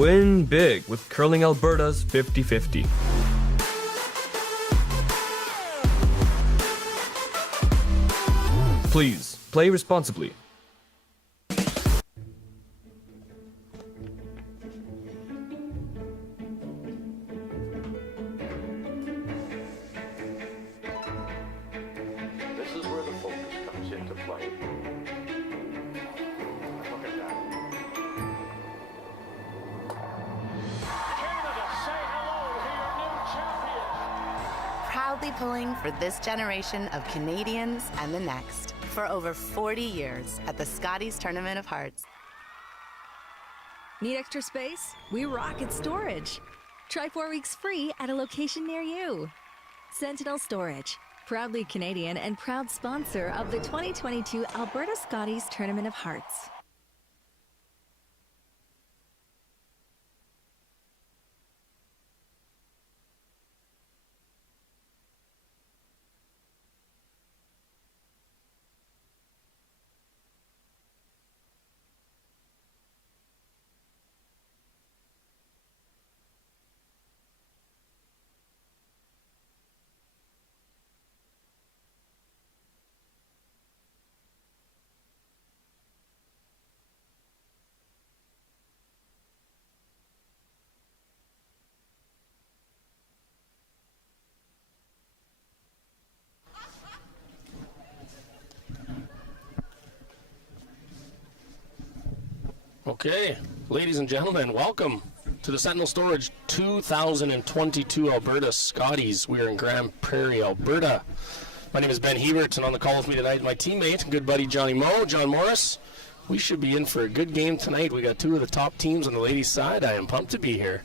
Win big with Curling Alberta's 50-50. Please, play responsibly. This is where the focus comes into play. Look at that. Canada, say hello to your new champions. Proudly pulling for this generation of Canadians and the next for over 40 years at the Scotties Tournament of Hearts. Need extra space? We rock at storage. Try 4 weeks free at a location near you. Sentinel Storage, proudly Canadian and proud sponsor of the 2022 Alberta Scotties Tournament of Hearts. Okay, ladies and gentlemen, welcome to the Sentinel Storage 2022 Alberta Scotties. We are in Grand Prairie, Alberta. My name is Ben Hebert, and on the call with me tonight, my teammate, good buddy Johnny Moe, John Morris. We should be in for a good game tonight. We got two of the top teams on the ladies' side. I am pumped to be here.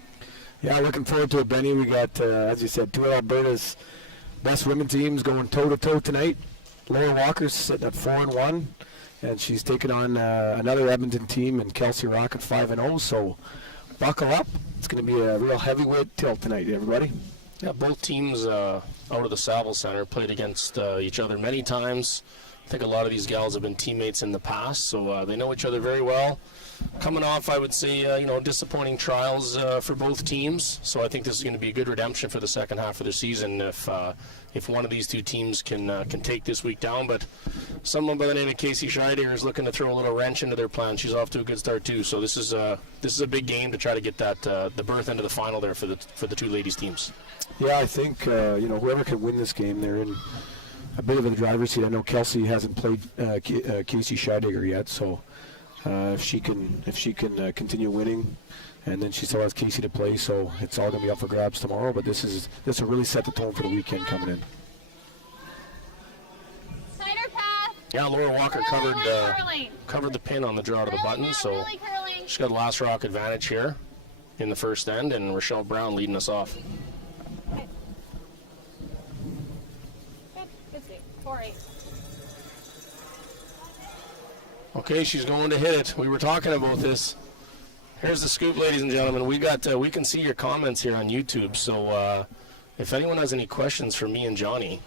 Yeah, looking forward to it, Benny. We got, as you said, two of Alberta's best women teams going toe-to-toe tonight. Laura Walker's sitting at 4-1. And she's taking on another Edmonton team and Kelsey Rocque at 5-0. So buckle up. It's going to be a real heavyweight tilt tonight, everybody. Yeah, both teams out of the Saville Center played against each other many times. I think a lot of these gals have been teammates in the past, so they know each other very well. Coming off, I would say, disappointing trials for both teams. So I think this is going to be a good redemption for the second half of the season if one of these two teams can take this week down. But someone by the name of Casey Scheider is looking to throw a little wrench into their plan. She's off to a good start too. So this is a big game to try to get that the berth into the final there for the two ladies teams. Yeah, I think whoever can win this game, they're in a bit of a driver's seat. I know Kelsey hasn't played Casey Scheidegger yet, so if she can continue winning, and then she still has Casey to play, so it's all going to be up for grabs tomorrow. But this will really set the tone for the weekend coming in. Yeah, Laura Walker covered the pin on the draw to the button, so she's got a last rock advantage here in the first end, and Rochelle Brown leading us off. Okay, she's going to hit it. We were talking about this. Here's the scoop, ladies and gentlemen. We can see your comments here on YouTube, so if anyone has any questions for me and Johnny,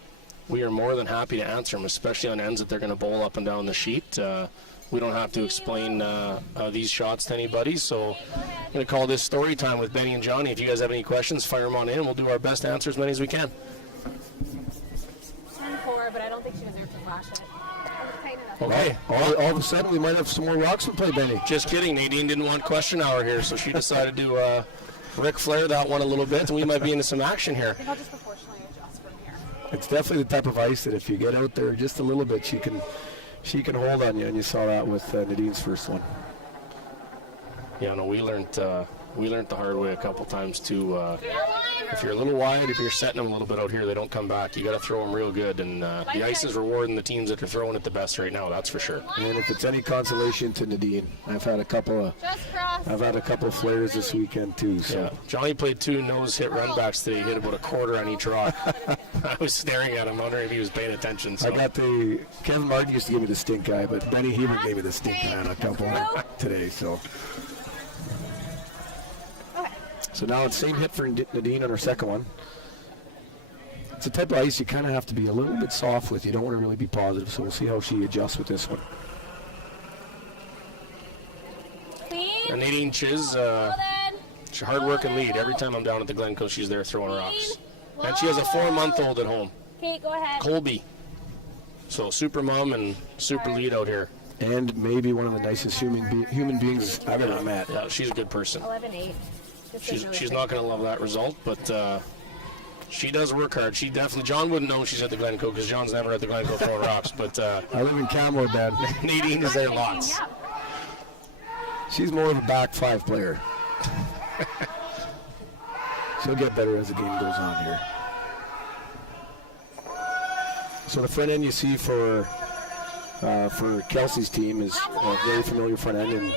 we are more than happy to answer them, especially on ends that they're going to bowl up and down the sheet. We don't have to explain these shots to anybody, so I'm going to call this story time with Benny and Johnny. If you guys have any questions, fire them on in. We'll do our best to answer as many as we can. 10-4, but I don't think she deserves to flash it. Okay. All of a sudden, we might have some more rocks to play, Benny. Just kidding. Nadine didn't want question hour here, so she decided to Ric Flair that one a little bit, and we might be into some action here. I think I'll just proportionally adjust from here. It's definitely the type of ice that if you get out there just a little bit, she can hold on you, and you saw that with Nadine's first one. Yeah, no, we learned the hard way a couple times too. If you're a little wide, if you're setting them a little bit out here, they don't come back. You got to throw them real good, and the ice is rewarding the teams that are throwing it the best right now. That's for sure. And if it's any consolation to Nadine, I've had a couple of flares this weekend too. So yeah. Johnny played 2 nose hit run backs today. He hit about a quarter on each rock. I was staring at him, wondering if he was paying attention. So. I got Kevin Martin used to give me the stink eye, but Benny Hebert gave me the stink eye on a couple today. So. So now it's same hit for Nadine on her second one. It's a type of ice you kind of have to be a little bit soft with. You don't want to really be positive, so we'll see how she adjusts with this one. And Nadine Chiz She's a hard-working lead. Every time I'm down at the Glencoe, she's there throwing rocks. And she has a 4-month-old at home, Kate, go ahead. Colby. So super mom and super lead out here. And maybe one of the nicest human beings I've ever met. Yeah, she's a good person. 11-8. She's not going to love that result, but she does work hard. She definitely, John wouldn't know she's at the Glencoe because John's never at the Glencoe throwing rocks, but I live in Camel, Dad. Nadine is there lots. She's more of a back 5 player. She'll get better as the game goes on here. So the front end you see for Kelsey's team is a very familiar front end in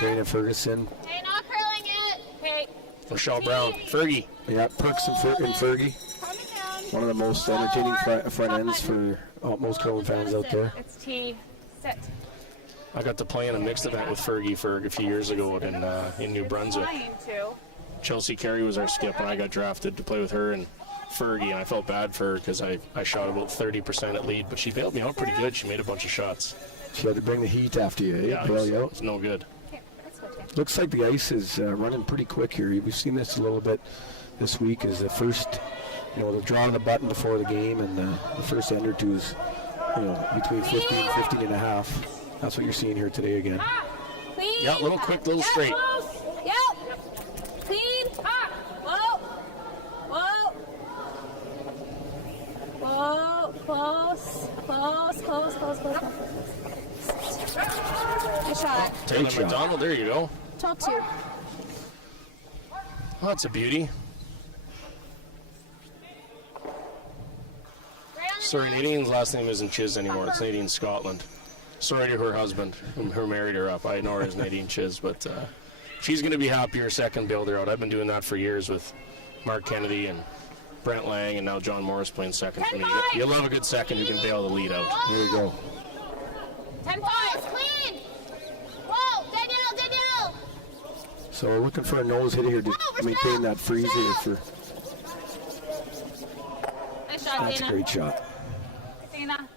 Dana Ferguson. Hey, not curling it. Hey, Rochelle Brown, Fergie. Yeah, Perks and Fergie. coming down. One of the most entertaining front ends for most curling fans out there. It's T. Sit. I got to play in a mixed event with Fergie for a few years ago in New Brunswick. Trying to. Chelsea Carey was our skip, and I got drafted to play with her and Fergie, and I felt bad for her because I shot about 30% at lead, but she bailed me out pretty good. She made a bunch of shots. She had to bring the heat after you, eh? Yeah, Bail you out. it's no good. Okay, let's go, Tim. Looks like the ice is running pretty quick here. We've seen this a little bit this week as the first, the draw of the button before the game, and the first end or two is, between 15 and a half. That's what you're seeing here today again. Clean. Yeah, little quick, little straight. Close. Yep. Clean. Whoa. Whoa. Whoa. Close. Close. Close. Close. Close. Good shot. Taylor shot. McDonald, there you go. 12-2. Oh, that's a beauty. Sorry, Nadine's last name isn't Chiz anymore. It's Nadine Scotland. Sorry to her husband, who married her up. I know her as Nadine Chiz, but she's going to be happy her second bailed her out. I've been doing that for years with Mark Kennedy and Brent Lang, and now John Morris playing second for me. You love a good second who can bail the lead out. Here we go. 10-5. Clean. Whoa. Danielle. So we're looking for a nose hit here to maintain that freeze here. Nice shot, That's a Dana. great shot. Dana.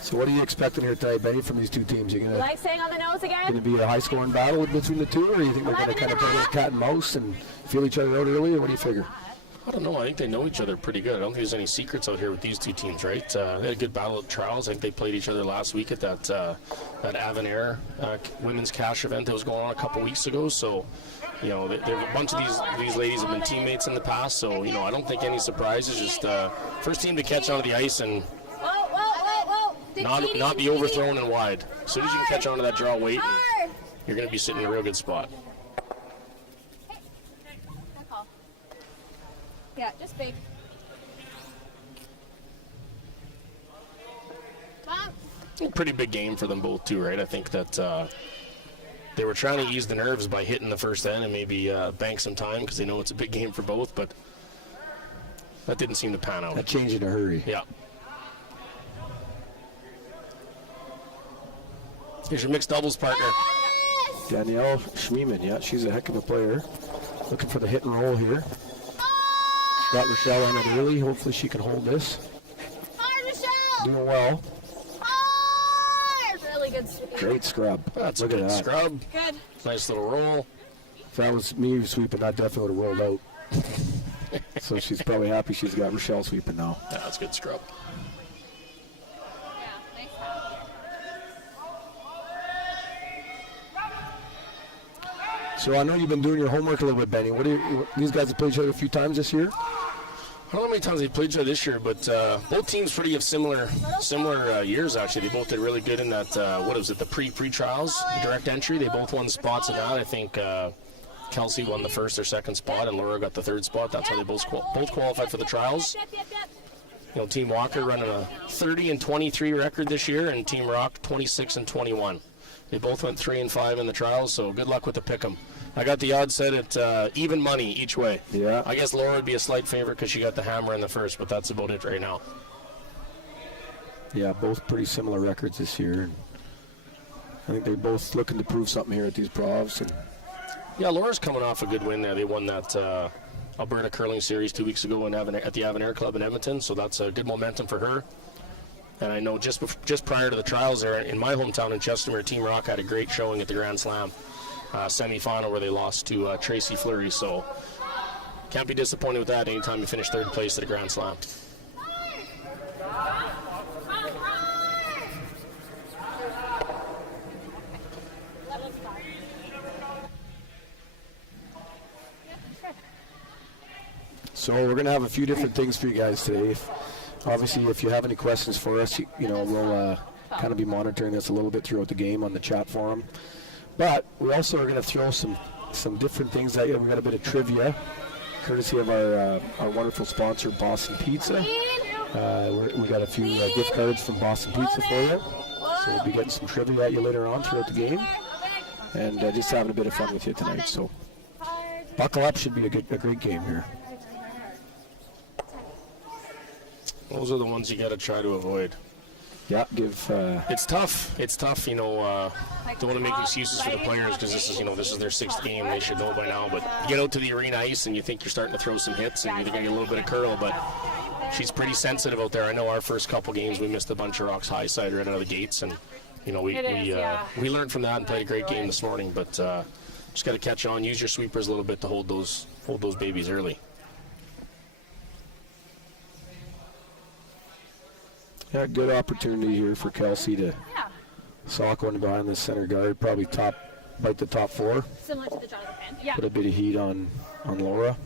So what are you expecting here tonight, Benny, from these two teams? You're You like saying on the nose going again? to be a high-scoring battle between the two, or you think they're going to kind of play like cat and mouse and feel each other out early, or what do you figure? I don't know. I think they know each other pretty good. I don't think there's any secrets out here with these two teams, right? They had a good battle at trials. I think they played each other last week at that Avon women's cash event that was going on a couple weeks ago. So, a bunch of these ladies have been teammates in the past. So, I don't think any surprises. Just first team to catch onto the ice and Whoa. not be overthrown and wide. As soon as you can catch onto that draw weight, you're going to be sitting in a real good spot. Good call. Yeah, just big. Pretty big game for them both too, right? I think that they were trying to ease the nerves by hitting the first end and maybe bank some time because they know it's a big game for both, but that didn't seem to pan out. That changed in a hurry. Yeah. Here's your mixed doubles partner. Danielle Schmiemann, yeah, she's a heck of a player. Looking for the hit and roll here. Got Rochelle on it early. Hopefully she can hold this. Hard, Michelle. Doing well. Hard. Really good sweep. Great scrub. That's Look a at good that. scrub. Good. Nice little roll. If that was me sweeping, that definitely would have rolled out. So she's probably happy she's got Rochelle sweeping now. Yeah, that's a good scrub. Yeah, nice tap. So I know you've been doing your homework a little bit, Benny. These guys have played each other a few times this year? I don't know how many times they played each other this year, but both teams pretty have similar years, actually. They both did really good in that, the pre-trials, the direct entry. They both won spots in that. I think Kelsey won the first or second spot, and Laura got the third spot. That's how they both qualified for the trials. Team Walker running a 30-23 record this year, and Team Rocque 26-21. They both went 3-5 in the trials, so good luck with the pick'em. I got the odds set at even money each way. Yeah. I guess Laura would be a slight favorite because she got the hammer in the first, but that's about it right now. Yeah, both pretty similar records this year. And I think they're both looking to prove something here at these provs. And yeah, Laura's coming off a good win there. They won that Alberta Curling Series 2 weeks ago at the Avon Air Club in Edmonton, so that's a good momentum for her. And I know just prior to the trials there in my hometown in Chestermere, Team Rocque had a great showing at the Grand Slam semifinal where they lost to Tracy Fleury. So can't be disappointed with that anytime you finish third place at a Grand Slam. So we're going to have a few different things for you guys today. Obviously, if you have any questions for us, we'll kind of be monitoring this a little bit throughout the game on the chat forum. But we also are going to throw some different things at you. We've got a bit of trivia, courtesy of our wonderful sponsor, Boston Pizza. We got a few gift cards from Boston Pizza for you. So we'll be getting some trivia at you later on throughout the game. And just having a bit of fun with you tonight. So buckle up, should be a great game here. Those are the ones you got to try to avoid. Yeah, It's tough. Don't want to make excuses for the players because this is their 6th game. They should know by now. But you get out to the arena ice and you think you're starting to throw some hits and you're going to get a little bit of curl. But she's pretty sensitive out there. I know our first couple games we missed a bunch of Rocque's high side right out of the gates, and we learned from that and played a great game this morning. But just got to catch on. Use your sweepers a little bit to hold those babies early. Yeah, good opportunity here for Kelsey to sock one behind the center guard, probably bite the top 4. Similar to the Jonathan fan. Yeah. Put a bit of heat on Laura.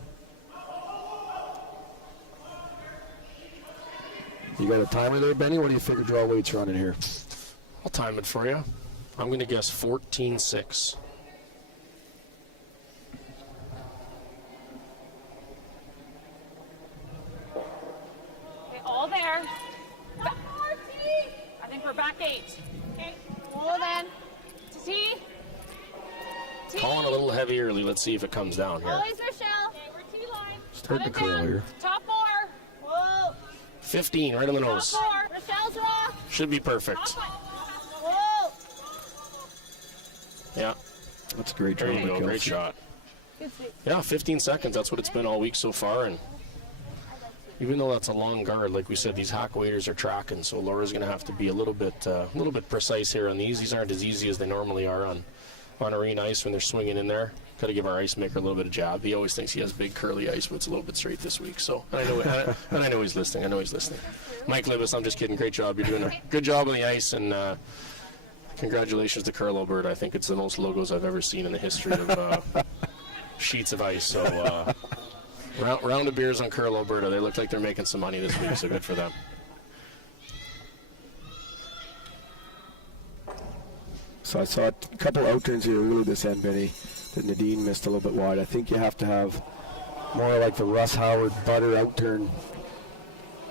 You got a timer there, Benny? What do you figure draw weights running here? I'll time it for you. I'm going to guess 14-6. Okay, all there. I think we're back 8. Okay, hold on. To T. Calling a little heavy early. Let's see if it comes down here. Always Rochelle. Okay, we're T-line. Starting to curl here. Top 4. Whoa. 15, right on the nose. Top 4. Rochelle's raw. Should be perfect. Whoa. Yeah. That's a great There draw. you go. Great shot. Good sweep. Yeah, 15 seconds. That's what it's been all week so far. And even though that's a long guard, like we said, these hack waders are tracking, so Laura's going to have to be a little bit precise here on these. These aren't as easy as they normally are on arena ice when they're swinging in there. Got to give our ice maker a little bit of jab. He always thinks he has big curly ice, but it's a little bit straight this week. So and I know he's listening. Mike Libas, I'm just kidding. Great job. You're doing a good job on the ice, and congratulations to Curl Alberta. I think it's the most logos I've ever seen in the history of sheets of ice. So. Round of beers on Curl Alberta. They look like they're making some money this week, so good for them. So I saw a couple outturns here early this end, Benny, that Nadine missed a little bit wide. I think you have to have more like the Russ Howard butter outturn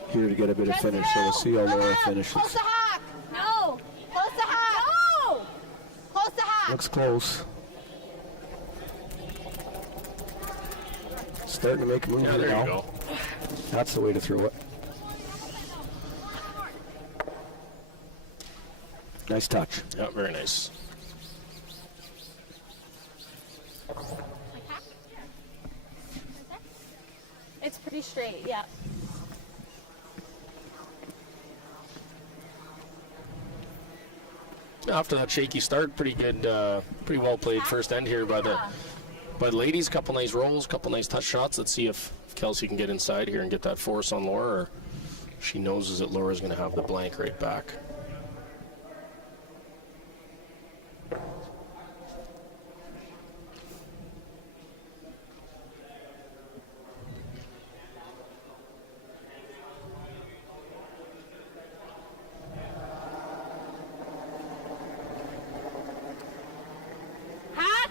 here to get a bit of finish. So we'll see how Laura finishes. Close to hack. No. Close to hack. No. Close to hack. Looks close. Starting to make a move Yeah, there now. you go. That's the way to throw it. Nice touch. Yeah, very nice. It's pretty straight. Yeah. After that shaky start, pretty good, pretty well played first end here by the ladies. Couple nice rolls, couple nice touch shots. Let's see if Kelsey can get inside here and get that force on Laura, or she knows that Laura's going to have the blank right back. Hack.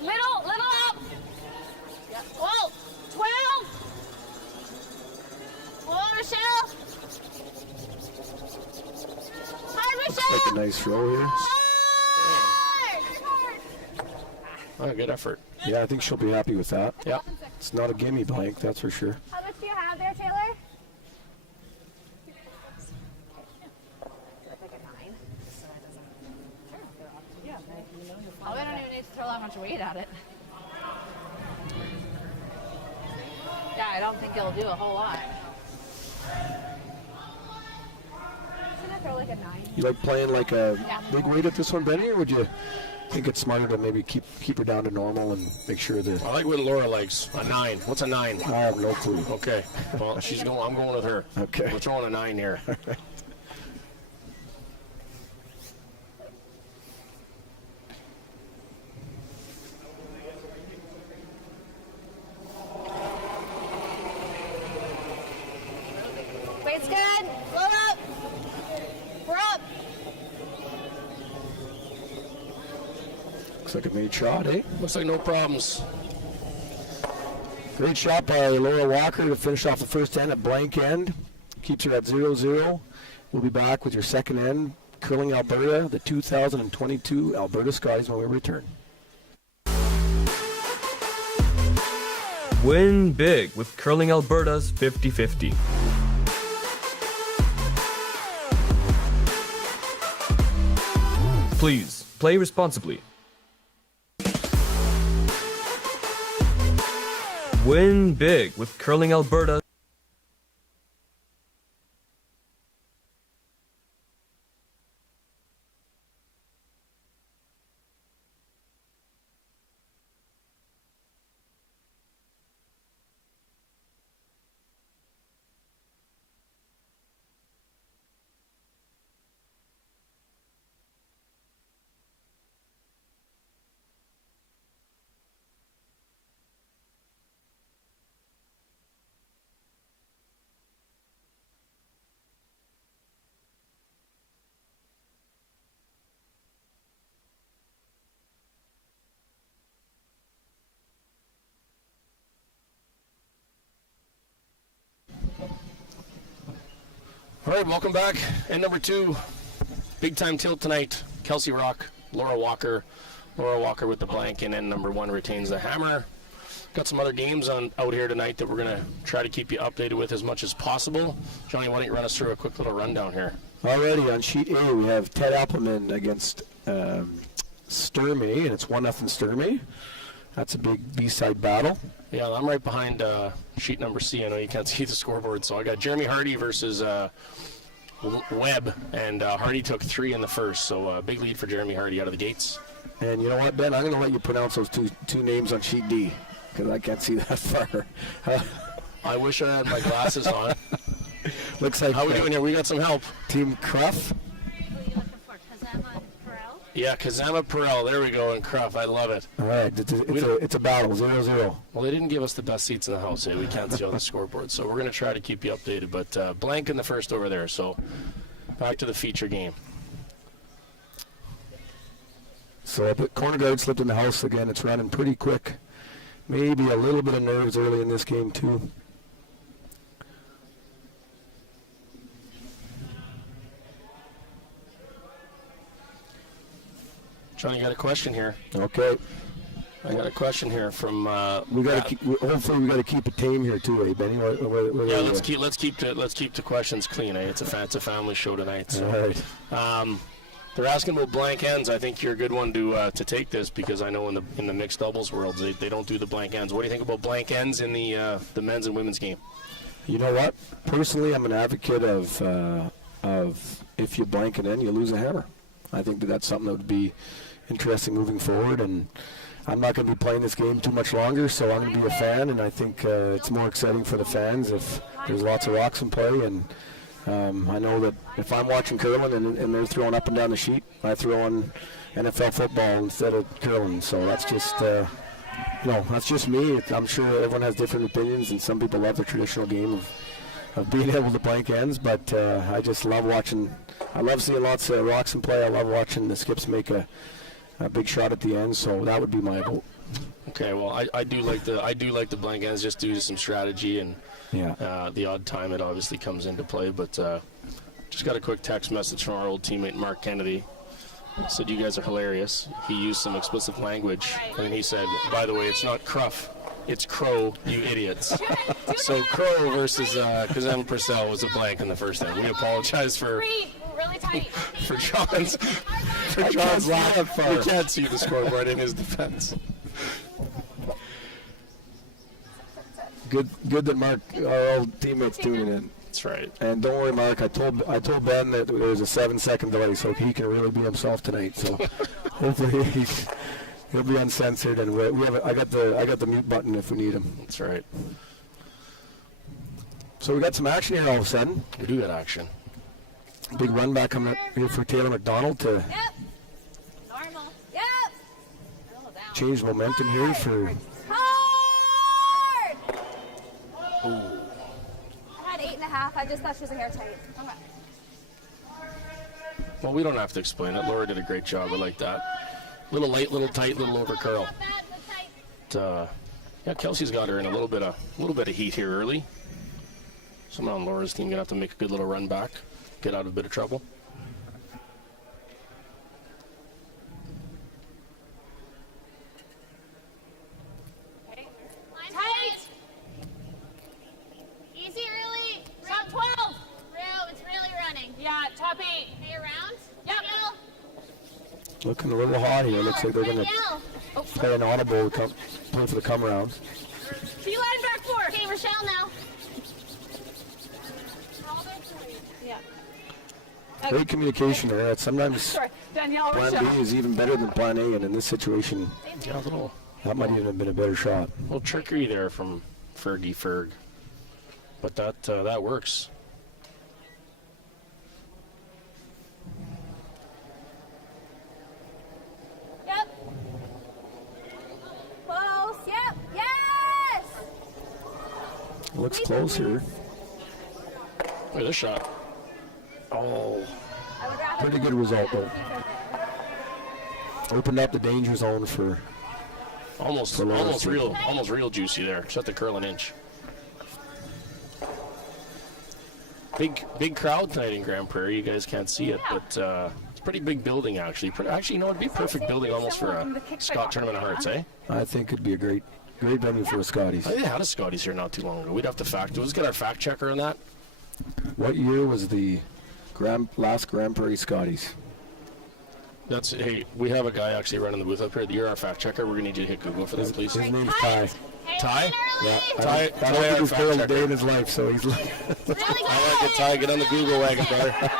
Little up. Yeah. Whoa. 12. Whoa, Rochelle. Hi, Rochelle. Take a nice throw here. Oh, good effort. Yeah, I think she'll be happy with that. Yeah. It's not a gimme blank, that's for sure. How much do you have there, Taylor? Oh, I don't even need to throw that much weight at it. Yeah, I don't think it'll do a whole lot. like a 9. You like playing like a big weight at this one, Benny, or would you think it's smarter to maybe keep her down to normal and make sure that... I like what Laura likes. A 9. What's a 9? I have no clue. Okay. Well, I'm going with her. Okay. We're throwing a 9 here. Weight's good. Load up. We're up. Looks like a made shot, eh? Looks like no problems. Great shot by Laura Walker to finish off the first end at blank end. Keeps her at 0-0. We'll be back with your second end, Curling Alberta, the 2022 Alberta Scotties when we return. Win big with Curling Alberta's 50-50. Please, play responsibly. Win big with Curling Alberta. All right, welcome back. And number 2, big time tilt tonight. Kelsey Rocque, Laura Walker. Laura Walker with the blank, and then number 1 retains the hammer. Got some other games out here tonight that we're going to try to keep you updated with as much as possible. Johnny, why don't you run us through a quick little rundown here? Alrighty, on sheet A, we have Ted Appleman against Sturmey, and it's 1-0 Sturmey. That's a big B-side battle. Yeah, I'm right behind sheet number C. I know you can't see the scoreboard, so I got Jeremy Hardy versus Webb, and Hardy took 3 in the first, so big lead for Jeremy Hardy out of the gates. And you know what, Ben? I'm going to let you pronounce those two names on sheet D, because I can't see that far. I wish I had my glasses on. Looks like... How we doing here? We got some help. Team Cruff. Yeah, Kazama Perel. There we go, and Cruff. I love it. All right, it's a battle, 0-0. Well, they didn't give us the best seats in the house. We can't see on the scoreboard, so we're going to try to keep you updated. But blank in the first over there, so back to the feature game. So the corner guard slipped in the house again. It's running pretty quick. Maybe a little bit of nerves early in this game, too. Johnny, got a question here. Okay. I got a question here from. We got to hopefully we got to keep it tame here too, eh, Benny? Yeah, let's keep the questions clean. Eh? It's a family show tonight. So. All right. They're asking about blank ends. I think you're a good one to take this because I know in the mixed doubles world they don't do the blank ends. What do you think about blank ends in the men's and women's game? You know what? Personally, I'm an advocate of if you blank an end, you lose a hammer. I think that's something that would be interesting moving forward, and I'm not going to be playing this game too much longer, so I'm going to be a fan, and I think it's more exciting for the fans if there's lots of rocks in play, and I know that if I'm watching curling and they're throwing up and down the sheet, I throw on NFL football instead of curling, so that's just that's just me. I'm sure everyone has different opinions, and some people love the traditional game of being able to blank ends, but I just love watching. I love seeing lots of rocks in play. I love watching the skips make a big shot at the end, so that would be my vote. Okay, well, I do like the blank ends just due to some strategy and the odd time it obviously comes into play. But just got a quick text message from our old teammate Mark Kennedy. Said you guys are hilarious. He used some explicit language, and he said, "By the way, it's not Cruff, it's Crow, you idiots." So Crow versus Kazam Purcell was a blank in the first end. We apologize for. Really tight. For John's laugh. We can't see the scoreboard in his defense. Good that Mark, our old teammate's tuning in. That's right. And don't worry, Mark. I told Ben that there was a 7-second delay, so he can really be himself tonight. So hopefully he'll be uncensored, and I got the mute button if we need him. That's right. So we got some action here all of a sudden. We do got action. Big run back coming up here for Taylor McDonald to Normal. Yep. change momentum here for. Hard. Ooh. I had 8.5. I just thought she was a hair tight. Okay. Well, we don't have to explain it. Laura did a great job. I like that. Little late, little tight, little over curl. But, yeah, Kelsey's got her in a little bit of heat here early. Someone on Laura's team gonna have to make a good little run back, get out of a bit of trouble. Tight. Easy, really. Top 12. It's really running. Yeah, top 8. Are you around? Yep. Looking a little hot here. Looks like they're going to play an audible, play for the come around. Key line back 4. Okay, Rochelle now. Yeah. Great communication there. Sometimes Sorry, Danielle, plan Rochelle. B is even better than plan A, and in this situation, Yeah, that might even have been a better shot. little trickery there from Ferg. But that works. Yep. Close. Yep. Yes. Looks close here. Look at this shot. Oh, I would rather Pretty good result, though. Opened up the danger zone for. almost real juicy there. Just have to curl an inch. Big crowd tonight in Grand Prairie. You guys can't see it, but it's a pretty big building actually. Actually, you know, it'd be a perfect building almost for a Scott Tournament of Hearts, eh? I think it'd be a great venue for a Scotties. I think they had a Scotties here not too long ago. We'd have to let's get our fact checker on that. What year was the last Grand Prairie Scotties? Hey, we have a guy actually running the booth up here. You're our fact checker. We're gonna need you to hit Google for that, please. His name's Ty. Ty? Yeah, Ty, I don't think he's fact curled a checker. day in his life, so he's like. Really I like it, Ty. Get on the Google wagon, brother. Okay.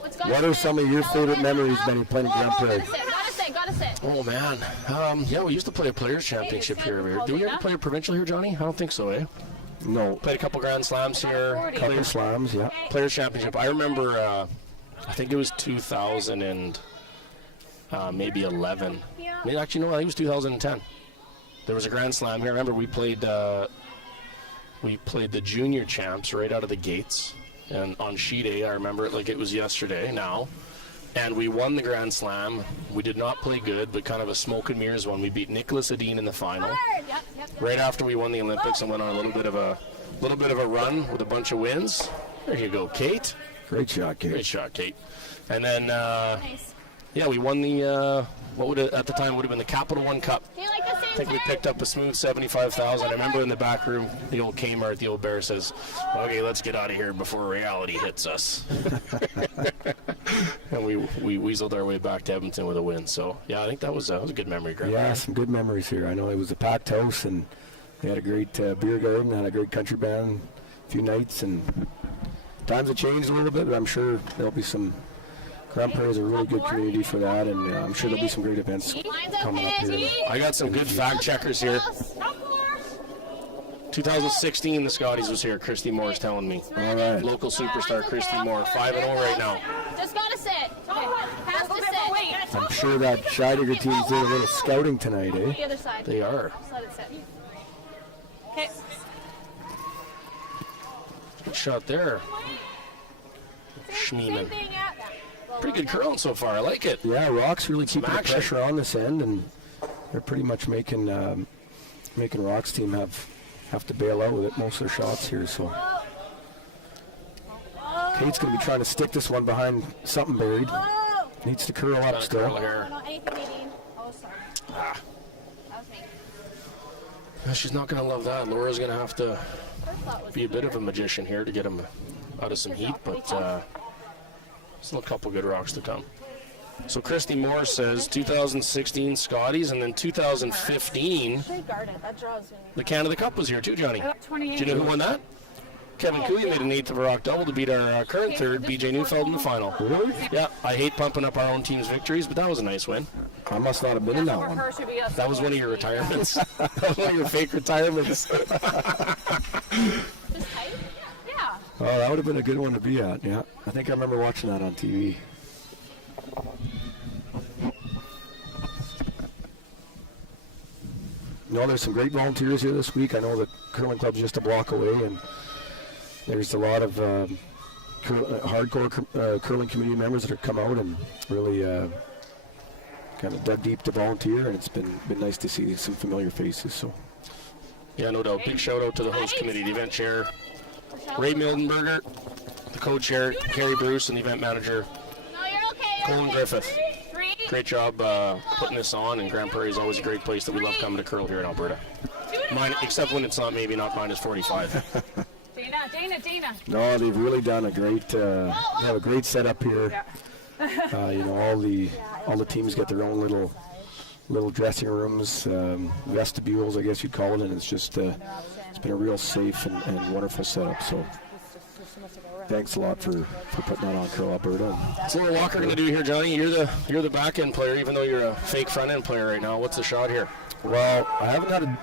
What's going What are some of your favorite memories, Benny, playing in Grand Prairie? Gotta sit. Oh man, yeah, we used to play a Players Championship here. Did we ever play a provincial here, Johnny? I don't think so, eh? No. Played a couple Grand Slams here. Couple slams, yeah. Players Championship. I remember, I think it was 2000 and maybe 11. Maybe, actually, no, I think it was 2010. There was a Grand Slam here. I remember we played the junior champs right out of the gates. And on sheet A, I remember it like it was yesterday now. And we won the Grand Slam. We did not play good, but kind of a smoke and mirrors one. We beat Nicholas Adine in the final. Right after we won the Olympics and went on a little bit of a run with a bunch of wins. There you go, Kate. Great shot, Kate. Great shot, Kate. And then, yeah, we won the what would at the time would have been the Capital One Cup. Do you like the same I think we picked up a smooth 75,000. I remember in the back room, the old Kmart, the old bear says, "Okay, let's get out of here before reality hits us." And we weaseled our way back to Edmonton with a win. So yeah, I think that was a good memory. Greg. Yeah, some good memories here. I know it was a packed house, and they had a great beer garden, had a great country band, a few nights, and times have changed a little bit, but I'm sure there'll be some. Grand Prairie is a really good community for that, and I'm sure there'll be some great events coming up here. I got some good fact checkers here. 2016, the Scotties was here. Christy Moore is telling me. All right. Local superstar Christy Moore, 5-0 right now. Just gotta sit. Has to sit. I'm sure that Scheidegger team's doing a little scouting tonight, eh? The other side. They are. Just let it sit. Okay. Good shot there. Schmeeman. Pretty good curling so far. I like it. Yeah, Rocque's really keeping the action. pressure on this end, and they're pretty much making Rocque's team have to bail out with it most of their shots here. So Kate's going to be trying to stick this one behind something buried. Needs to curl up still. Curl here. Oh, sorry. Ah. That was me. She's not going to love that. Laura's going to have to be a bit of a magician here to get him out of some heat, but still a couple good rocks to come. So Christy Moore says 2016 Scotties, and then 2015 the Canada Cup was here too, Johnny. Do you know who won that? Kevin Cooey made an eighth of a rock double to beat our current third, BJ Neufeld, in the final. Really? Yeah, I hate pumping up our own team's victories, but that was a nice win. I must not have been in that one. That was one of your retirements. That was one of your fake retirements. Yeah. Oh, that would have been a good one to be at. Yeah, I think I remember watching that on TV. No, there's some great volunteers here this week. I know the curling club's just a block away, and there's a lot of hardcore curling community members that have come out and really kind of dug deep to volunteer, and it's been nice to see some familiar faces. So, yeah, no doubt. Big shout out to the host committee, the event chair, Ray Mildenberger, the co-chair, Carrie Bruce, and the event manager, No, you're okay. Colin Griffith. Three. Great job putting this on, and Grand Prairie is always a great place that we love coming to curl here in Alberta. Except when it's not minus 45. Dana. no, they've really done a great. They have a great setup here. All the teams get their own little dressing rooms, vestibules, I guess you'd call it, and it's just it's been a real safe and wonderful setup. So thanks a lot for putting that on Curl Alberta. So what Walker going to do here, Johnny? You're the back end player, even though you're a fake front end player right now. What's the shot here? Well, I haven't had to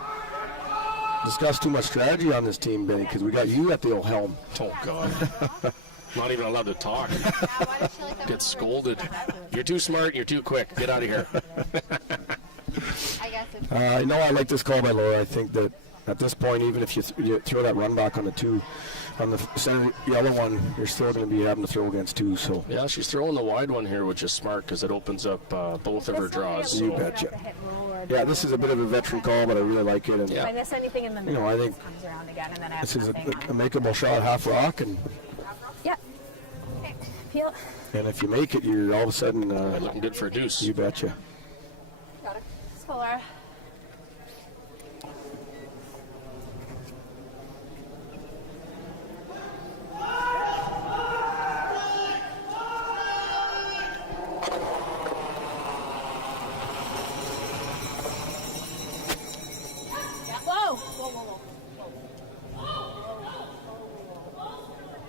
discuss too much strategy on this team, Benny, because we got you at the old helm. Oh God. Not even allowed to talk. Get scolded. You're too smart. You're too quick. Get out of here. I know I like this call by Laura. I think that at this point, even if you throw that run back on the center yellow one, you're still going to be having to throw against two. So yeah, she's throwing the wide one here, which is smart because it opens up both of her draws. You betcha. Yeah, this is a bit of a veteran call, but I really like it. And If I miss anything in the middle, I think comes around again, and then I have this is a nothing. makeable shot, half rock, and Yeah. Peel. and if you make it, you're all of a sudden Looking good for a deuce. you betcha. Got it. Let's go, Laura.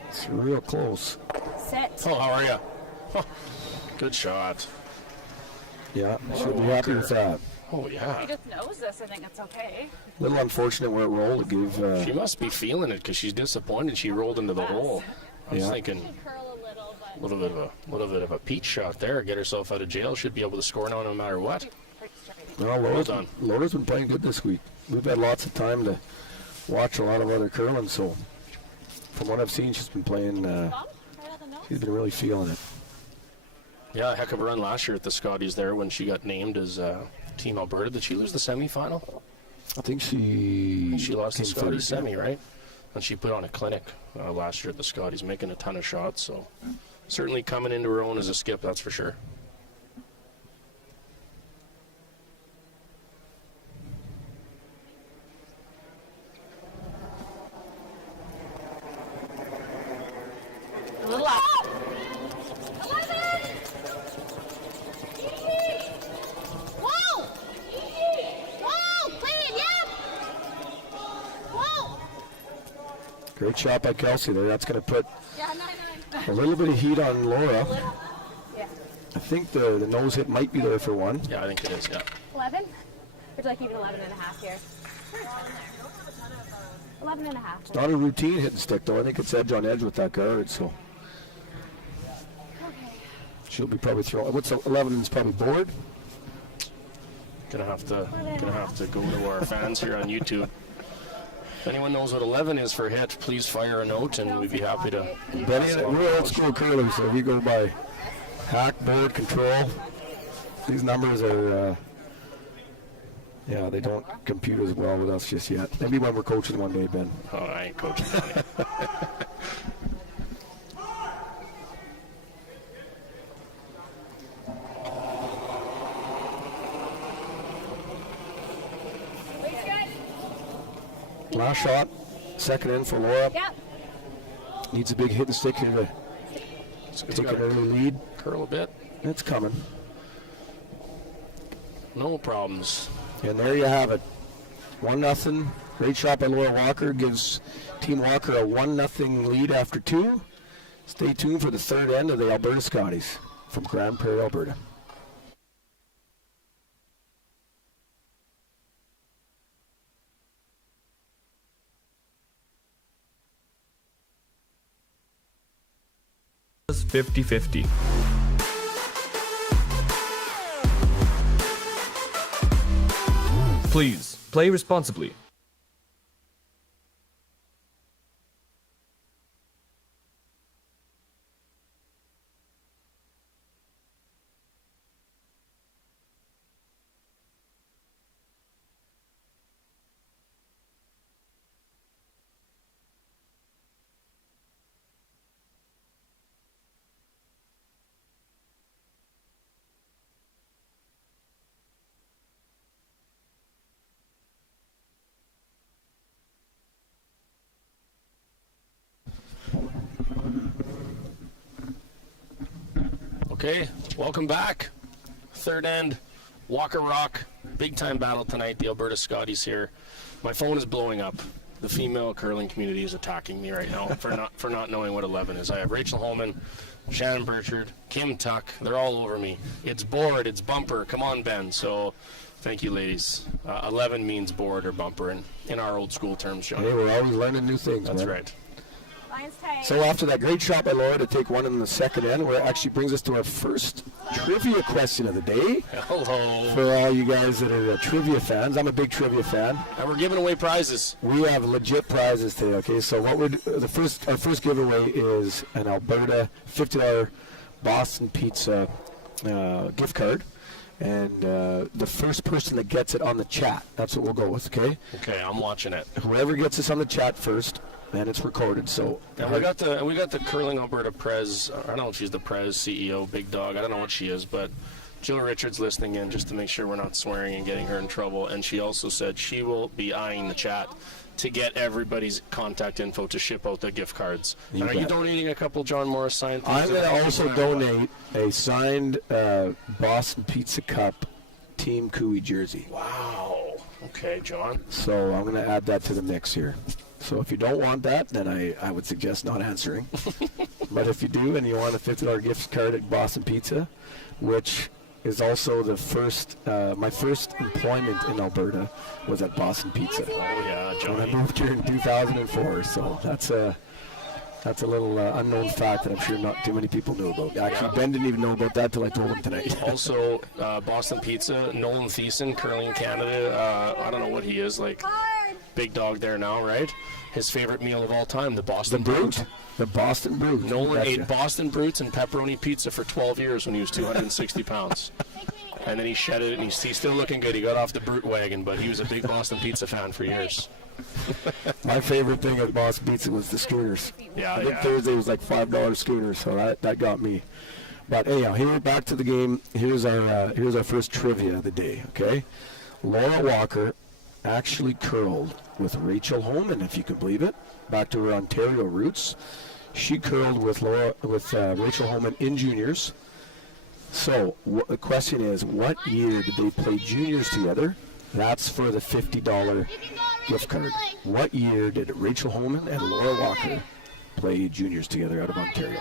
It's real close. Sit. Oh, how are you? Good shot. Yeah, should be happy with that. Oh yeah. He just knows this. I think it's okay. A little unfortunate where it rolled. It gave. She must be feeling it because she's disappointed. She rolled into the hole. I was Yeah. thinking Curl a little, but a little bit of a peach shot there. Get herself out of jail. Should be able to score now no matter what. Well, done. Laura's been playing good this week. We've had lots of time to watch a lot of other curling, so from what I've seen, she's been playing. She's been really feeling it. Yeah, a heck of a run last year at the Scotties there when she got named as Team Alberta. Did she lose the semifinal? I think she lost the came Scotties third, semi, right? And she put on a clinic last year at the Scotties, making a ton of shots. So certainly coming into her own as a skip, that's for sure. A little up. 11. Easy. Whoa. Easy. Whoa. Clean. Yep. Whoa. Great shot by Kelsey there. That's going to put Yeah, 9-9. a little bit of heat on Laura. Yeah. I think the nose hit might be there for one. Yeah, I think it is, yeah. 11? Would you like even 11 and a half here? 11 and a half. It's not a routine hit and stick, though. I think it's edge on edge with that guard, so. She'll be probably throwing. What's 11 is probably board. Gonna have to go to our fans here on YouTube. If anyone knows what 11 is for hit, please fire a note, and we'd be happy to. Benny, we're old school curlers, so we go by hack, board, control. These numbers are, they don't compute as well with us just yet. Maybe when we're coaching one day, Ben. Oh, I ain't coaching. Last shot, second in for Laura. Yep. Needs a big hit and stick here to take an early lead. Curl a bit. It's coming. No problems. And there you have it. 1-0. Great shot by Laura Walker. Gives Team Walker a 1-0 lead after 2. Stay tuned for the third end of the Alberta Scotties from Grand Prairie, Alberta. Is 50-50. Please, play responsibly. Okay, welcome back. Third end, Walker Rocque. Big time battle tonight. The Alberta Scotties here. My phone is blowing up. The female curling community is attacking me right now for not knowing what 11 is. I have Rachel Holman, Shannon Burchard, Kim Tuck. They're all over me. It's board, it's bumper. Come on, Ben. So thank you, ladies. 11 means board or bumper in our old school terms, John. Hey, we're always learning new things. That's man. right. Line's tight. So after that great shot by Laura to take one in the second end, where it actually brings us to our first trivia question of the day. Hello. For all you guys that are trivia fans, I'm a big trivia fan. And we're giving away prizes. We have legit prizes today. Okay, so what our first giveaway is an Alberta $50 Boston Pizza gift card, and the first person that gets it on the chat, that's what we'll go with. Okay. Okay, I'm watching it. Whoever gets this on the chat first. And it's recorded, so. And we got the Curling Alberta Prez. I don't know if she's the Prez CEO, big dog. I don't know what she is, but Jill Richards listening in just to make sure we're not swearing and getting her in trouble. And she also said she will be eyeing the chat to get everybody's contact info to ship out the gift cards. And are you donating a couple John Morris signed things? I'm going to also donate a signed Boston Pizza Cup Team Cooey jersey. Wow. Okay, John. So I'm going to add that to the mix here. So if you don't want that, then I would suggest not answering. But if you do and you want a $50 gift card at Boston Pizza, which is also the first, my first employment in Alberta was at Boston Pizza. Oh yeah, Johnny. When I moved here in 2004, so that's a little unknown fact that I'm sure not too many people knew about. Actually, Ben didn't even know about that till I told him tonight. Also, Boston Pizza, Nolan Thiessen, Curling Canada. I don't know what he is, like big dog there now, right? His favorite meal of all time, the Boston Brute. The Boston Brute. Nolan ate Boston Brutes and pepperoni pizza for 12 years when he was 260 pounds. And then he shed it, and he's still looking good. He got off the Brute wagon, but he was a big Boston Pizza fan for years. My favorite thing at Boston Pizza was the schooners. Yeah, I think Thursday was like $5 schooners, so that got me. But anyhow, here back to the game. Here's our first trivia of the day. Okay, Laura Walker actually curled with Rachel Holman, if you can believe it. Back to her Ontario roots, she curled with Rachel Holman in juniors. So the question is, what year did they play juniors together? That's for the $50 gift card. What year did Rachel Holman and Laura Walker play juniors together out of Ontario?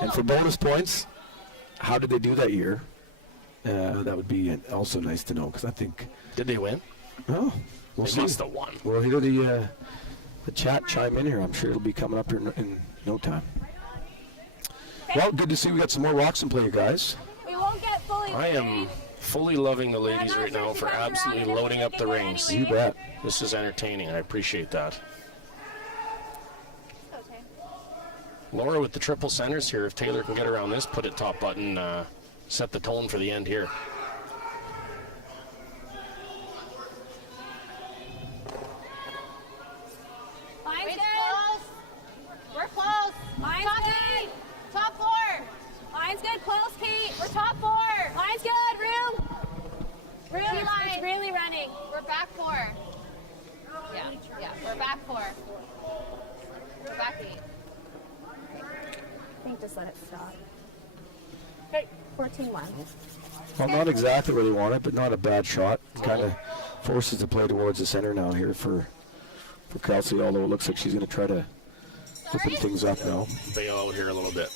And for bonus points, how did they do that year? That would be also nice to know, because I think. Did they win? Oh, we'll They see. must have won. We'll hear the chat chime in here. I'm sure it'll be coming up here in no time. Well, good to see we got some more Roxon player, guys. We won't get fully. I am fully loving the ladies right now for absolutely loading up the rings. You bet. This is entertaining. I appreciate that. Laura with the triple centers here. If Taylor can get around this, put it top button, set the tone for the end here. Line's good. We're close. Line's Top good. eight. Top four. Line's good. Close, Kate. We're top four. Line's good. Room. Really line. It's really running. We're back four. Yeah, we're back four. We're back eight. I think just let it stop. Okay. 14-1. Well, not exactly where they want it, but not a bad shot. Kind of forces the play towards the center now here for Kelsey, although it looks like she's going to try to open things up now. Bail out here a little bit.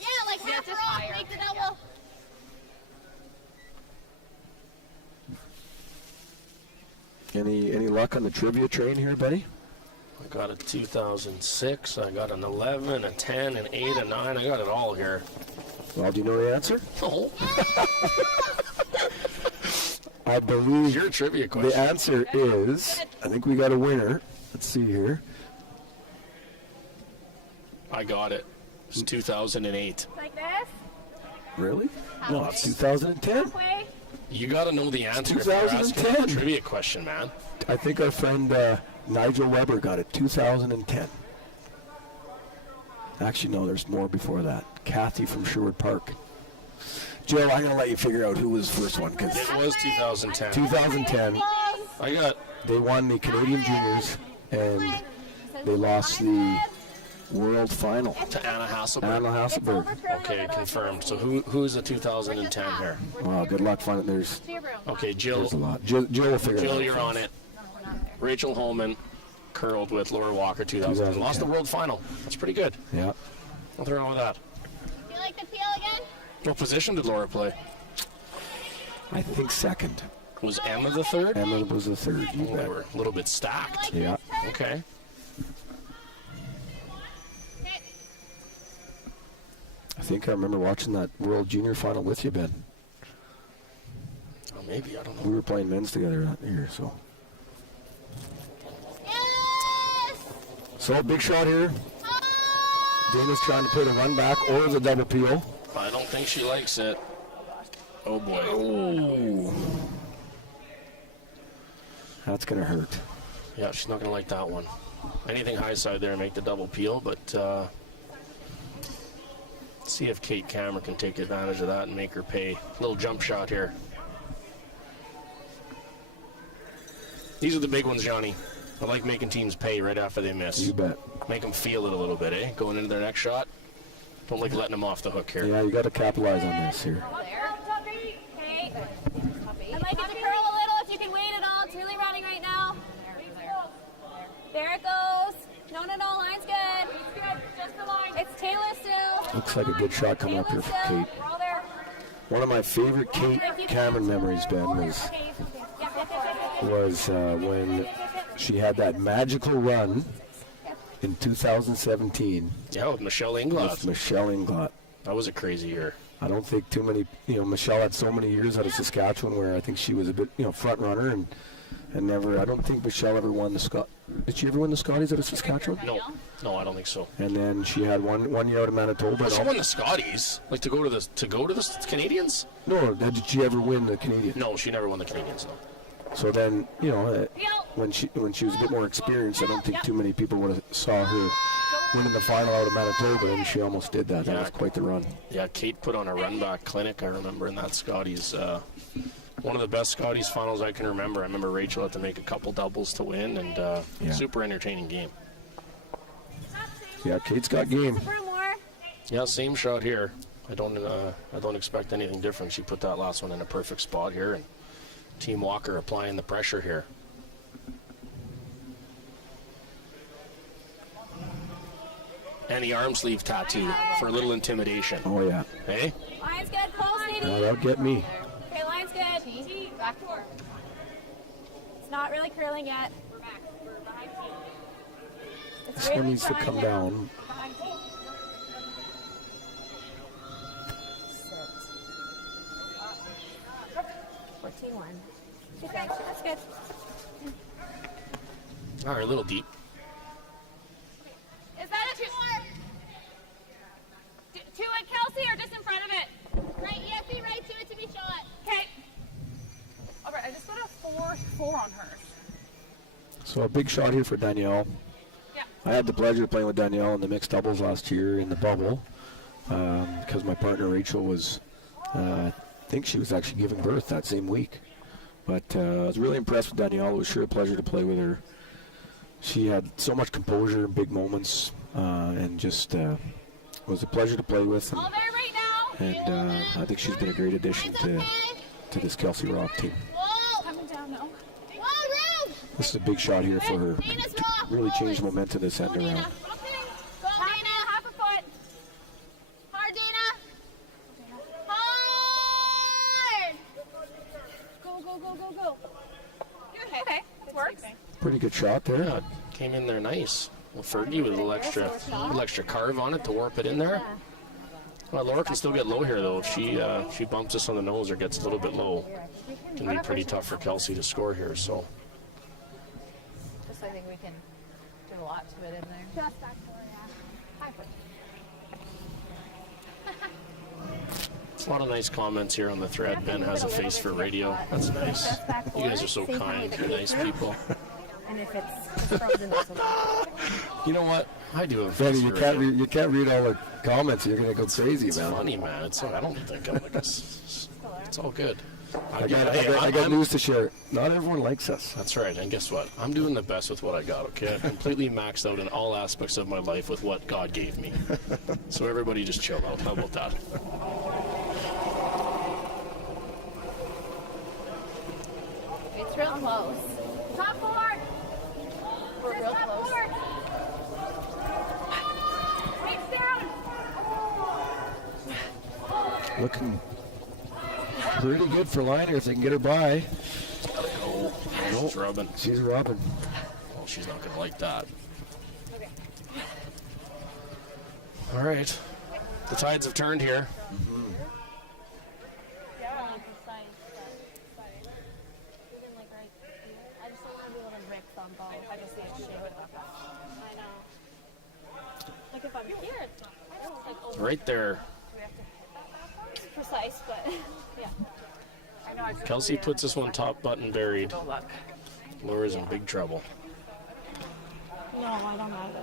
Yeah, like half off, make the double. Any luck on the trivia train here, Betty? I got a 2006, I got an 11, a 10, an 8, a 9. I got it all here. Well, do you know the answer? No. I believe Your trivia question. the answer is, I think we got a winner. Let's see here. I got it. It's 2008. Like this? Really? No, it's 2010. Halfway? You got to know the answer if you're asking 2010. a trivia question, man. I think our friend Nigel Weber got it, 2010. Actually, no, there's more before that. Kathy from Sherwood Park. Jill, I'm going to let you figure out who was the first one, because It was 2010. 2010, I got they won the Canadian Juniors, and they lost the World Final. to Anna Hasselberg. Anna Hasselberg. Okay, confirmed. So who's the 2010 here? Wow, good luck finding. There's Okay, Jill. a lot. Jill will figure it Jill, out. you're on it. Rachel Holman curled with Laura Walker 2000. Lost the world final. That's pretty good. Yeah. Nothing wrong with that. You like the peel again? What position did Laura play? I think second. Was Emma the third? Emma was the third. You They bet. were a little bit stacked. Yeah. Okay. Okay. I think I remember watching that World Junior Final with you, Ben. Oh, maybe. I don't We know. were playing men's together that year, so. Yes! So, big shot here. Dana's trying to put a run back or the double peel. I don't think she likes it. Oh, boy. Ooh. That's going to hurt. Yeah, she's not going to like that one. Anything high side there, make the double peel, but see if Kate Cameron can take advantage of that and make her pay. Little jump shot here. These are the big ones, Johnny. I like making teams pay right after they miss. You bet. Make them feel it a little bit, eh? Going into their next shot. Don't like letting them off the hook here. Yeah, you got to capitalize on this here. Okay. I'd like it to curl a little if you can wait at all. It's really running right now. There it goes. No, line's good. Just the line. It's Taylor still. Looks like a good shot coming up here for Taylor Kate. still. We're all there. One of my favorite Kate Cameron memories, Ben, was when she had that magical run in 2017 Yeah, with Michelle with Inglot. Michelle Inglot. That was a crazy year. I don't think too many, Michelle had so many years out of Saskatchewan where I think she was a bit, front runner and never, I don't think Michelle ever won the Scott. Did she ever win the Scotties out of Saskatchewan? No, I don't think so. And then she had one year out of Manitoba. Well, she won the Scotties, like to go to the Canadians. No, did she ever win the Canadian? No, she never won the Canadians. No. So then, when she was a bit more experienced, I don't think too many people would have saw her winning the final out of Manitoba, and she almost did that. That Yeah. was quite the run. Yeah, Kate put on a run back clinic. I remember in that Scotties. One of the best Scotties finals I can remember. I remember Rachel had to make a couple doubles to win, and super entertaining game. Yeah, Kate's got game. For more. Yeah, same shot here. I don't expect anything different. She put that last one in a perfect spot here, and Team Walker applying the pressure here. And the arm sleeve tattoo for a little intimidation. Oh, yeah. Hey? Line's good. Close, Nadine. That'll get me. Okay, line's good. Back to work. It's not really curling yet. We're back. We're behind T. This one needs to come down. Behind T. Sit. 14-1. Okay, that's good. All right, a little deep. Is that a two more? To it, Kelsey, or just in front of it? Right, you have to be right to it to be shot. Okay. All right, I just got a 4-4 on hers. So a big shot here for Danielle. Yeah. I had the pleasure of playing with Danielle in the mixed doubles last year in the bubble because my partner Rachel was, I think she was actually giving birth that same week. But I was really impressed with Danielle. It was sure a pleasure to play with her. She had so much composure, big moments, and just was a pleasure to play with. All there right And I think she's been a great addition to this Kelsey Rocque team. Coming down now. This is a big shot here for her to really change momentum this end around. Go, Dana. Half a foot. Hard, Dana. Hard. Go, go, go, go, go. Okay, it works. Pretty good shot there. Yeah, came in there nice. Well, Fergie with a little extra carve on it to warp it in there. Well, Laura can still get low here though. If she bumps us on the nose or gets a little bit low, it can be pretty tough for Kelsey to score here. So Just I think we can do a lot to it in there. Just back door, yeah. a lot of nice comments here on the thread. Ben has a face for radio. That's nice. You guys are so kind. You're nice people. And if it's frozen, it's okay. You know what? I do have a Benny, face you for can't radio. you can't read all the comments. You're gonna go crazy, It's man. funny, man. It's I don't think I'm like it's all good. I got news to share. Not everyone likes us. That's right, and guess what? I'm doing the best with what I got, okay? I've completely maxed out in all aspects of my life with what God gave me. So everybody just chill out. How about that? It's real close. Top board. We're real Top close. board. Weights down. Looking pretty good for Liner if they can get her by. Oh, she's rubbing. She's rubbing. Oh, she's not going to like that. All right. The tides have turned here. I just don't want to be able to rip them both. I just need to shake it up. I know. Like if I'm here, it's like over. Right there. It's precise, but yeah. Kelsey puts this one top button buried. Laura's in big trouble. No, I don't either.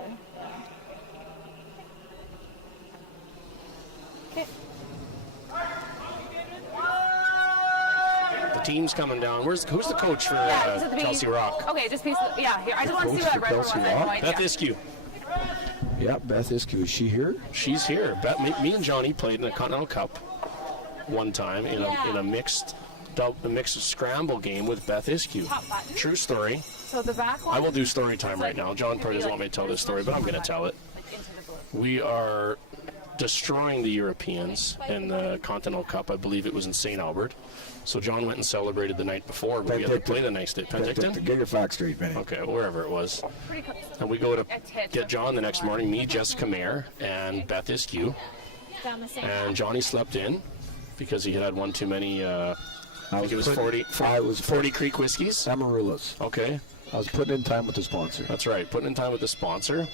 Okay. The team's coming down. Who's the coach for Kelsey Rocque? Okay, just piece of, yeah, here. I just want to see Coach what for red Kelsey was. I have no Rocque? idea. Beth Iskew. Yeah, Beth Iskew. Is she here? She's here. Me and Johnny played in a Continental Cup one time in a mixed scramble game with Beth Iskew. Top button. True story. So the back one? I will do story time right now. John probably doesn't want me to tell this story, but I'm going to tell it. We are destroying the Europeans in the Continental Cup. I believe it was in St. Albert. So John went and celebrated the night before, but we had to play the next day. Penticton? Get your facts straight, Benny. Okay, wherever it was. And we go to get John the next morning, me, Jessica Mayer, and Beth Iskew. Down the same. And Johnny slept in because he had one too many, I think it was putting- 40 Creek whiskeys. Amarillas. Okay, I was putting in time with the sponsor. that's right, putting in time with the sponsor.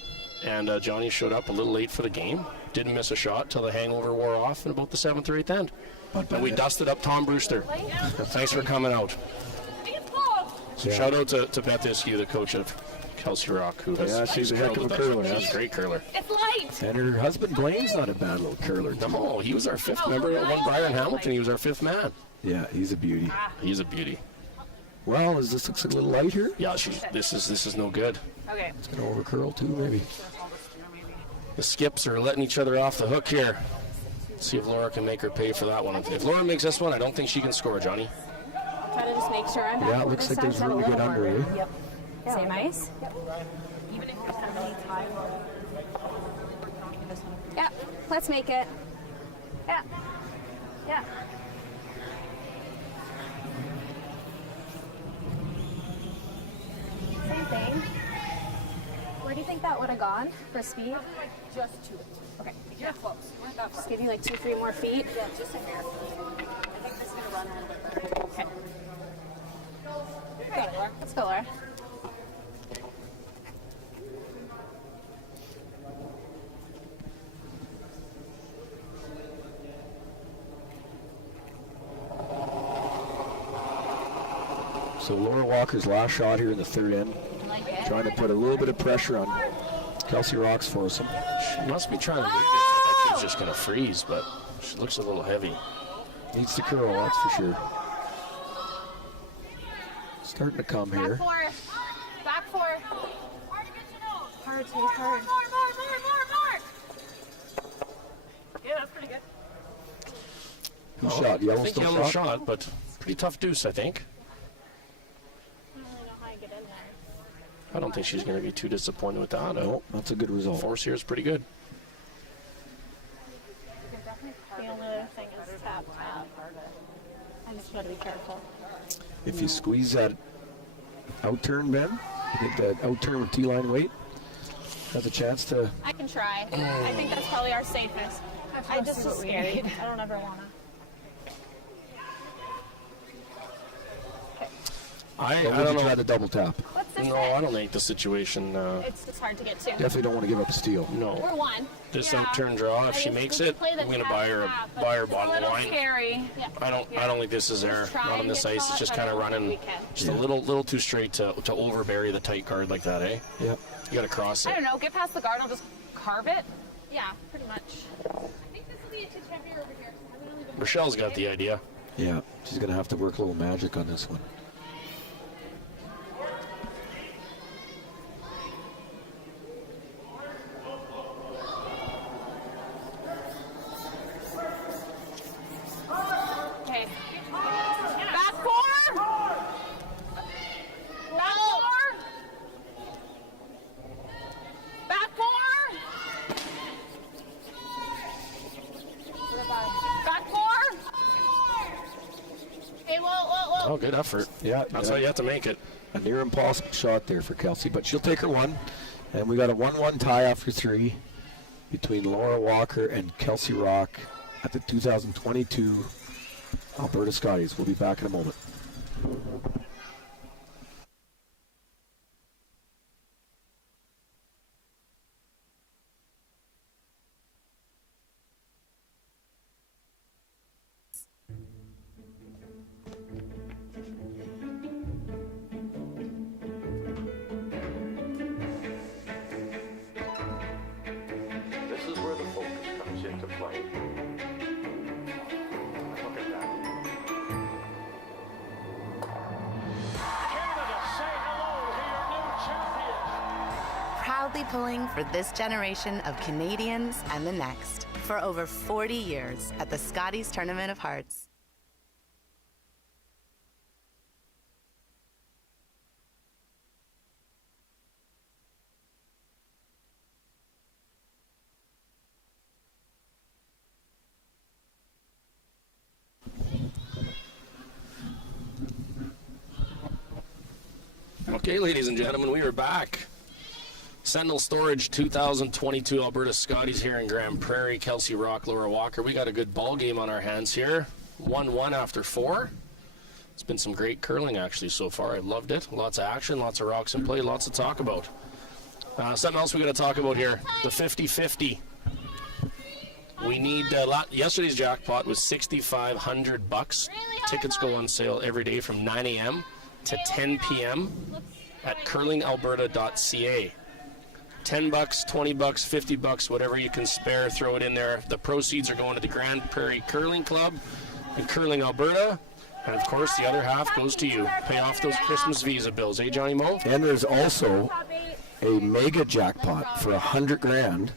And Johnny showed up a little late for the game. Didn't miss a shot till the hangover wore off in about the 7th or 8th end. And we dusted up Tom Brewster. Thanks for coming out. So Yeah. shout out to Beth Iskew, the coach of Kelsey Rocque, who has Yeah, she's a heck of a curler, She's yeah. a great curler. It's light. And her husband Blaine's not a bad little curler. No, he was our fifth. Remember at one Brian Hamilton, he was our fifth man. Yeah, he's a beauty. He's a beauty. Well, this looks a little light here. Yeah, this is no good. Okay. It's gonna over curl too, maybe. The skips are letting each other off the hook here. See if Laura can make her pay for that one. If Laura makes this one, I don't think she can score, Johnny. Try to just make sure I'm back. Yeah, it looks like there's room to get under, eh? Yep. Same ice. Yeah, let's make it. Yeah. Yeah. Same thing. Where do you think that would have gone for speed? Just to it. Okay. You're close. We're that Just give you like 2-3 more feet. Yeah, just a hair. I think this is going to run a little bit better. Okay. Got it, Laura. Let's go, Laura. So Laura Walker's last shot here in the third end, trying to put a little bit of pressure on Kelsey Rocque's foursome. She must be trying to do this. I thought she was just going to freeze, but she looks a little heavy. Needs to curl, that's for sure. Starting to come Back here. four. Back four. Hard, take hard. Yeah, that's pretty good. shot. I think Yellowstone yellow shot. shot, but pretty tough deuce, I think. I don't really know how I get in there. I don't think she's going to be too disappointed with that. No, that's a good result. Force here is pretty good. The only other thing is tap. I just gotta be careful. If you squeeze that out turn, Ben, you think that out turn with T-line weight has a chance to. I can try. I think that's probably our safest. I just was scared. I don't ever wanna. I Or would don't you try know. the double tap? What's this? No, I don't think the situation. It's just hard to get to. Definitely don't want to give up a steal. No. We're one. This Yeah. out-turn draw, if I she just- makes we it, play the I'm going to tap buy her tap, but a it's bottle of wine. Scary. Yeah. I don't think this is there. Try Not on and this get ice. caught, It's just but kind I of don't think running. we can. Just a little too straight to overbury the tight guard like that, eh? Yep. You got to cross I it. don't know. Get past the guard. I'll just carve it. Yeah, pretty much. I think this will be a touch heavier over here. Rochelle's got the idea. Yeah, she's going to have to work a little magic on this one. Okay. Back four. Back four. Back four. Back four. Hey, whoa. Oh, good effort. Yeah, That's how you have to make it. A near impossible shot there for Kelsey, but she'll take her one. And we got a 1-1 tie after 3 between Laura Walker and Kelsey Rocque at the 2022 Alberta Scotties. We'll be back in a moment. This is where the focus comes into play. Look at that. Canada, say hello to your new champions. Proudly pulling for this generation of Canadians and the next for over 40 years at the Scotties Tournament of Hearts. Okay, ladies and gentlemen, we are back. Sentinel Storage 2022 Alberta Scotties here in Grand Prairie. Kelsey Rocque, Laura Walker. We got a good ball game on our hands here. 1-1 after 4. It's been some great curling actually so far. I've loved it. Lots of action, lots of rocks in play, lots to talk about. Something else we got to talk about here. The 50-50. We need yesterday's jackpot was $6,500. Tickets go on sale every day from 9 a.m. to 10 p.m. at curlingalberta.ca. $10, $20, $50, whatever you can spare, throw it in there. The proceeds are going to the Grand Prairie Curling Club in Curling, Alberta. And of course, the other half goes to you. Pay off those Christmas visa bills, eh, Johnny Mo? And there's also a mega jackpot for $100,000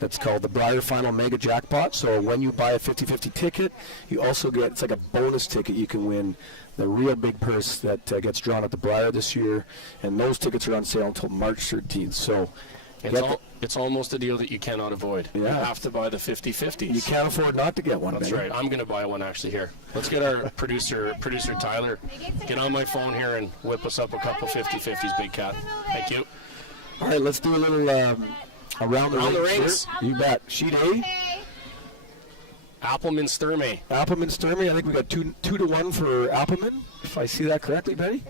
that's called the Briar Final Mega Jackpot. So when you buy a 50-50 ticket, you also get, it's like a bonus ticket. You can win the real big purse that gets drawn at the Briar this year. And those tickets are on sale until March 13th. So It's almost a deal that you cannot avoid. You Yeah. have to buy the 50-50s. you can't afford not to get one. That's baby. right. I'm going to buy one actually here. Let's get our producer Tyler, get on my phone here and whip us up a couple 50-50s, Big Cat. Thank you. All right, let's do a little around the Around the rings. rings. Here. You bet. Sheet A, Appleman Sturmey. Appleman Sturmey. I think we got 2-1 for Appleman, if I see that correctly, Betty.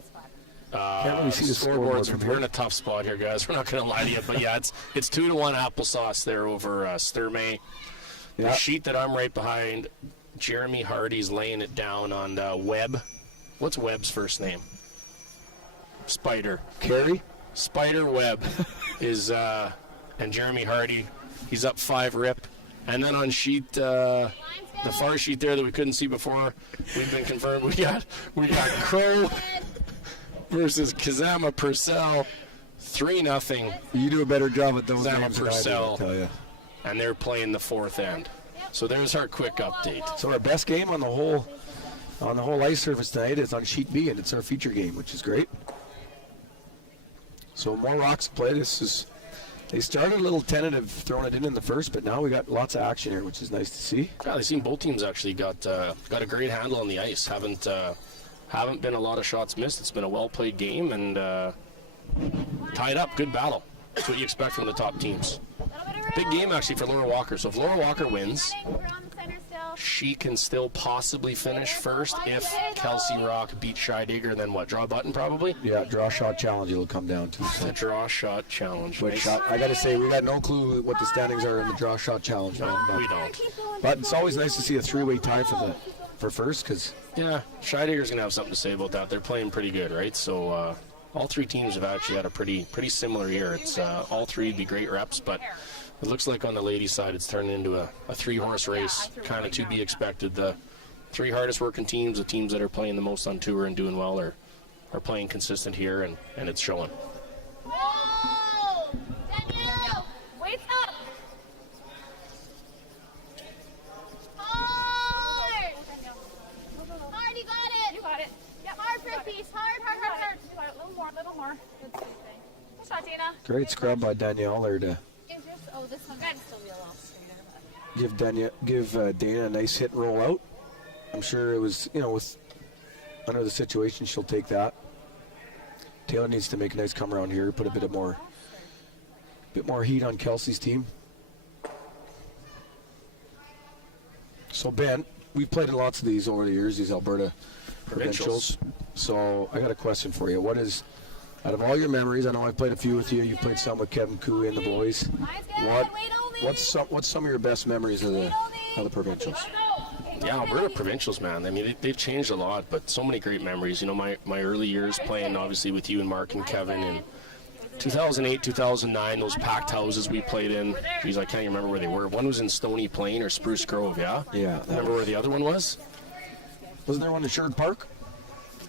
Can't really see the scoreboard from We're in here. a tough spot here, guys. We're not going to lie to you, but yeah, it's 2-1 applesauce there over Sturmey. The Yeah. sheet that I'm right behind, Jeremy Hardy's laying it down on Webb. What's Webb's first name? Spider. Carey. Spider Webb is, and Jeremy Hardy, he's up 5-rip. And then on sheet, the far sheet there that we couldn't see before, we've been confirmed. We got Crow versus Kazama Purcell, 3-0. You do a better job at those Sam names than I do, Purcell. I'll tell you. And they're playing the fourth end. So there's our quick update. So our best game on the whole ice surface tonight is on sheet B, and it's our feature game, which is great. So more Rocks play. They started a little tentative, throwing it in the first, but now we got lots of action here, which is nice to see. Yeah, they seem both teams actually got a great handle on the ice. Haven't been a lot of shots missed. It's been a well played game and tied up. Good battle. That's what you expect from the top teams. Big game actually for Laura Walker. So if Laura Walker wins, she can still possibly finish first if Kelsey Rocque beats Scheidegger. Then what? Draw a button probably? Yeah, draw shot challenge it'll come down to. So. The draw shot challenge. Which I got to say, we got no clue what the standings are in the draw shot challenge. No, we don't. But it's always nice to see a three-way tie for first, because yeah, Scheidegger's gonna have something to say about that. They're playing pretty good, right? So all three teams have actually had a pretty similar year. It's all three would be great reps, but it looks like on the ladies' side it's turning into a three-horse race, kind of to be expected. The three hardest working teams, the teams that are playing the most on tour and doing well, are playing consistent here, and it's showing. Whoa! Danielle! Wait up! Hard! Hard, you got it! You got it. Yep, hard for a piece. Hard. You got it. A little more. Good thing. Good shot, Dana. great scrub by Danielle there to This one might still be a little straighter. give Dana a nice hit and roll out. I'm sure it was, with under the situation, she'll take that. Taylor needs to make a nice come around here, put a bit more heat on Kelsey's team. So Ben, we've played in lots of these over the years, these Alberta provincials. So I got a question for you. What is, out of all your memories, I know I've played a few with you. You've played some with Kevin Cooey and the boys. What's some of your best memories of the provincials? Yeah, Alberta provincials, man. I mean, they've changed a lot, but so many great memories. My early years playing, obviously, with you and Mark and Kevin in 2008, 2009, those packed houses we played in. Geez, I can't even remember where they were. One was in Stony Plain or Spruce Grove, yeah? Yeah. Remember where the other one was? Wasn't there one in Sherwood Park?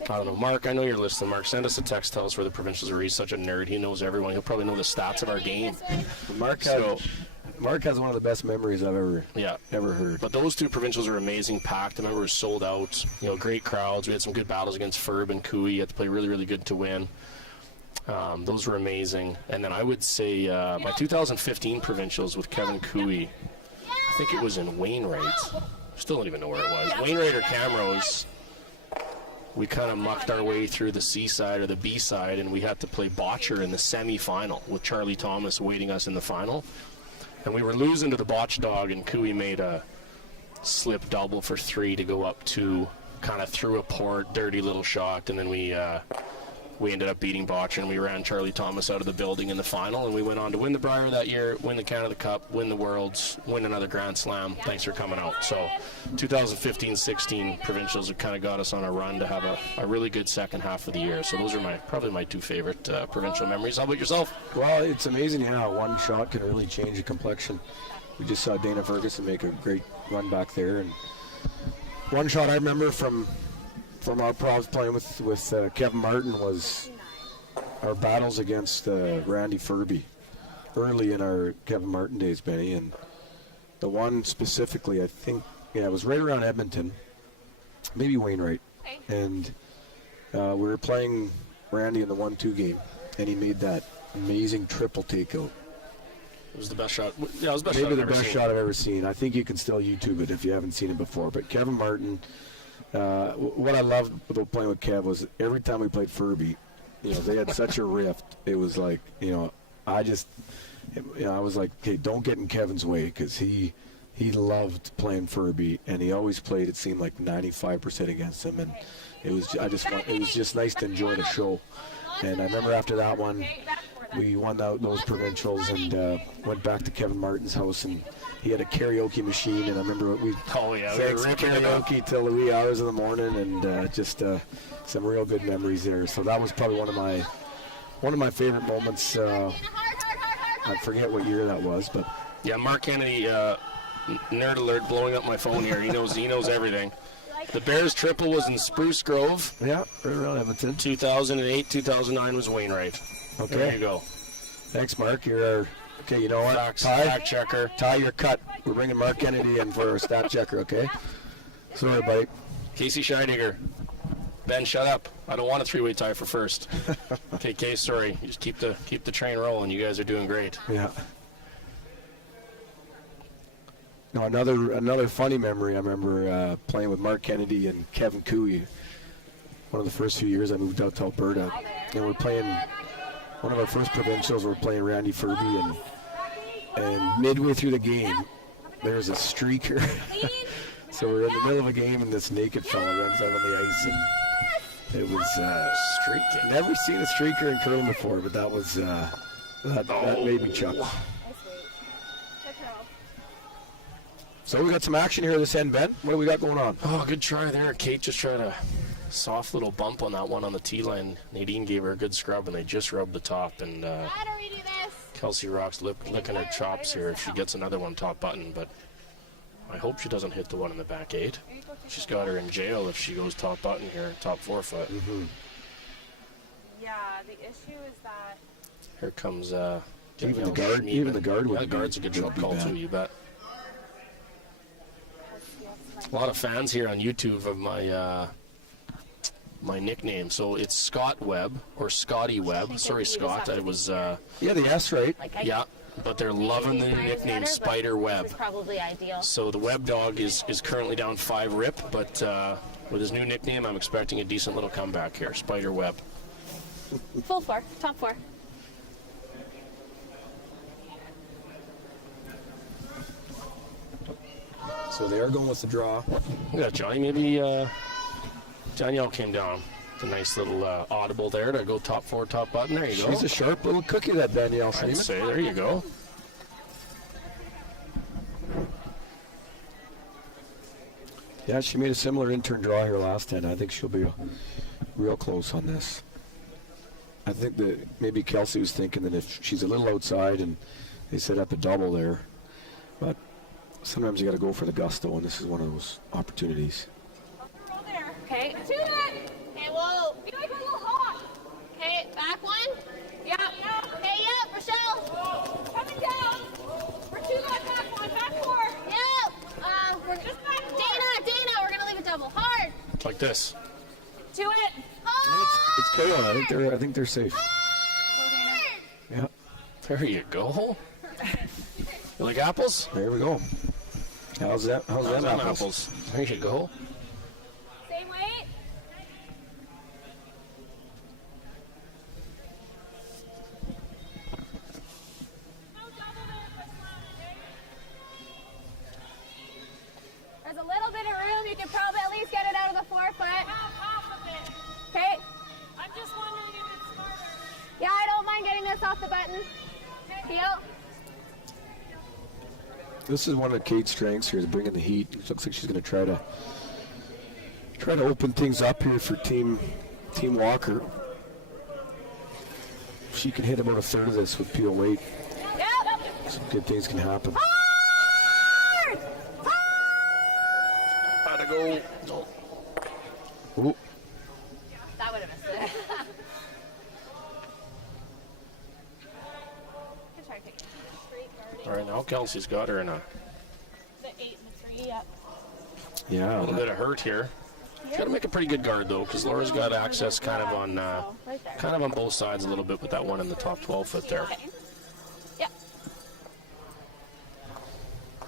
I don't know. Mark, I know you're listening. Mark, send us a text. Tell us where the provincials are. He's such a nerd. He knows everyone. He'll probably know the stats of our game. Mark has one of the best memories I've ever heard. But those two provincials are amazing, packed. I remember it was sold out. Great crowds. We had some good battles against Ferb and Cooey. You had to play really, really good to win. Those were amazing. And then I would say my 2015 provincials with Kevin Cooey, I think it was in Wainwright. Still don't even know where it was. Wainwright or Camrose. We kind of mucked our way through the C side or the B side, and we had to play Botcher in the semi-final with Charlie Thomas waiting us in the final. And we were losing to the Botch dog, and Cooey made a slip double for 3 to go up 2, kind of threw a poor, dirty little shot, and then we ended up beating Botch, and we ran Charlie Thomas out of the building in the final, and we went on to win the Brier that year, win the Canada Cup, win the Worlds, win another Grand Slam. Thanks for coming out. So 2015-16 provincials have kind of got us on a run to have a really good second half of the year. So those are probably my two favorite provincial memories. How about yourself? Well, it's amazing how one shot can really change the complexion. We just saw Dana Ferguson make a great run back there, and one shot I remember from our pros playing with Kevin Martin was our battles against Randy Furby early in our Kevin Martin days, Benny. And the one specifically, I think, it was right around Edmonton, maybe Wainwright. And we were playing Randy in the 1-2 game, and he made that amazing triple takeout. It was the best shot. Yeah, it was the best maybe shot the best shot I've ever seen. I think you can still YouTube it if you haven't seen it before. But Kevin Martin, what I loved about playing with Kev was every time we played Furby, they had such a rift. It was like, I was like, okay, don't get in Kevin's way, because he loved playing Furby, and he always played, it seemed like 95% against him, and it was just nice to enjoy the show. And I remember after that one, we won those provincials and went back to Kevin Martin's house, and he had a karaoke machine, and I remember we sang karaoke till the wee hours of the morning, and just some real good memories there. So that was probably one of my favorite moments. I forget what year that was, but yeah, Mark Kennedy, nerd alert, blowing up my phone here. He knows everything. The Bears triple was in Spruce Grove. Yeah, right around Edmonton. 2008, 2009 was Wainwright. Okay. There you go. Thanks, Mark. You're our Okay, you know what? Fact checker. Ty, you're cut. We're bringing Mark Kennedy in for a stat checker, okay? Sorry, buddy. Casey Scheidegger. Ben, shut up. I don't want a three-way tie for first. Okay, Case, sorry. You just keep the train rolling. You guys are doing great. Yeah. No, another funny memory. I remember playing with Mark Kennedy and Kevin Cooey. One of the first few years I moved out to Alberta, and we're playing one of our first provincials. We're playing Randy Furby, and midway through the game, there's a streaker. So we're in the middle of a game, and this naked fella runs out on the ice, and it was streaking. Never seen a streaker in curling before, but that was that made me chuckle. So we got some action here at this end, Ben. What do we got going on? Oh, good try there. Kate just tried a soft little bump on that one on the tee line. Nadine gave her a good scrub, and they just rubbed the top. And Kelsey Rocque's licking her chops here if she gets another one top button. But I hope she doesn't hit the one in the back 8. She's got her in jail if she goes top button here, top 4-foot. Mm-hmm. Yeah, the issue is that Here comes even the guard. Even the guard would. The guard's a good shot call too. You bet. A lot of fans here on YouTube of my my nickname. So it's Scott Webb or Scotty Webb. Sorry, Scott. I was. Yeah, the S right. Yeah, but they're loving the new nickname Spider Webb. Probably ideal. So the Webb dog is currently down 5 rip, but with his new nickname, I'm expecting a decent little comeback here. Spider Webb. Full 4, top 4. So they are going with the draw. Yeah, Johnny, maybe Danielle came down. It's a nice little audible there to go top 4, top button. There you go. She's a sharp little cookie, that Danielle. I'd say, there you go. Yeah, she made a similar intern draw here last time. I think she'll be real close on this. I think that maybe Kelsey was thinking that if she's a little outside and they set up a double there, but sometimes you got to go for the gusto, and this is one of those opportunities. Okay, to it. Okay, whoa. Be like a little hot. Okay, back 1. Yeah. Okay, yeah, Rochelle. Coming down. We're 2 going back 1, back 4. Yeah. We're just back 4. Dana, we're gonna leave it double hard. Like this. To it. It's KO. I think they're safe. Yeah. There you go. You like apples? There we go. How's that? How's them apples? There you go. Same weight. There's a little bit of room. You can probably at least get it out of the 4-foot. Half of it. Okay. I'm just wondering if it's smarter. Yeah, I don't mind getting this off the button. Feel. This is one of Kate's strengths here, is bringing the heat. It looks like she's going to try to open things up here for Team Walker. She can hit about a third of this with peel weight. Yep. Some good things can happen. Hard! Gotta go. No. Ooh. That would have missed it. Good try, Kate. All right, now Kelsey's got her in a the 8 and the 3, yep. Yeah. little bit of hurt here. She's got to make a pretty good guard though, because Laura's got access kind of on both sides a little bit with that one in the top 12-foot there. Yep.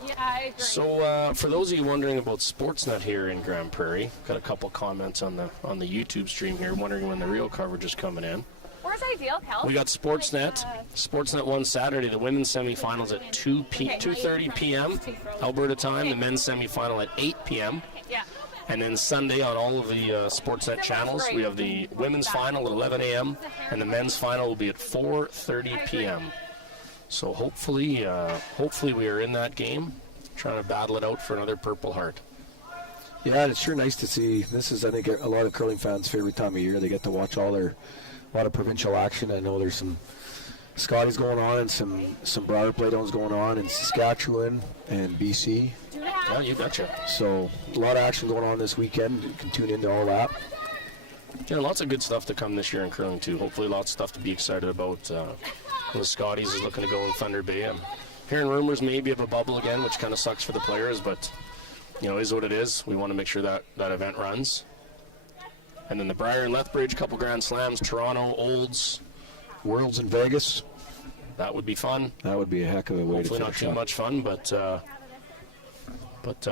Yeah, I agree. So for those of you wondering about Sportsnet here in Grand Prairie, got a couple comments on the YouTube stream here, wondering when the real coverage is coming in. Where's ideal, Kel? We got Sportsnet. Sportsnet 1 Saturday, the women's semifinals at 2:30 p.m. Alberta time. The men's semifinal at 8 p.m. Yeah. And then Sunday on all of the Sportsnet channels, we have the women's final at 11 a.m. and the men's final will be at 4:30 p.m. So hopefully we are in that game, trying to battle it out for another Purple Heart. Yeah, it's sure nice to see. This is, I think, a lot of curling fans' favorite time of year. They get to watch a lot of provincial action. I know there's some Scotties going on and some broader playdowns going on in Saskatchewan and BC. Yeah, you betcha. So a lot of action going on this weekend. You can tune into all that. Yeah, lots of good stuff to come this year in curling too. Hopefully lots of stuff to be excited about The Scotties is looking to go in Thunder Bay. I'm hearing rumors maybe of a bubble again, which kind of sucks for the players, but is what it is. We want to make sure that that event runs. And then the Briar and Lethbridge, couple Grand Slams, Toronto, Olds, Worlds in Vegas. That would be fun. That would be a heck of a way Hopefully to not finish too much fun, but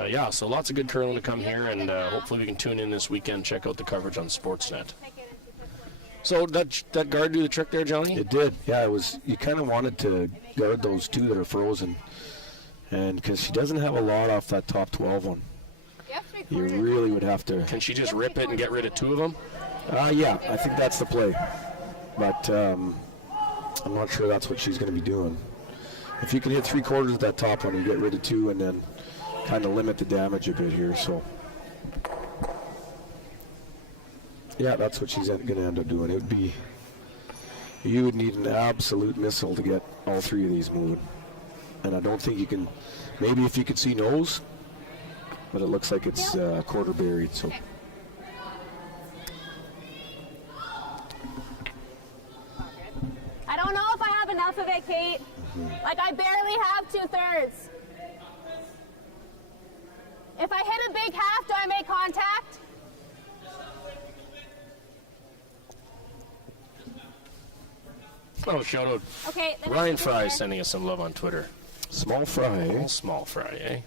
yeah, so lots of good curling to come here, and hopefully we can tune in this weekend, check out the coverage on Sportsnet. So that guard do the trick there, Johnny? It did. Yeah, it was. You kind of wanted to guard those two that are frozen, and because she doesn't have a lot off that top 12 one, you really would have to. Can she just rip it and get rid of two of them? Yeah, I think that's the play, but I'm not sure that's what she's going to be doing. If you can hit 3/4 of that top one, you get rid of two, and then kind of limit the damage a bit here. So. Yeah, that's what she's going to end up doing. It would be, you would need an absolute missile to get all three of these moving. And I don't think you can, maybe if you could see nose, but it looks like it's quarter buried. So. I don't know if I have enough of it, Kate. Like, I barely have 2/3. If I hit a big half, do I make contact? Oh, shout out. Okay. Ryan Fry is sending us some love on Twitter. Small Fry. Oh, Small Fry, eh?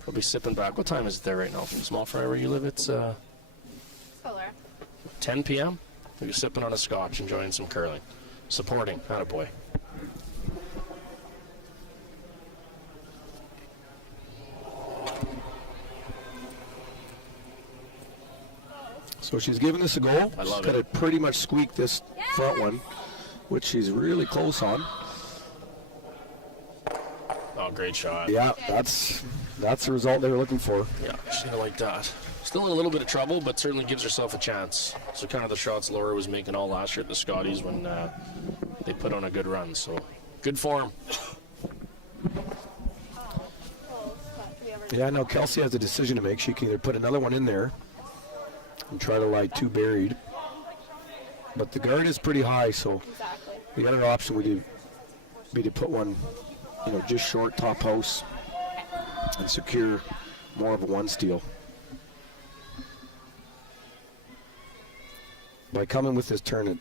Probably sipping back. What time is it there right now from Small Fry where you live? It's 10 p.m. You're sipping on a scotch, enjoying some curling. Supporting. Attaboy. So she's giving this a go. I love she's it. got to pretty much squeak this front one, which she's really close on. Oh, great shot. Yeah, that's the result they were looking for. Yeah, she's gonna like that. Still in a little bit of trouble, but certainly gives herself a chance. So kind of the shots Laura was making all last year at the Scotties when they put on a good run. So good form. Yeah, now Kelsey has a decision to make. She can either put another one in there and try to lie two buried, but the guard is pretty high, so the other option would be to put one, just short top house and secure more of a one steal. By coming with this turn, it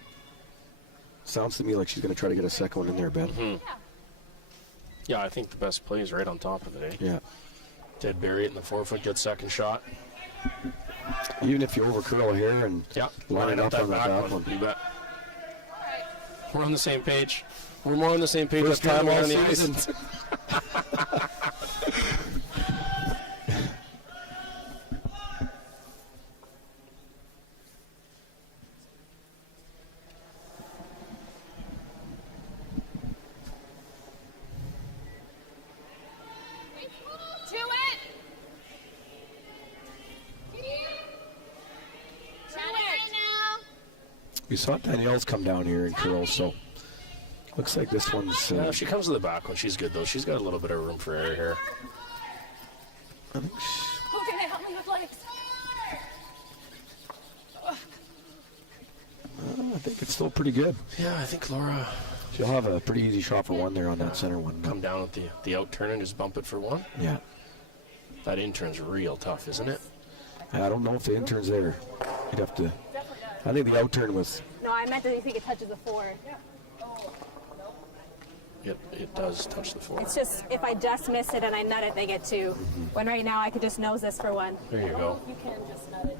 sounds to me like she's going to try to get a second one in there, Ben. Mm-hmm. Yeah, I think the best play is right on top of it, eh? Yeah. Dead bury it in the 4-foot, good second shot. Even if you overcurl a hair and line it up on that back one. You bet. We're on the same page. We're more on the same page First this time time on the all ice. season. We saw Danielle's come down here and curl, so looks like this one's. Yeah, if she comes to the back one, she's good though. She's got a little bit of room for error here. Who can help me with legs? I think it's still pretty good. Yeah, I think Laura. She'll have a pretty easy shot for one there on that center one. Come down with the out turn and just bump it for one. Yeah. That intern's real tough, isn't it? I don't know if the intern's there. You'd have to. I think the out turn was. No, I meant that you think it touches the 4. It does touch the 4. It's just, if I just miss it and I nut it, they get 2. When right now I could just nose this for 1. There you go. You can just nut it.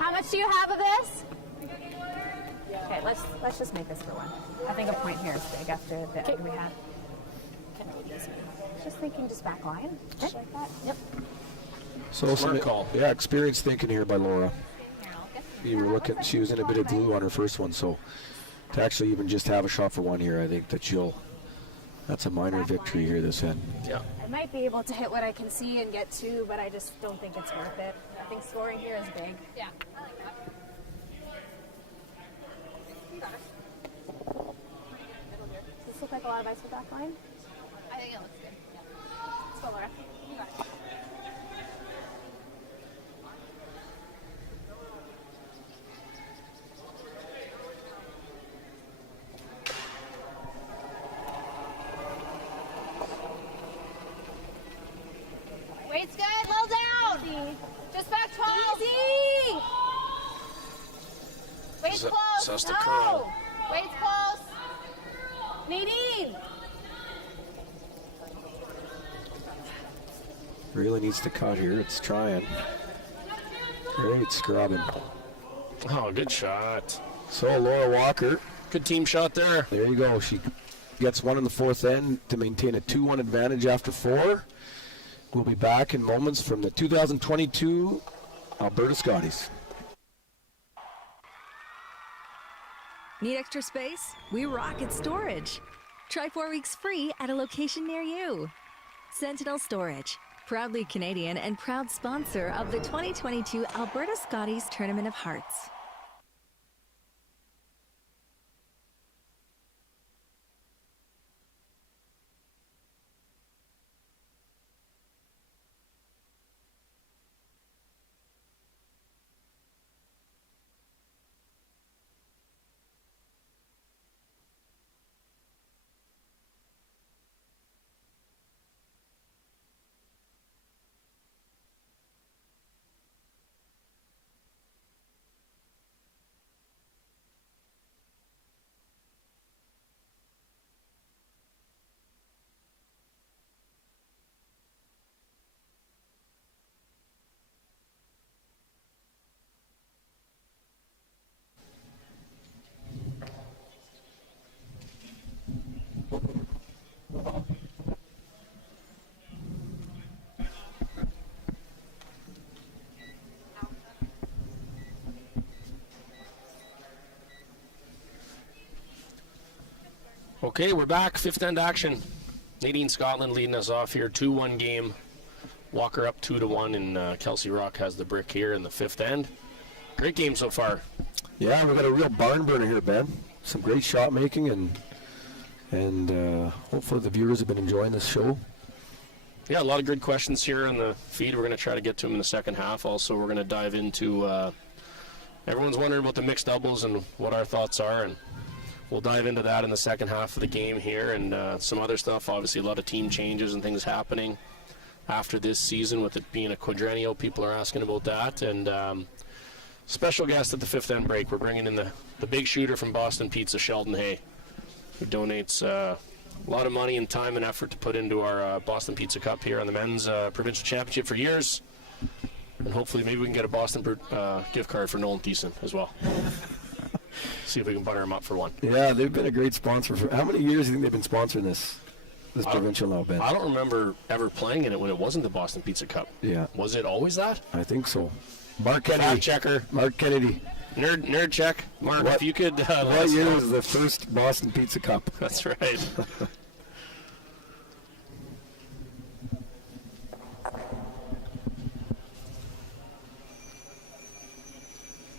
How much do you have of this? Okay, let's just make this for 1. I think a point here is big after the egg we had. Just thinking, just back line. Just like that. Yep. So Smart call. Yeah, experienced thinking here by Laura. You were looking. She was in a bit of glue on her first one, so to actually even just have a shot for 1 here, I think that that's a minor victory here this end. Yeah. I might be able to hit what I can see and get 2, but I just don't think it's worth it. I think scoring here is big. Yeah, I like that. You got it. Does this look like a lot of ice with back line? I think it looks good. Yeah. Let's go, Laura. You got it. Weight's good. Little down. Just back 12. Easy. Weight's close. That's the No. curl. Weight's close. Nadine. Really needs to cut here. It's trying. Great scrubbing. Oh, good shot. So Laura Walker, Good team shot there. there you go. She gets one in the fourth end to maintain a 2-1 advantage after 4. We'll be back in moments from the 2022 Alberta Scotties. Need extra space? We rock at storage. Try 4 weeks free at a location near you. Sentinel Storage, proudly Canadian and proud sponsor of the 2022 Alberta Scotties Tournament of Hearts. Okay, we're back. Fifth end action. Nadine Scotland leading us off here. 2-1 game. Walker up 2-1, and Kelsey Rocque has the brick here in the fifth end. Great game so far. Yeah, we've got a real barn burner here, Ben. Some great shot making, and hopefully the viewers have been enjoying this show. Yeah, a lot of good questions here on the feed. We're going to try to get to them in the second half. Also, we're going to dive into everyone's wondering about the mixed doubles and what our thoughts are, and we'll dive into that in the second half of the game here, and some other stuff. Obviously, a lot of team changes and things happening after this season with it being a quadrennial. People are asking about that, and special guest at the fifth end break. We're bringing in the big shooter from Boston Pizza, Sheldon Hay, who donates a lot of money and time and effort to put into our Boston Pizza Cup here on the men's provincial championship for years. And hopefully maybe we can get a Boston gift card for Nolan Thiessen as well. See if we can butter him up for one. Yeah, they've been a great sponsor. For how many years do you think they've been sponsoring this provincial now, Ben? I don't remember ever playing in it when it wasn't the Boston Pizza Cup. Yeah. Was it always that? I think so. Mark Kennedy. Fact checker. Mark Kennedy. Nerd check. Mark, if you could... what year was the first Boston Pizza Cup? That's right.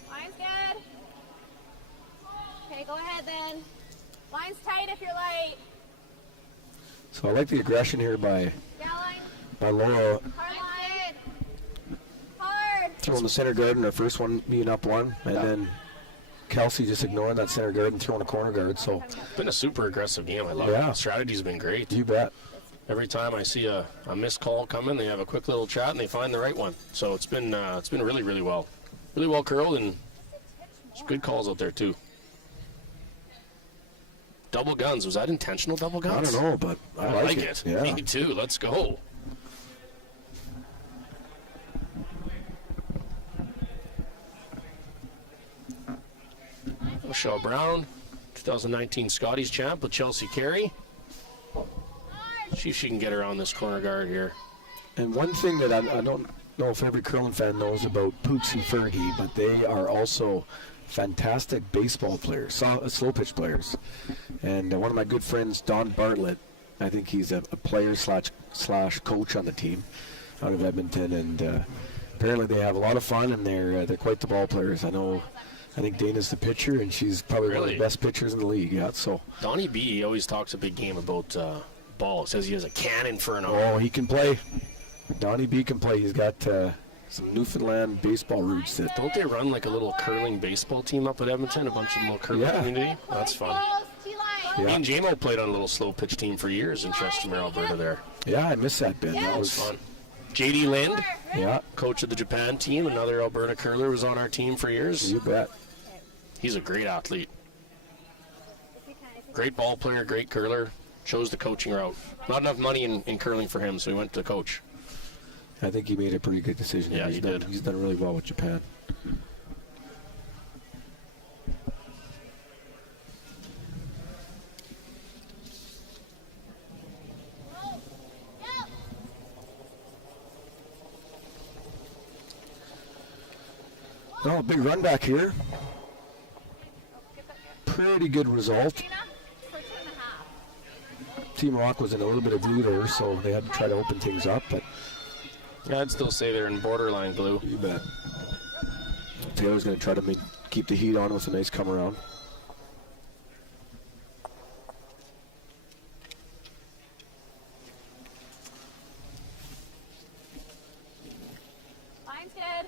Line's good. Okay, go ahead then. Line's tight if you're light. So I like the aggression here by Laura. Hard line. Hard. Throwing the center guard in her first one, being up 1, and then Kelsey just ignoring that center guard and throwing a corner guard. So It's been a super aggressive game. I love it. The strategy's been great. You bet. Every time I see a missed call coming, they have a quick little chat and they find the right one. So it's been really, really well curled, and some good calls out there too. Double guns. Was that intentional double guns? I don't know, but I like it. Yeah. Me too. Let's go. Michelle Brown, 2019 Scotties champ with Chelsea Carey. See if she can get around this corner guard here. And one thing that I don't know if every curling fan knows about Poots and Fergie, but they are also fantastic baseball players, slow pitch players. And one of my good friends, Don Bartlett, I think he's a player slash coach on the team out of Edmonton, and apparently they have a lot of fun, and they're quite the ball players. I think Dana's the pitcher, and she's probably one of the best pitchers in the league. Yeah, so Donnie B always talks a big game about ball. Says he has a cannon for an arm. Oh, he can play. Donnie B can play. He's got some Newfoundland baseball roots. Don't they run like a little curling baseball team up at Edmonton? A bunch of little curling community? That's fun. Yeah. Me and JMO played on a little slow pitch team for years in Chestermere, Alberta there. Yeah, I miss that, Ben. That was fun. JD Lind, Yeah, coach of the Japan team, another Alberta curler, was on our team for years. you bet. He's a great athlete. Great ball player, great curler. Chose the coaching route. Not enough money in curling for him, so he went to coach. I think he made a pretty good decision. Yeah, he did. He's done really well with Japan. Well, a big run back here. Pretty good result. Team Rocque was in a little bit of blue there, so they had to try to open things up, but Yeah, I'd still say they're in borderline blue. you bet. Taylor's going to try to keep the heat on with a nice come around. Line's good.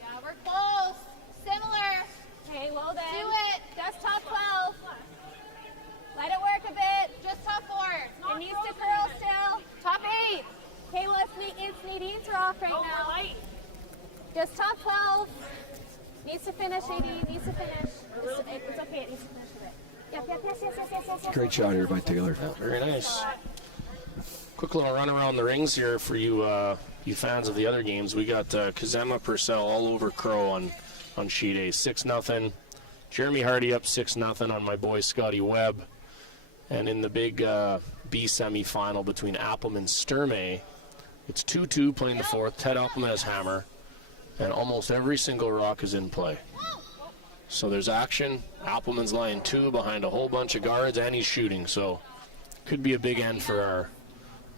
Yeah, we're close. Similar. Okay, well then. Do it. Just top 12. Let it work a bit. Just top 4. It needs to curl still. Top 8. Okay, well it's Nadine's rock right now. Just top 12. Needs to finish, Nadine. Needs to finish. It's okay. It needs to finish with it. Yep. Yes. Great shot here by Taylor. Very nice. Quick little run around the rings here for you you fans of the other games. We got Kazema Purcell all over Crow on sheet A, 6-0. Jeremy Hardy up 6-0 on my boy Scotty Webb. And in the big B semifinal between Appleman and Sturmey, it's 2-2 playing the fourth. Ted Appleman has hammer, and almost every single rock is in play. So there's action. Appleman's lying 2 behind a whole bunch of guards, and he's shooting. So could be a big end for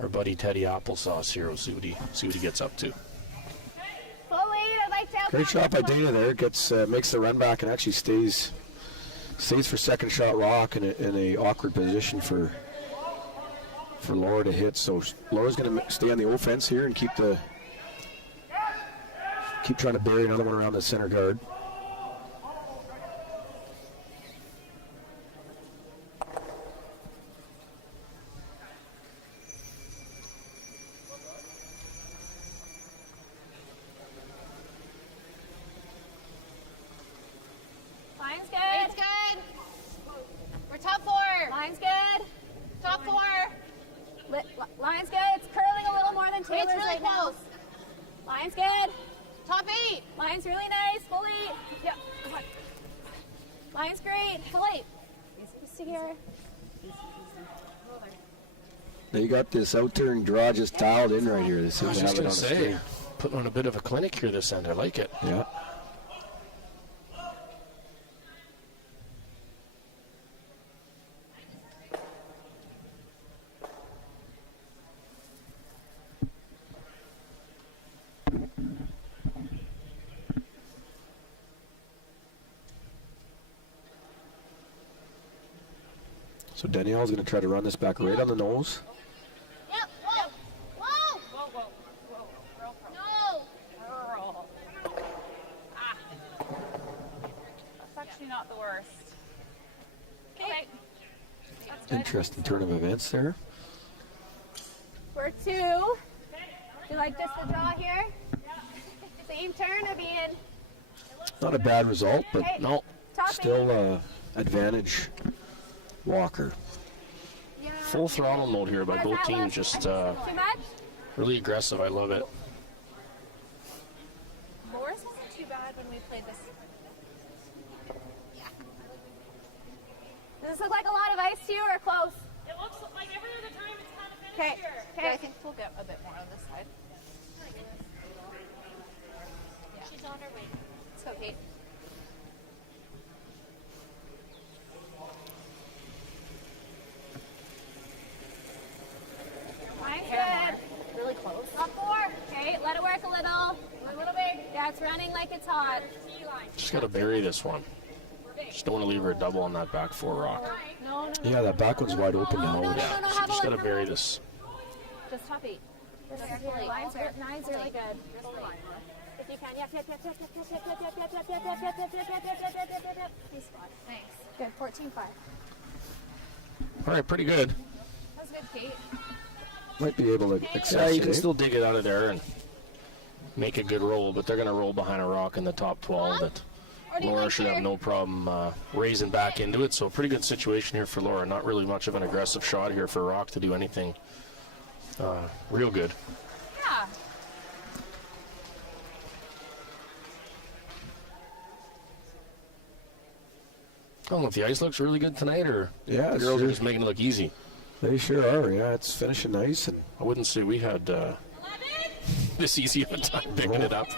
our buddy Teddy Applesauce here. We'll see what he gets up to. Full lead. I'd like to. Great shot by Dana there. Makes the run back and actually stays for second shot Rock in a awkward position for Laura to hit. So Laura's going to stay on the offense here and keep trying to bury another one around the center guard. Line's good. It's good. We're top 4. Line's good. Top 4. Line's good. It's curling a little more than Taylor's really right close. Now. Line's good. Top 8. Line's really nice. Full 8. Yep. Line's great. Full 8. Easy here. They got this out turn draw just dialed in right here. They seem I was to just have it going on to the say, string. putting on a bit of a clinic here this end. I like it. Yeah. So Danielle's going to try to run this back right on the nose. Yep. Whoa. Whoa. No. Girl. Ah. That's actually not the worst. Okay. That's good. Interesting turn of events there. We're 2. Do you like just the draw here? Same turn or be in? Not a bad result, but Okay. No, Top 8. still advantage Walker. Yeah. full throttle mode here by both teams. Just Too much? really aggressive. I love it. Loris wasn't too bad when we played this. Does this look like a lot of ice to you or close? It looks like every other time it's kind of finished Okay. here. But I Okay. think we'll get a bit more on this side. She's on her way. Let's go, Kate. Line's good. Really close. Top 4. Okay, let it work a little. A little bit. Yeah, it's running like it's hot. Just got to bury this one. Just don't want to leave her a double on that back 4 rock. No. Yeah, that back one's wide open now. No, Yeah, have a just got to look. bury this. Just top 8. Line's really good. If you can. Yep. Nice spot. Thanks. Good, 14-5. All right, pretty good. That was good, Kate. Might be able to access Yeah, you it. can still dig it out of there and make a good roll, but they're going to roll behind a Rocque in the top 12 that Laura should have no problem raising back into it. So a pretty good situation here for Laura. Not really much of an aggressive shot here for Rocque to do anything real good. Yeah. I don't know if the ice looks really good tonight or Yeah, the it's girls are sure. just making it look easy. They sure are. Yeah, it's finishing nice, and I wouldn't say we had this easy of a time picking it up.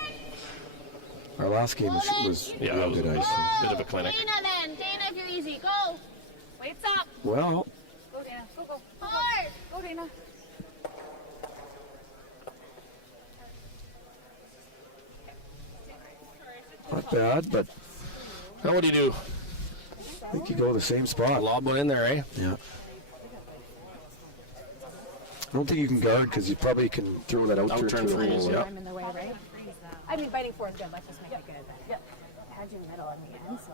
our last game was Yeah, real it was good a ice. bit of a clinic. Dana then. Dana, if you're easy. Go. Weights up. Well, Go, Dana. Go, go. Hard. Go, Dana. not bad, but Now what do you do? I think you go the same spot. Lob one in there, eh? Yeah. I don't think you can guard because you probably can throw that out there Out-turn to the freeze, hole. yeah. I'm in the way, right? I mean, biting four is good. Let's just make it good. But yep. I had you middle in the end, so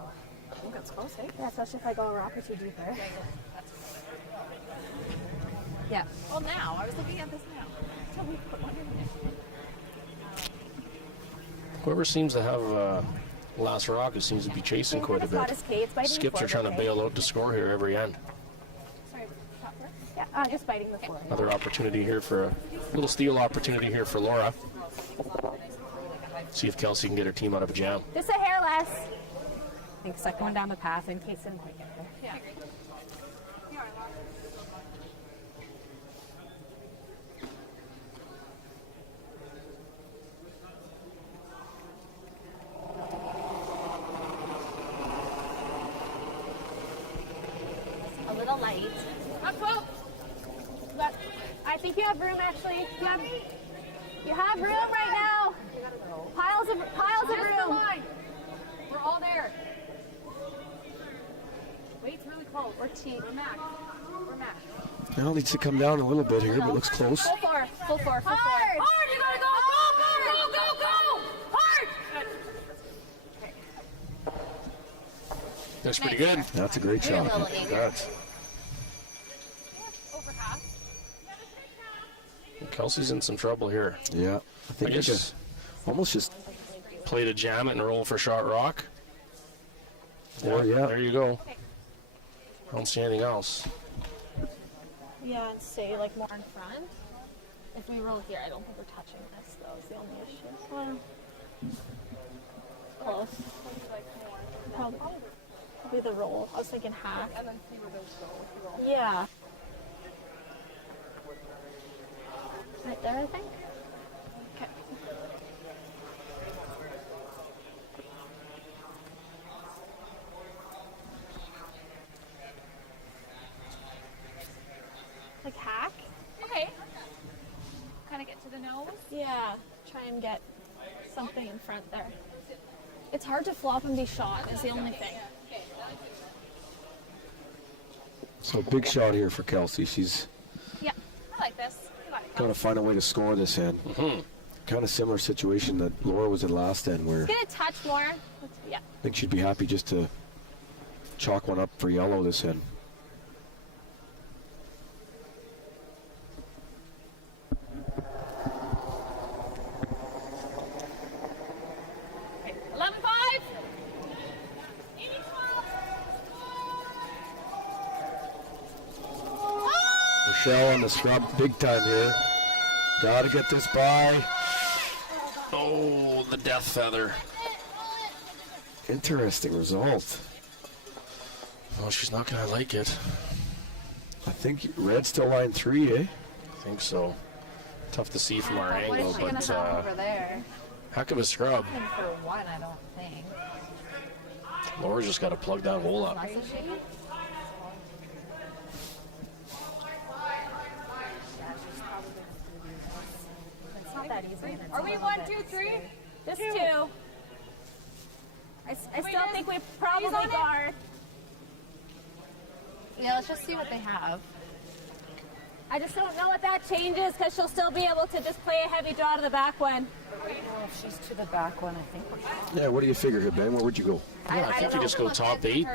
I think that's close, eh? Yeah, especially if I go a rock or two deeper. Yeah. Well, now I was looking at this now. Tell me, put one in there. Whoever seems to have last rock, it seems to be chasing quite a It's not bit. as K. It's biting Skips the are four, trying to okay? bail out to score here every end. Sorry, top four? Yeah, just biting the four. Another opportunity here for a little steal opportunity here for Laura. See if Kelsey can get her team out of a jam. Just a hair less. I think it's like going down the path in case it might get there. Yeah. A little light. Up, go. But I think you have room actually. You have room right now. Piles of room. We're all there. Weight's really close. We're team. We're max. We're max. Now it needs to come down a little bit here, but looks close. Full four. Full four. Full four. Hard! Hard! You gotta go! Go! Go! Go! Go! Hard! That's pretty good. That's a great shot. Congrats. Over half. Kelsey's in some trouble here. Yeah, I think I I guess just almost just. play to jam it and roll for shot rock. Or yeah. There you go. I don't see anything else. Yeah, and stay like more in front. If we roll here, I don't think we're touching this though. Is the only issue. Well, close. Probably the roll. I was thinking half. And then see where those go. If you roll. Yeah. Right there, I think. Okay. Like hack? Okay. Kind of get to the nose. Yeah. Try and get something in front there. It's hard to flop and be shot is the only thing. So big shot here for Kelsey. She's Yeah. I like this. You got it. got to find a way to score this end. Kind of similar situation that Laura was in last end, where Get a touch more. Yeah. I think she'd be happy just to chalk one up for yellow this end. Okay. 11-5. Michelle on the scrub big time here. Got to get this by. Oh, the death feather. Interesting result. Well, she's not going to like it. I think Red's still line 3, eh? I think so. Tough to see from our What angle, is she gonna but have over there? heck of a scrub. I think for one, I don't think. Laura's just got to plug that hole up. Doesn't she? It's not that easy. and it's Are a we little 1, bit 2, 3? Just two. I still think we probably on it? guard. Yeah, let's just see what they have. I just don't know what that changes because she'll still be able to just play a heavy draw to the back one. If she's to the back one, I think we're Yeah, what do you figure here, Ben? Where would you go? Yeah, I think you just go top 8,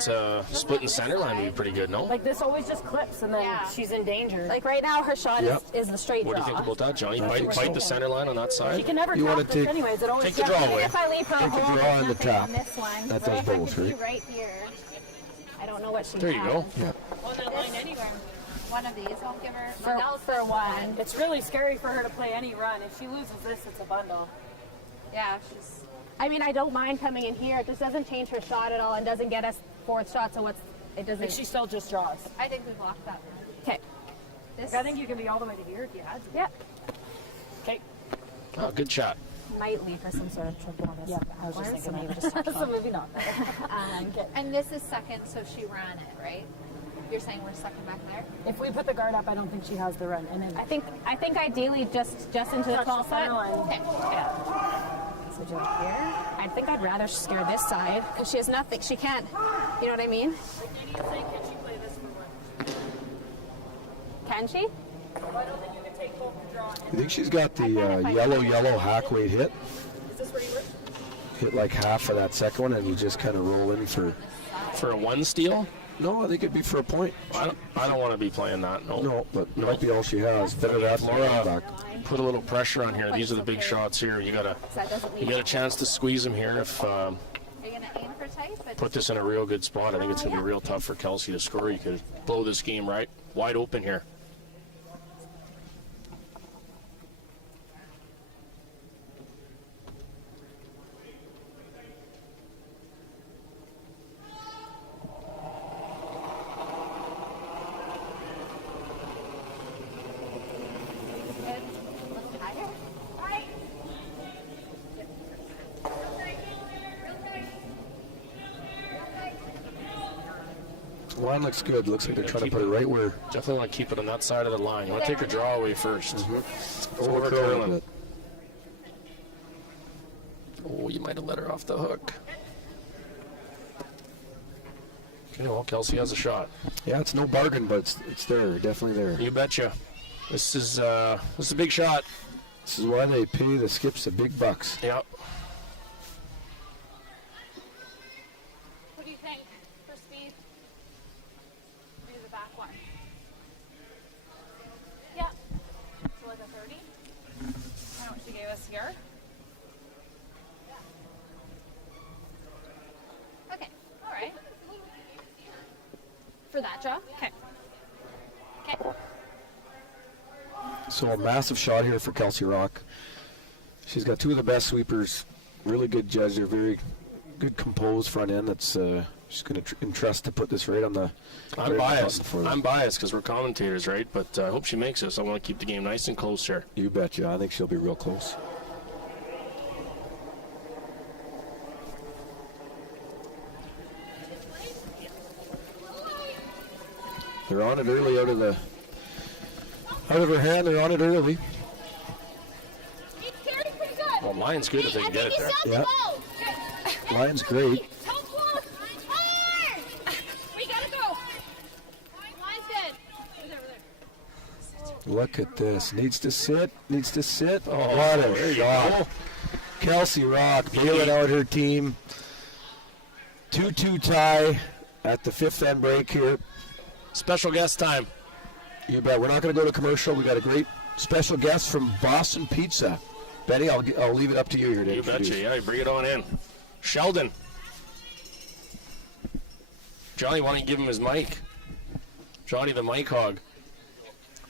splitting center line would be pretty good, no? like this always just clips and then she's in danger. Like right now, her shot is the straight What do draw. you think about that, Johnny? Bite the center line on that She side? can never You tap wanna this take- anyways. It always Take the draw away. If I leave her Take the hole, draw and the there's nothing tap. on this one. That So does if I both, could be right? right here. I don't know what she There you has. go. Yeah. On that line anywhere. One of these, I'll give her. For one. It's really scary for her to play any run. If she loses this, it's a bundle. Yeah, she's. I mean, I don't mind coming in here. It just doesn't change her shot at all and doesn't get us fourth shot. So it doesn't. Like she still just draws. I think we blocked that one. Okay. This. I think you can be all the way to here if you had to. Yep. Okay. Oh, good shot. Might leave her some sort of triple on this. Yeah, I was just thinking so that. maybe just touch So maybe not. And this is second, so she ran it, right? You're saying we're second back there? If we put the guard up, I don't think she has the run. And then I think ideally just into the 12 foot. Okay. So do it here. I think I'd rather scare this side because she has nothing. She can't. You know what I mean? Can she? You think she's got the yellow hack weight hit? is this where you were? Hit like half of that second one, and you just kind of roll in for. For a 1 steal? No, I think it'd be for a point. I don't want to be playing that, no. No, but it might be all she has. Better that than Laura, back. put a little pressure on here. These are the big shots here. You got a chance to squeeze them here. If Are you gonna aim for tight? But put this in a real good spot, I think it's going to be real tough for Kelsey to score. You could blow this game right wide open here. Line looks good. Looks like they're trying to put it right where. Definitely want to keep it on that side of the line. You want to take a draw away first. Over curling. Oh, you might have let her off the hook. Okay, well, Kelsey has a shot. Yeah, it's no bargain, but it's there. Definitely there. You betcha. This is a big shot. This is why they pay the skips the big bucks. Yep. what do you think for speed? Maybe the back one. Yeah. So like a 30. I know what she gave us here. Okay. All right. For that draw. Okay. Okay. So a massive shot here for Kelsey Rocque. She's got two of the best sweepers. Really good judge. They're very good composed front end. That's she's going to entrust to put this right on the. I'm right biased. button for them. I'm biased because we're commentators, right? But I hope she makes this. I want to keep the game nice and close here. You betcha. I think she'll be real close. They're on it early out of her hand. They're on it early. It's carried pretty good. Well, mine's good if they can get it there. Yeah. Line's great. Come close. Hard. We gotta go. Line's good. Over there. Look at this. Needs to sit. Needs to sit. Oh, What there a you shot. go. Kelsey Rocque bailing out her team. 2-2 tie at the fifth end break here. Special guest time. You bet. We're not going to go to commercial. We got a great special guest from Boston Pizza. Betty, I'll leave it up to you here to You introduce. betcha. Yeah, bring it on in. Sheldon. Johnny, why don't you give him his mic? Johnny the mic hog.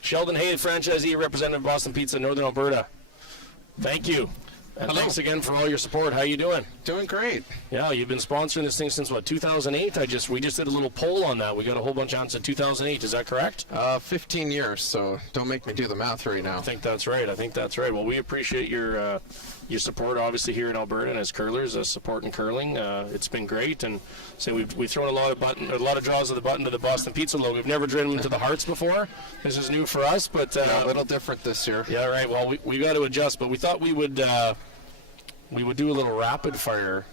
Sheldon Hay, franchisee, representative of Boston Pizza, Northern Alberta. Thank you. And Hello. thanks again for all your support. How you doing? Doing great. Yeah, you've been sponsoring this thing since what, 2008? We just did a little poll on that. We got a whole bunch of answers in 2008. Is that correct? 15 years, so don't make me do the math right now. I think that's right. Well, we appreciate your support, obviously, here in Alberta, and as curlers, supporting curling. It's been great, and we've thrown a lot of draws of the button to the Boston Pizza logo. We've never driven them to the hearts before. This is new for us, but A little different this year. yeah, right. Well, we got to adjust, but we thought we would do a little rapid fire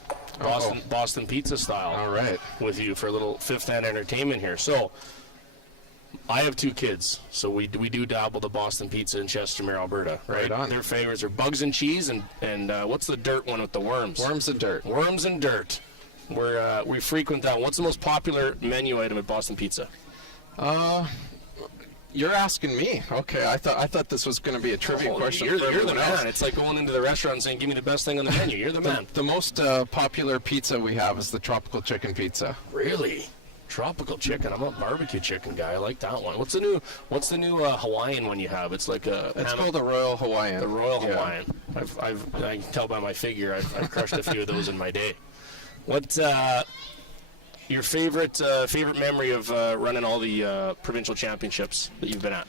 Boston Pizza style. All right. With you for a little fifth hand entertainment here. So I have 2 kids, so we do dabble the Boston Pizza in Chestermere, Alberta. Right on. Their favorites are bugs and cheese, and what's the dirt one with the worms? Worms and dirt. Worms and dirt. We frequent that. What's the most popular menu item at Boston Pizza? You're asking me. Okay, I thought this was going to be a trivia question. You're for the everyone else. man. It's like going into the restaurant and saying, "Give me the best thing on the menu." You're the man. The most popular pizza we have is the tropical chicken pizza. Really? Tropical chicken. I'm a barbecue chicken guy. I like that one. What's the new Hawaiian one you have? It's like a. It's called the Royal Hawaiian. The Royal Hawaiian. I can tell by my figure. I've crushed a few of those in my day. What your favorite memory of running all the provincial championships that you've been at?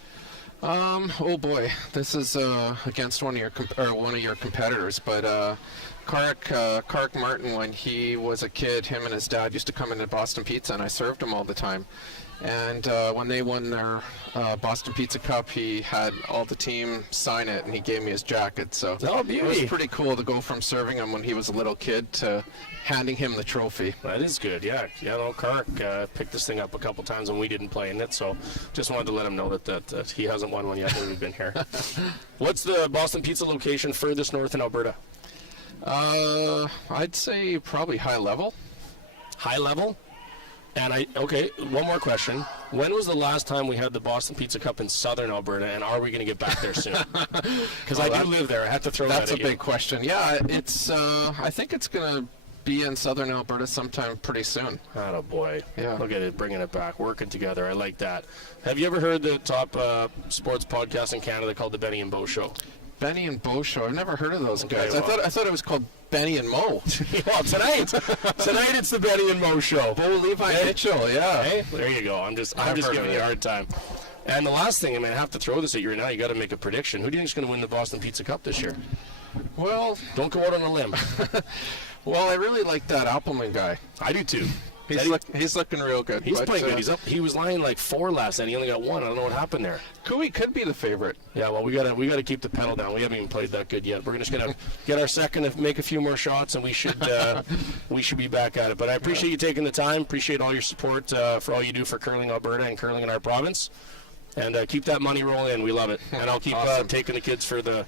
Oh boy, this is against one of your competitors, but Kark Martin, when he was a kid, him and his dad used to come into Boston Pizza, and I served him all the time. And when they won their Boston Pizza Cup, he had all the team sign it, and he gave me his jacket. So it was pretty cool to go from serving him when he was a little kid to handing him the trophy. That is good, yeah. Kark picked this thing up a couple times when we didn't play in it, so just wanted to let him know that he hasn't won one yet when we've been here. What's the Boston Pizza location furthest north in Alberta? I'd say probably High Level. High Level? And one more question. When was the last time we had the Boston Pizza Cup in southern Alberta, and are we going to get back there soon? Because I do live there. I have to throw that at you. That's a big question. Yeah, it's. I think it's going to be in southern Alberta sometime pretty soon. Oh boy. Yeah. Look at it, bringing it back, working together. I like that. Have you ever heard the top sports podcast in Canada called the Benny and Bo Show? Benny and Bo Show. I've never heard of those guys. Well. I thought it was called Benny and Mo. Well, tonight it's the Benny and Mo Show. Bo Levi Mitchell, yeah. Hey, there you go. I'm just giving you a hard time. And the last thing, I have to throw this at you right now. You got to make a prediction. Who do you think is going to win the Boston Pizza Cup this year? Well, don't go out on a limb. Well, I really like that Appleman guy. I do too. He's looking real good. He's playing good. He was lying like 4 last night. He only got 1. I don't know what happened there. Cooey could be the favorite. Yeah, well, we gotta keep the pedal down. We haven't even played that good yet. We're just gonna get our second and make a few more shots, and we should be back at it. But I appreciate you taking the time. Appreciate all your support for all you do for curling Alberta and curling in our province. And keep that money rolling in. We love it. And I'll keep taking the kids for the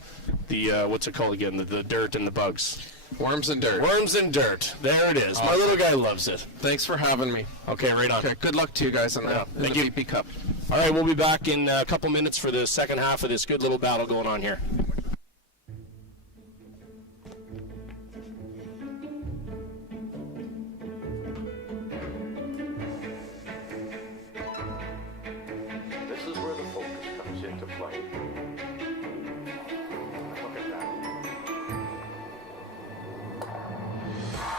what's it called again? The dirt and the bugs. Worms and dirt. Worms and dirt. There it is. Awesome. My little guy loves it. Thanks for having me. Okay, right on. Okay, good luck to you guys in the BP Cup. All right, we'll be back in a couple minutes for the second half of this good little battle going on here. This is where the focus comes into play. Look at that.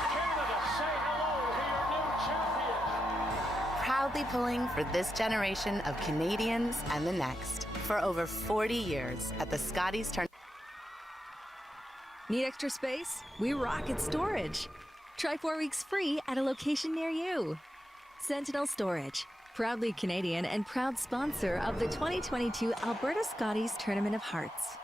Canada, say hello to your new champions. Proudly pulling for this generation of Canadians and the next for over 40 years at the Scotties Tournament. Need extra space? We rock at storage. Try 4 weeks free at a location near you. Sentinel Storage, proudly Canadian and proud sponsor of the 2022 Alberta Scotties Tournament of Hearts.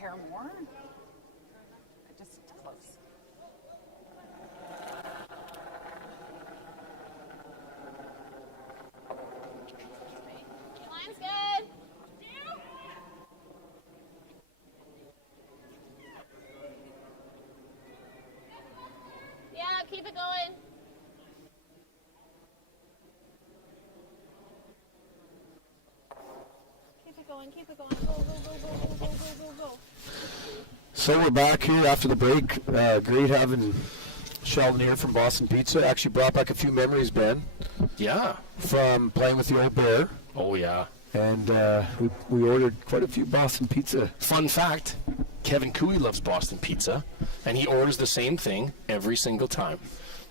Hair more? Just close. Line's good. Yeah, keep it going. Keep it going, keep it going. Go, go, go, go, go, go, go, go, go. So we're back here after the break. Great having Sheldon here from Boston Pizza. Actually brought back a few memories, Ben, Yeah. from playing with the old bear. Oh, yeah. And we ordered quite a few Boston Pizza. Fun fact, Kevin Cooey loves Boston Pizza, and he orders the same thing every single time.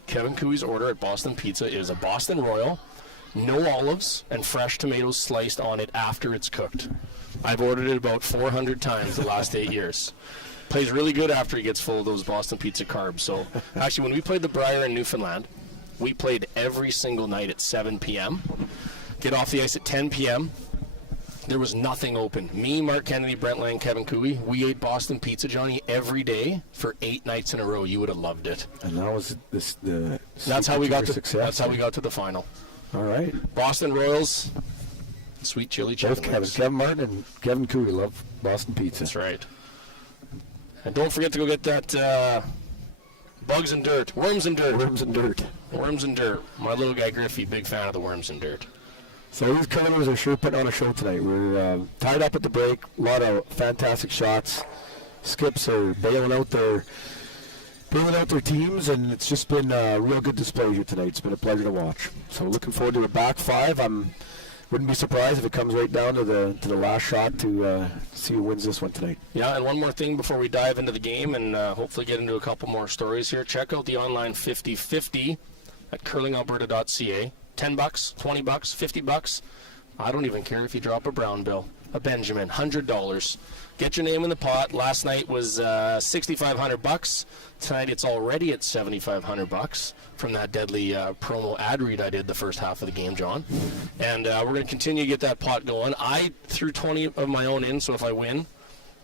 Kevin Cooey's order at Boston Pizza is a Boston Royal, no olives, and fresh tomatoes sliced on it after it's cooked. I've ordered it about 400 times the last 8 years. Plays really good after he gets full of those Boston Pizza carbs. So, actually, when we played the Briar in Newfoundland, we played every single night at 7 p.m., get off the ice at 10 p.m., there was nothing open. Me, Mark Kennedy, Brent Lang, Kevin Cooey, we ate Boston Pizza, Johnny, every day for 8 nights in a row. You would have loved it. And that was the That's how we got to success. That's how we got to the final. All right. Boston Royals, sweet chili Both chicken Kevin, wings. Kevin Martin and Kevin Cooey love Boston Pizza. That's right. And don't forget to go get that Worms and Dirt. Worms and Dirt. Worms and Dirt. My little guy Griffey, big fan of the Worms and Dirt. So these curlers are sure putting on a show tonight. We're tied up at the break. A lot of fantastic shots. Skips are bailing out their teams, and it's just been a real good display here tonight. It's been a pleasure to watch. So looking forward to a back five. Wouldn't be surprised if it comes right down to the last shot to see who wins this one tonight. Yeah, and one more thing before we dive into the game and hopefully get into a couple more stories here. Check out the online 50/50 at curlingalberta.ca. $10, $20, $50. I don't even care if you drop a brown bill, a Benjamin, $100. Get your name in the pot. Last night was $6,500. Tonight it's already at $7,500 from that deadly promo ad read I did the first half of the game, John. And we're going to continue to get that pot going. I threw 20 of my own in, so if I win,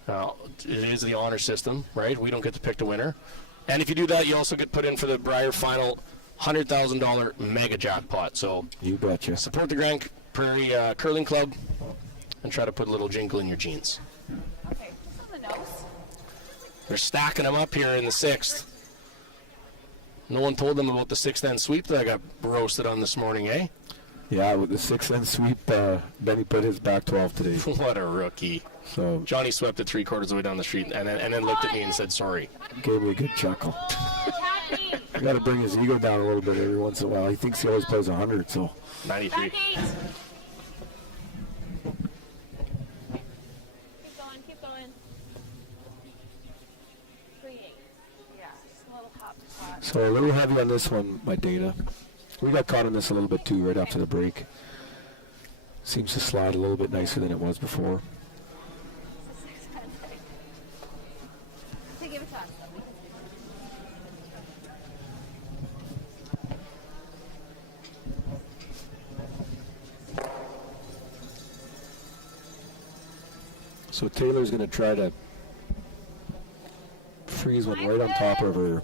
it is the honor system, right? We don't get to pick the winner. And if you do that, you also get put in for the Briar Final $100,000 mega jackpot. So you betcha. Support the Grand Prairie Curling Club and try to put a little jingle in your jeans. Okay, just on the nose. They're stacking them up here in the 6th. No one told them about the 6th end sweep that I got roasted on this morning, eh? Yeah, with the 6th end sweep, Benny put his back 12 today. What a rookie. So Johnny swept it 3/4 of the way down the street and then looked at me and said sorry. Gave me a good chuckle. I got to bring his ego down a little bit every once in a while. He thinks he always plays 100, so. 93. Keep going. 3-8. Yeah, just a little hop to pot. So a little heavy on this one by Dana. We got caught on this a little bit too right after the break. Seems to slide a little bit nicer than it was before. Give it to us. So Taylor's going to try to freeze one right on top of her.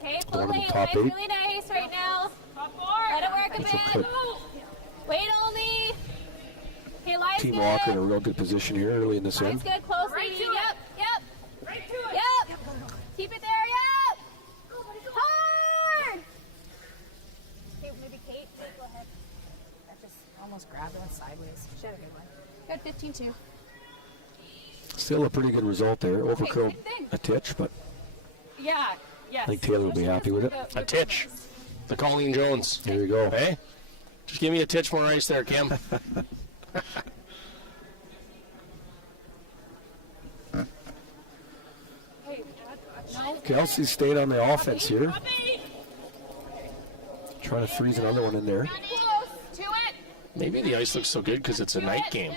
Okay, One pull of the late. top Line's 8. really nice right now. Let it work a That's a bit. clip. Wait only. Okay, line's Team good. Walker in a real good position here early in this Line's end. good, close. Right to yep, it. yep. Right to it. Yep. Keep it there, yep. Hard. Okay, maybe Kate. Go ahead. That just almost grabbed it went sideways. She had a good one. Good, 15-2. Still a pretty good result there. Overcurled same thing. a titch, but Yeah, yes. I think Taylor will be happy with it. A titch. The Colleen Jones. There you go. Hey? Just give me a titch more ice there, Kim. Kelsey stayed on the offense here. Trying to freeze another one in there. Close to it. Maybe the ice looks so good because it's a night game.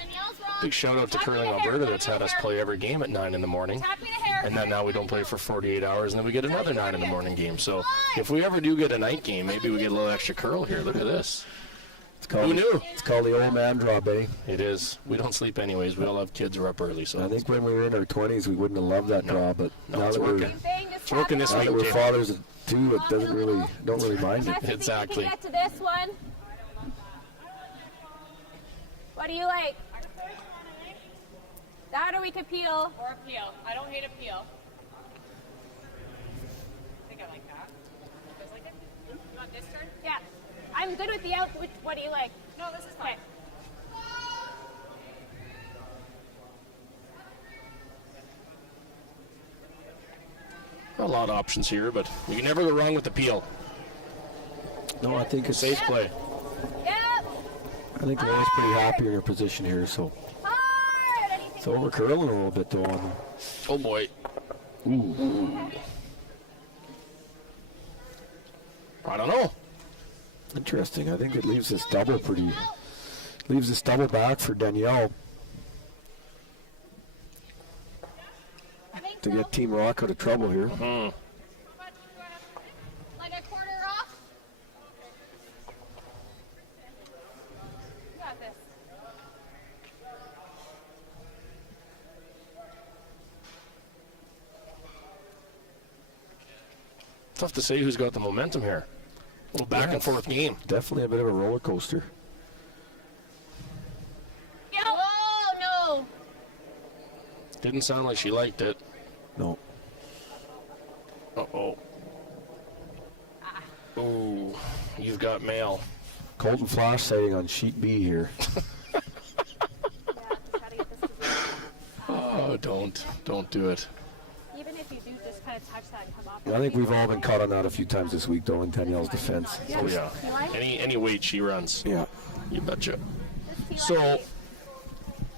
Big shout out to Curling Alberta that's had us play every game at 9 in the morning. Tapping the hair. And then now we don't play for 48 hours, and then we get another 9 in the morning game. So if we ever do get a night game, maybe we get a little extra curl here. Look at this. Who knew? It's called the old man draw, Benny. It is. We don't sleep anyways. We all have kids who are up early. So I think when we were in our 20s, we wouldn't have loved that draw, but No, now it's that we're working. It's working this now week, that we're Jim. fathers of 2, it don't really mind it. Let's see if Exactly. we can get to this one. What do you like? That or we could peel. Or a peel. I don't hate a peel. I think I like that. You guys like it? You want this turn? Yeah. I'm good with the out. What do you like? No, this is fine. A lot of options here, but you can never go wrong with the peel. No, I think it's Safe play. Yep. I think Laura's pretty happy in her position here, so Hard. it's over curling a little bit though on them. Oh boy. Ooh. I don't know. Interesting. I think it leaves this double back for Danielle to get Team Rocque out of trouble here. Like a quarter off. You got this. Tough to say who's got the momentum here. A little back and forth game. Definitely a bit of a roller coaster. Oh, no. Didn't sound like she liked it. No. Uh-oh. Ooh, you've got mail. Colton Flash sighting on sheet B here. Oh, don't do it. Even if you do just kind of touch that and come off. I think we've all been caught on that a few times this week, though, in Danielle's defense. Oh yeah. Any weight she runs. Yeah. You betcha. So,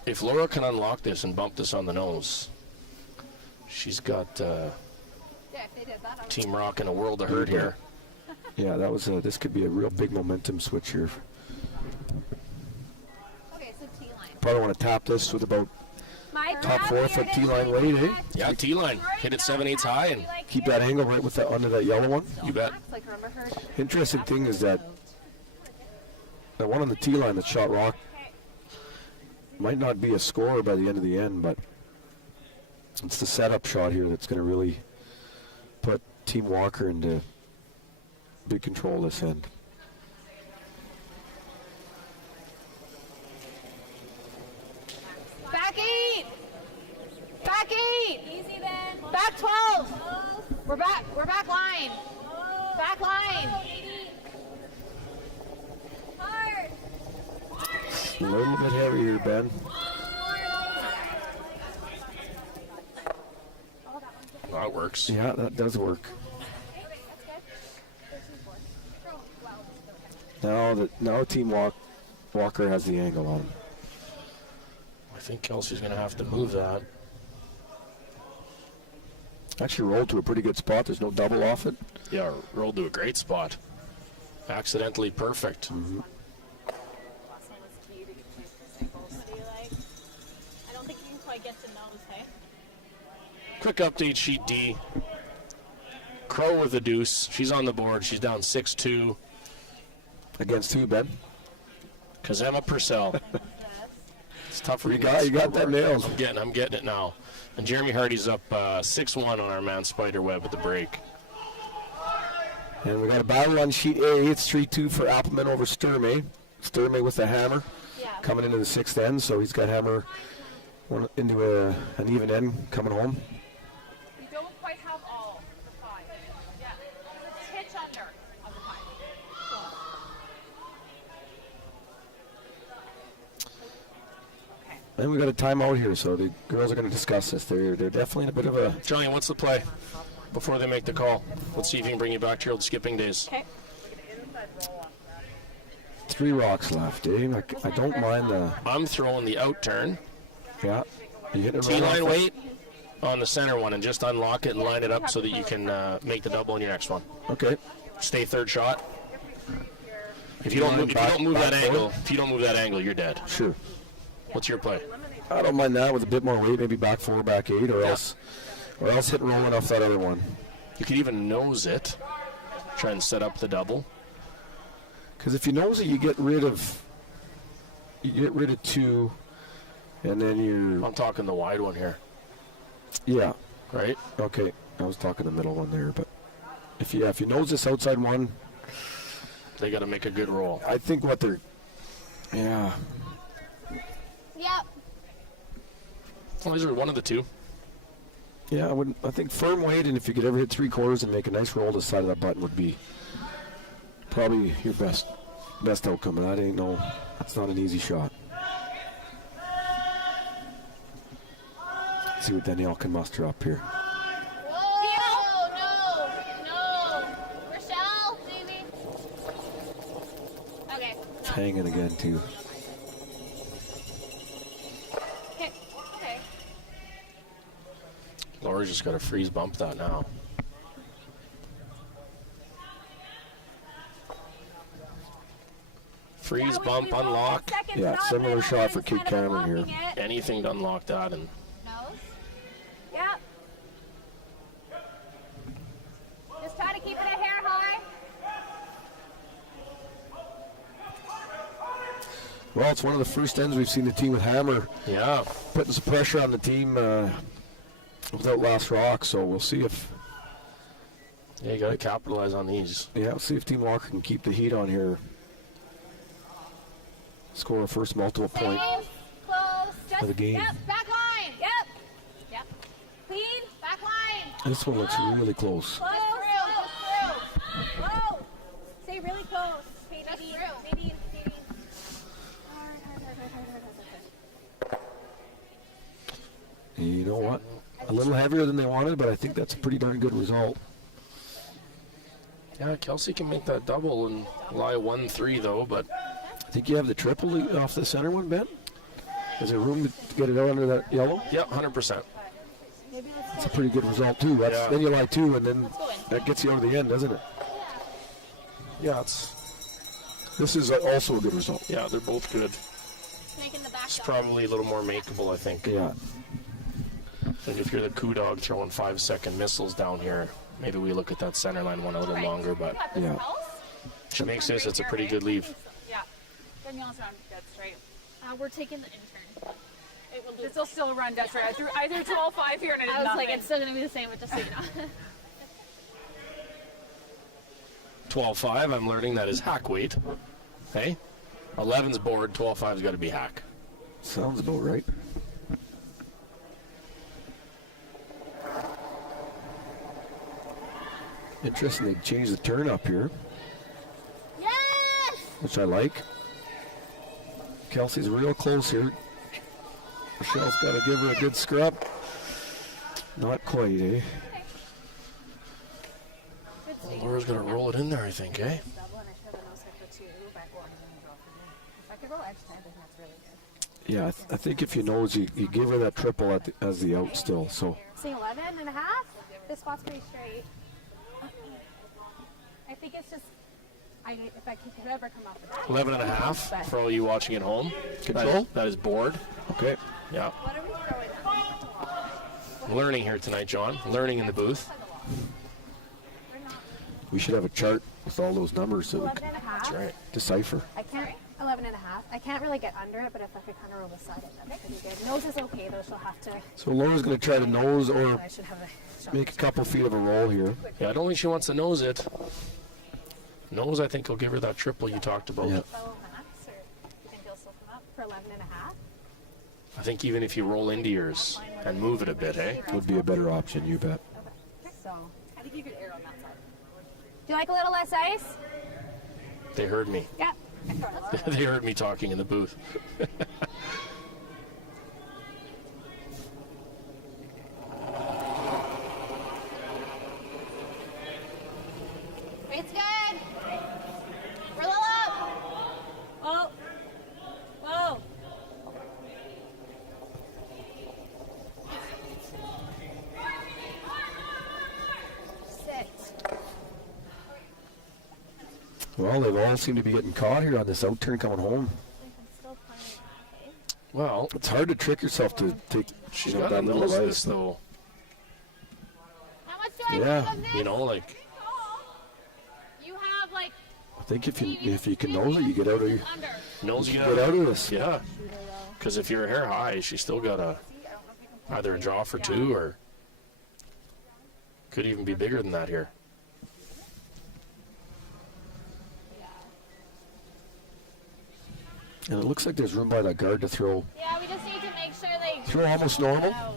if Laura can unlock this and bump this on the nose, she's got Team Rocque in a world of hurt here. Yeah, that was this could be a real big momentum switch here. Okay, so T-line. Probably want to tap this with about top fourth at T-line weight, eh? Yeah, T-line. Hit it 7/8 high and Keep that angle right with that under that yellow one. you bet. Interesting thing is that the one on the T-line that shot Rocque might not be a scorer by the end of the end, but it's the setup shot here that's going to really put Team Walker into big control this end. Back 8. Back 8. Easy then. Back 12. We're back line. Back line. Hard. A little bit heavier, Ben. That works. Yeah, that does work. Now Team Walker has the angle on him. I think Kelsey's going to have to move that. Actually rolled to a pretty good spot. There's no double off it. Yeah, rolled to a great spot. Accidentally perfect. Mm-hmm. I don't think you can quite get to nose, hey? Quick update, sheet D. Crow with a deuce. She's on the board. She's down 6-2. Against who, Ben? Kazema Purcell. It's tough for You got that nailed. I'm getting it now. And Jeremy Hardy's up 6-1 on our man Spiderweb at the break. And we got a battle on sheet A. It's 3-2 for Appleman over Sturmey. Sturmey with the hammer coming into the sixth end, so he's got hammer into an even end coming home. You don't quite have all the 5. Yeah. It's a titch under of the 5. And we got a timeout here, so the girls are going to discuss this. They're definitely in a bit of a... Johnny, what's the play before they make the call? Let's see if you can bring you back to your old skipping days. Okay. 3 rocks left, eh? I don't mind the... I'm throwing the out turn. Yeah. You hit it right T-line off weight on the center one and just unlock it and line it up so that you can make the double in your next one. Okay. Stay third shot. If you don't move that angle, you're dead. Sure. What's your play? I don't mind that with a bit more weight, maybe back 4, back 8, or else hit and rolling off that other one. You could even nose it. Try and set up the double. Because if you nose it, you get rid of 2, and then you're... I'm talking the wide one here. Yeah. Right? Okay. I was talking the middle one there, but if you nose this outside one, they got to make a good roll. I think what they're... Yeah. Yep. Well, these are one of the two. Yeah, I think firm weight, and if you could ever hit 3/4 and make a nice roll to the side of that button would be probably your best outcome, and that's not an easy shot. Let's see what Danielle can muster up here. Whoa! It's hanging again, too. Okay. Okay. Laura's just got to freeze bump that now. Freeze bump, unlock. Yeah, similar shot for Kate Cameron here. Anything to unlock that. And Nose. Yep. Just try to keep it a hair high. Well, it's one of the first ends we've seen the team with Hammer yeah, putting some pressure on the team without last Rocque, so we'll see if you got to capitalize on these. we'll see if Team Walker can keep the heat on here. Score a first multiple point Close. Just, for the game. Yep. Back line. Yep. Yep. Clean. Back line. This one looks really close. Close. Just through. Whoa. Stay really close. Just through. Maybe. You know what? A little heavier than they wanted, but I think that's a pretty darn good result. Yeah, Kelsey can make that double and lie 1-3 though, but I think you have the triple off the center one, Ben. Is there room to get it out under that yellow? yeah, 100%. That's a pretty good result too. That's, Then you lie 2, and then that gets you out of the end, doesn't it? Yeah, This is also a good result. yeah, they're both good. Making the back It's up. probably a little more makeable, I think. Yeah. Like if you're the coup dog throwing 5-second missiles down here, maybe we look at that center line one a little longer, but Yeah. she makes this, it's a pretty good leave. Yeah. Then you also run dead straight. We're taking the intern. It will do. This will still run dead straight. I threw 12-5 here and it did I was nothing. like, it's still gonna be the same, but just so you know. 12-5, I'm learning that is hack weight. Hey? 11's board, 12-5's got to be hack. Sounds about right. Interesting, they changed the turn up here, Yes. which I like. Kelsey's real close here. Michelle's got to give her a good scrub. Not quite, eh? Laura's going to roll it in there, I think, eh? Yeah, I think if you nose, you give her that triple as the out still. So See 11 and a half? This spot's pretty straight. I think it's just, if I could ever come off the back. 11 and a half for all you watching at home. Control? That is board. okay, Yeah. What are we throwing? Learning here tonight, John. Learning in the booth. we should have a chart with all those numbers so we 11 can and a half. That's right. decipher. I can't, 11 and a half. I can't really get under it, but if I could kind of roll beside it, that'd be pretty good. Nose is okay, though. She'll have to, So Laura's going to try to nose or I should have a shot. make a couple feet of a roll here. Yeah, I don't think she wants to nose it. Nose, I think, will give her that triple you talked about. Yeah. Follow max, or you think he'll still come up for 11 and a half? I think even if you roll into yours and move it a bit, eh? Would be a better option, you bet. So, I think you could err on that side. do you like a little less ice? They heard me. Yeah. They heard me talking in the booth. It's good. Roll up. Oh. Whoa. Sit. Well, they all seem to be getting caught here on this out turn coming home. Well, It's hard to trick yourself to take she's you know, got to that little nose ice. this, though. How much do I Yeah. have of this? You know, like, You have like I think if you can nose it, you get out of your, under. nose you get out of this. Yeah. Because if you're hair high, she's still got either a draw for 2 or could even be bigger than that here. And it looks like there's room by that guard to throw. Yeah, we just need to make sure they Throw almost normal. out.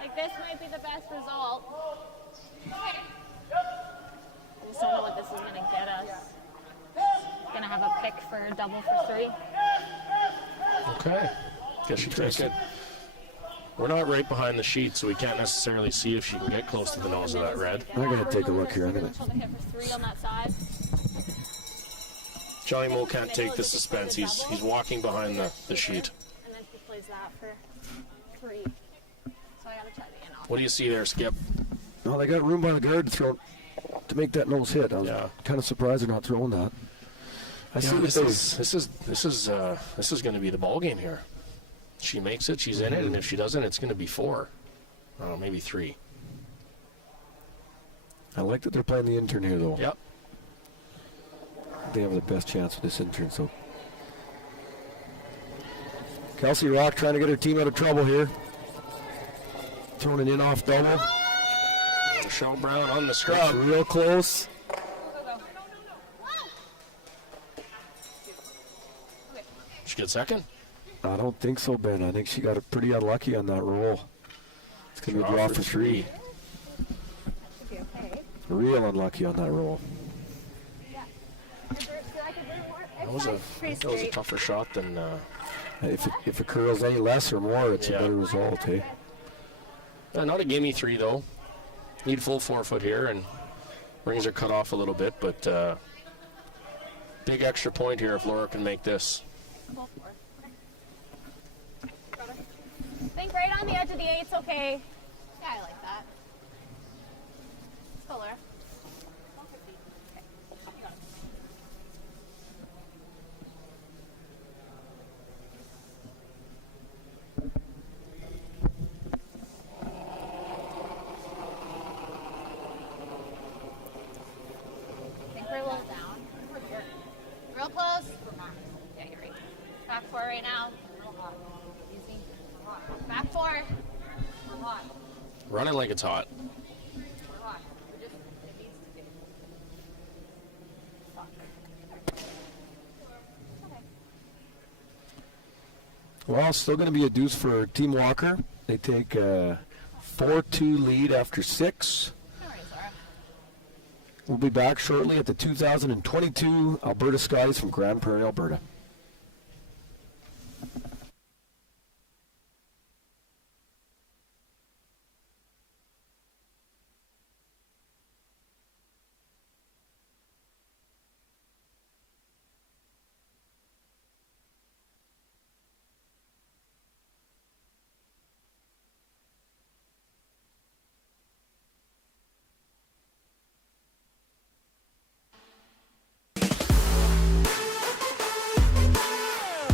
Like this might be the best result. I just don't know what this is gonna get us. Gonna have a pick for a double for 3. Okay. Guess she takes it. We're not right behind the sheet, so we can't necessarily see if she can get close to the nose of that red. I'm going to take a look here. I'm going She'll hit for 3 on that side. Johnny Moe can't take the suspense. He's walking behind the sheet. And then he plays that for 3. So I gotta try the in-off. What do you see there, Skip? No, they got room by the guard to make that nose hit. I was kind of surprised they're not throwing that. This is going to be the ball game here. She makes it, she's in it, and if she doesn't, it's going to be 4. Oh, maybe 3. I like that they're playing the intern here, though. Yep. They have the best chance with this intern. So, Kelsey Rocque trying to get her team out of trouble here. Throwing an in-off double. Michelle Brown on the scrub. Real close. She get second? I don't think so, Ben. I think she got it pretty unlucky on that roll. It's going to be a draw for 3. Real unlucky on that roll. That was a tougher shot than... If it curls any less or more, it's a better result, eh? Not a gimme 3, though. Need full 4-foot here, and rings are cut off a little bit, but big extra point here if Laura can make this. Think right on the edge of the 8's okay. Yeah, I like that. Let's go, Laura. Think we're a little down. Real close. Yeah, you're right. Back 4 right now. Easy. Back 4. Running like it's hot. Well, still going to be a deuce for Team Walker. They take a 4-2 lead after 6. We'll be back shortly at the 2022 Alberta Skies from Grand Prairie, Alberta.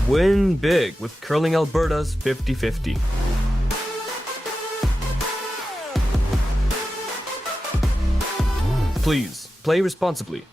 Win big with Curling Alberta's 50-50. Please, play responsibly.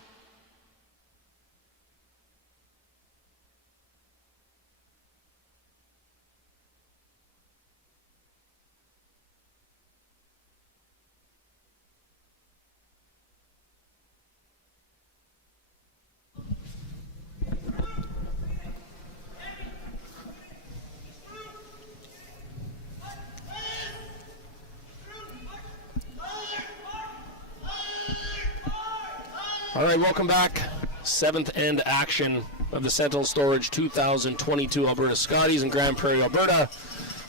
All right, welcome back. 7th end action of the Sentinel Storage 2022 Alberta Scotties in Grand Prairie, Alberta.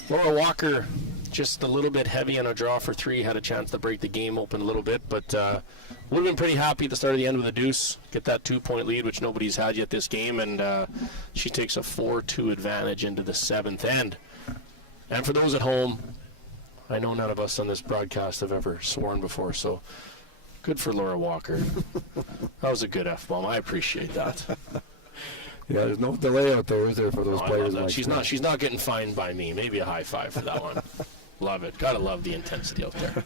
Laura Walker just a little bit heavy on a draw for 3. Had a chance to break the game open a little bit, but would have been pretty happy at the start of the end with a deuce. Get that 2-point lead, which nobody's had yet this game, and she takes a 4-2 advantage into the 7th end. And for those at home, I know none of us on this broadcast have ever sworn before, so good for Laura Walker. That was a good F-bomb. I appreciate that. Yeah, there's no delay out there, is there, for those players? Like she's not getting fined by me. Maybe a high five for that one. Love it. Gotta love the intensity out there.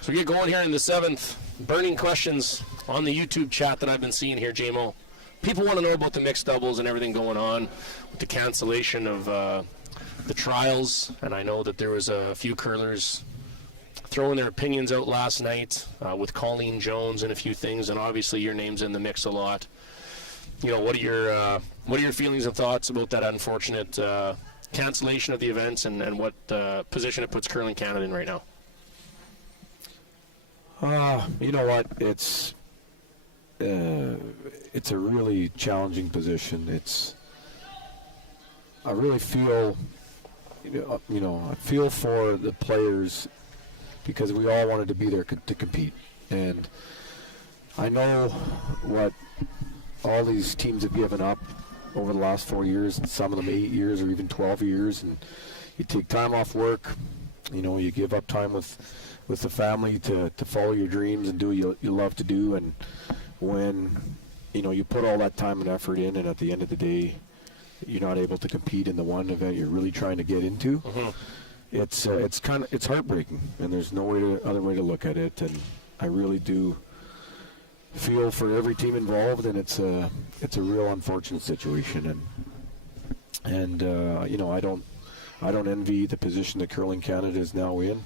So we get going here in the 7th. Burning questions on the YouTube chat that I've been seeing here, JMO. People want to know about the mixed doubles and everything going on with the cancellation of the trials. And I know that there was a few curlers throwing their opinions out last night with Colleen Jones and a few things, and obviously your name's in the mix a lot. You know, what are your feelings and thoughts about that unfortunate cancellation of the events, and what position it puts Curling Canada in right now? You know what? It's a really challenging position. I really feel, I feel for the players, because we all wanted to be there to compete. And I know what all these teams have given up over the last 4 years, and some of them 8 years or even 12 years, and you take time off work, you give up time with the family to follow your dreams and do what you love to do, and when you put all that time and effort in, and at the end of the day you're not able to compete in the one event you're really trying to get into, it's heartbreaking, and there's no other way to look at it. And I really do feel for every team involved, and it's a real unfortunate situation, and I don't envy the position that Curling Canada is now in.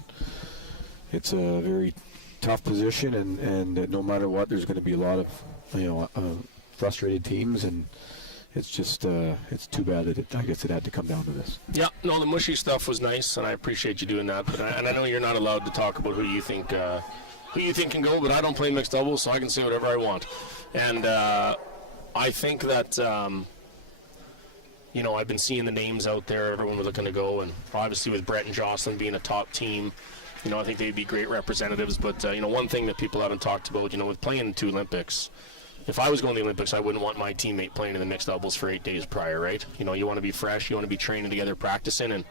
It's a very tough position, and no matter what, there's going to be a lot of frustrated teams, and it's just it's too bad that I guess it had to come down to this. Yeah, no, the mushy stuff was nice, and I appreciate you doing that. But I know you're not allowed to talk about who you think can go, but I don't play mixed doubles, so I can say whatever I want. And I think that I've been seeing the names out there. Everyone was looking to go, and obviously with Brett and Jocelyn being a top team, I think they'd be great representatives. But one thing that people haven't talked about, with playing the 2 Olympics. If I was going to the Olympics, I wouldn't want my teammate playing in the mixed doubles for 8 days prior, right? You want to be fresh, you want to be training together, practicing, and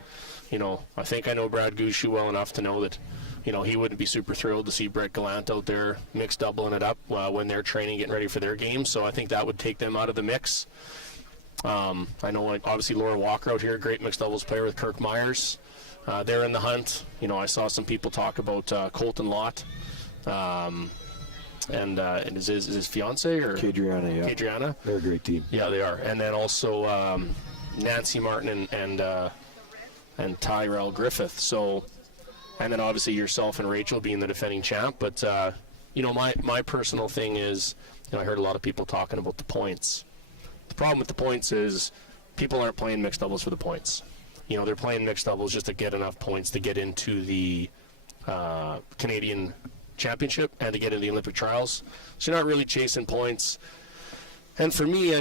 I think I know Brad Gushue well enough to know that he wouldn't be super thrilled to see Brett Gallant out there mixed doubling it up when they're training, getting ready for their games. So I think that would take them out of the mix. I know obviously Laura Walker out here, great mixed doubles player with Kirk Myers. They're in the hunt. I saw some people talk about Colton Lott. And is his fiance or Kadriana? Yeah, Kadriana. They're a great team. Yeah, they are. And then also Nancy Martin and Tyrell Griffith. So, and then obviously yourself and Rachel being the defending champ. But my personal thing is, I heard a lot of people talking about the points. The problem with the points is people aren't playing mixed doubles for the points. They're playing mixed doubles just to get enough points to get into the Canadian Championship and to get into the Olympic trials. So you're not really chasing points. And for me,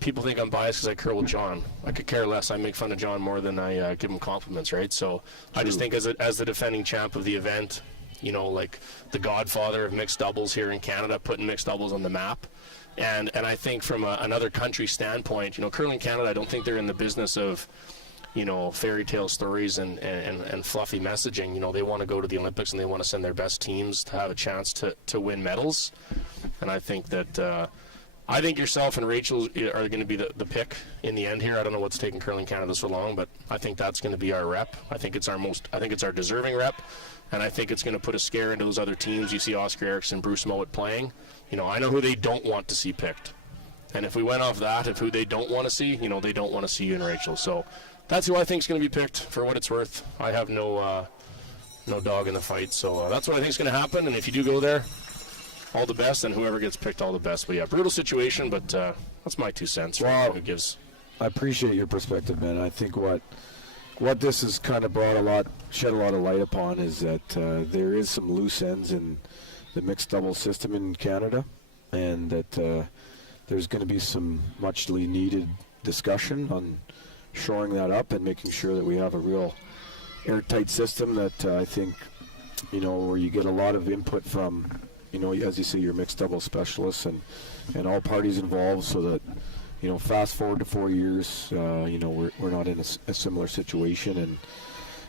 people think I'm biased because I curl with John. I could care less. I make fun of John more than I give him compliments, right? So I just think as the defending champ of the event, like the godfather of mixed doubles here in Canada, putting mixed doubles on the map. And I think from another country standpoint, Curling Canada, I don't think they're in the business of fairy tale stories and fluffy messaging. They want to go to the Olympics and they want to send their best teams to have a chance to win medals. And I think that I think yourself and Rachel are going to be the pick in the end here. I don't know what's taking Curling Canada so long, but I think that's going to be our rep. I think it's our deserving rep, and I think it's going to put a scare into those other teams. You see Oscar Eriksson, Bruce Mowat playing. I know who they don't want to see picked. And if we went off that, if who they don't want to see, they don't want to see you and Rachel. So that's who I think is going to be picked. For what it's worth, I have no dog in the fight. So that's what I think is going to happen. And if you do go there, all the best, and whoever gets picked, all the best. But yeah, brutal situation, but that's my 2 cents. Well, who gives. I appreciate your perspective, man. I think what this has kind of shed a lot of light upon is that there is some loose ends in the mixed double system in Canada, and that there's going to be some muchly needed discussion on shoring that up and making sure that we have a real airtight system that I think, where you get a lot of input from, as you say, your mixed double specialists and all parties involved, so that, fast forward to 4 years, we're not in a similar situation,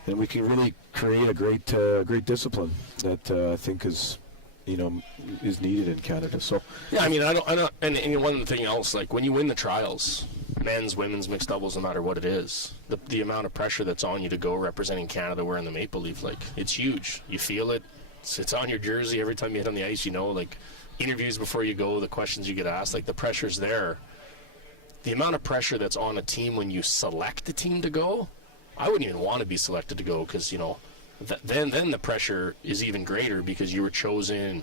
and we can really create a great discipline that I think is needed in Canada. So yeah, I don't, and one thing else, like when you win the trials, men's, women's, mixed doubles, no matter what it is, the amount of pressure that's on you to go representing Canada wearing the maple leaf, like it's huge. You feel it. It's on your jersey every time you hit on the ice. Like interviews before you go, the questions you get asked, like the pressure's there. The amount of pressure that's on a team when you select the team to go, I wouldn't even want to be selected to go, because then the pressure is even greater because you were chosen,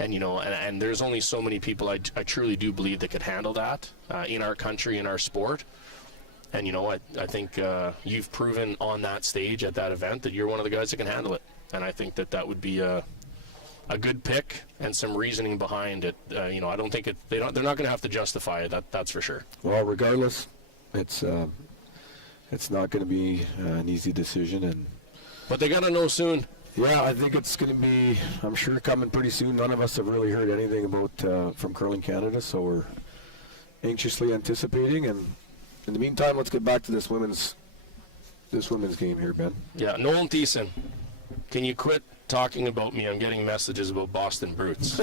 and and there's only so many people I truly do believe that could handle that in our country, in our sport. And I think you've proven on that stage at that event that you're one of the guys that can handle it, and I think that would be a good pick and some reasoning behind it. I don't think they're not going to have to justify it. That's for sure. Well, regardless, it's not going to be an easy decision, but they got to know soon. Yeah, I think it's going to be, I'm sure, coming pretty soon. None of us have really heard anything about from Curling Canada, so anxiously anticipating. And in the meantime, let's get back to this women's game here, Ben. Yeah, Nolan Thiessen, can you quit talking about me? I'm getting messages about Boston Brutes.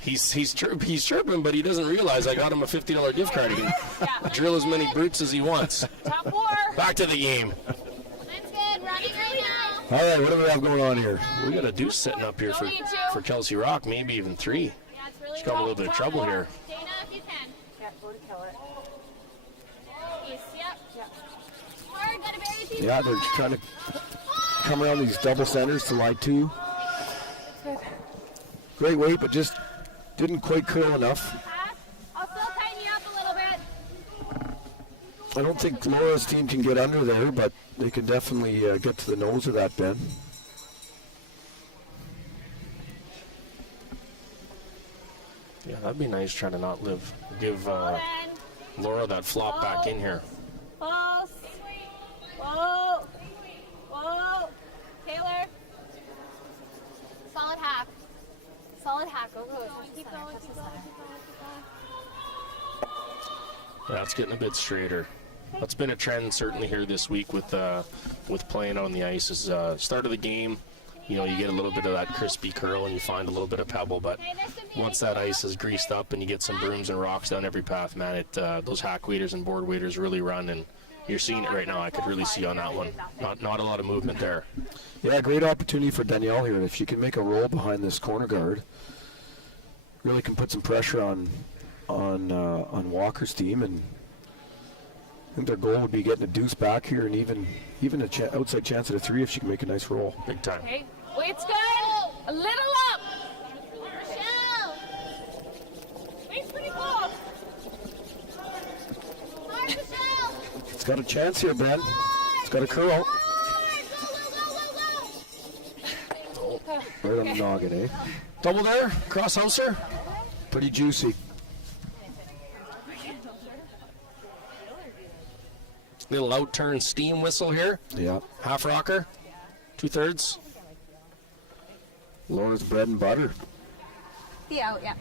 He's chirping, but he doesn't realize I got him a $50 gift card. He can drill as many brutes as he wants. Top 4. Back to the game. That's good. Running right now. All right, what do we have going on here? We got a deuce sitting up here for Kelsey Rocque, maybe even 3. Yeah, it's really She's got a little bit of trouble here. Dana, if you can. Yeah, go to kill it. East, yep. Hard, gotta bury these. Yeah, they're trying to come around these double centers to line 2. Great weight, but just didn't quite curl enough. I'll still tighten you up a little bit. I don't think Laura's team can get under there, but they can definitely get to the nose of that, Ben. Yeah, that'd be nice. Trying to not give Laura that flop back in here. Close. Whoa. Whoa. Taylor. Solid hack. Solid hack. Go. Keep going. Yeah, it's getting a bit straighter. That's been a trend certainly here this week with playing on the ice. Is start of the game, you get a little bit of that crispy curl and you find a little bit of pebble, but once that ice is greased up and you get some brooms and rocks down every path, man, those hack waders and board waders really run, and you're seeing it right now. I could really see on that one. Not a lot of movement there. Yeah, great opportunity for Danielle here. If she can make a roll behind this corner guard, really can put some pressure on Walker's team, and I think their goal would be getting a deuce back here, and even a outside chance at a 3 if she can make a nice roll. Big time. Okay. Wait's good. A little up. Michelle. Wait's pretty close. Hard, Michelle. It's got a chance here, Ben. It's got a curl. Right on the noggin, eh? Double there, cross houser. Pretty juicy. Little out turn steam whistle here. Yeah. Half rocker, 2/3. Laura's bread and butter. The out, yeah.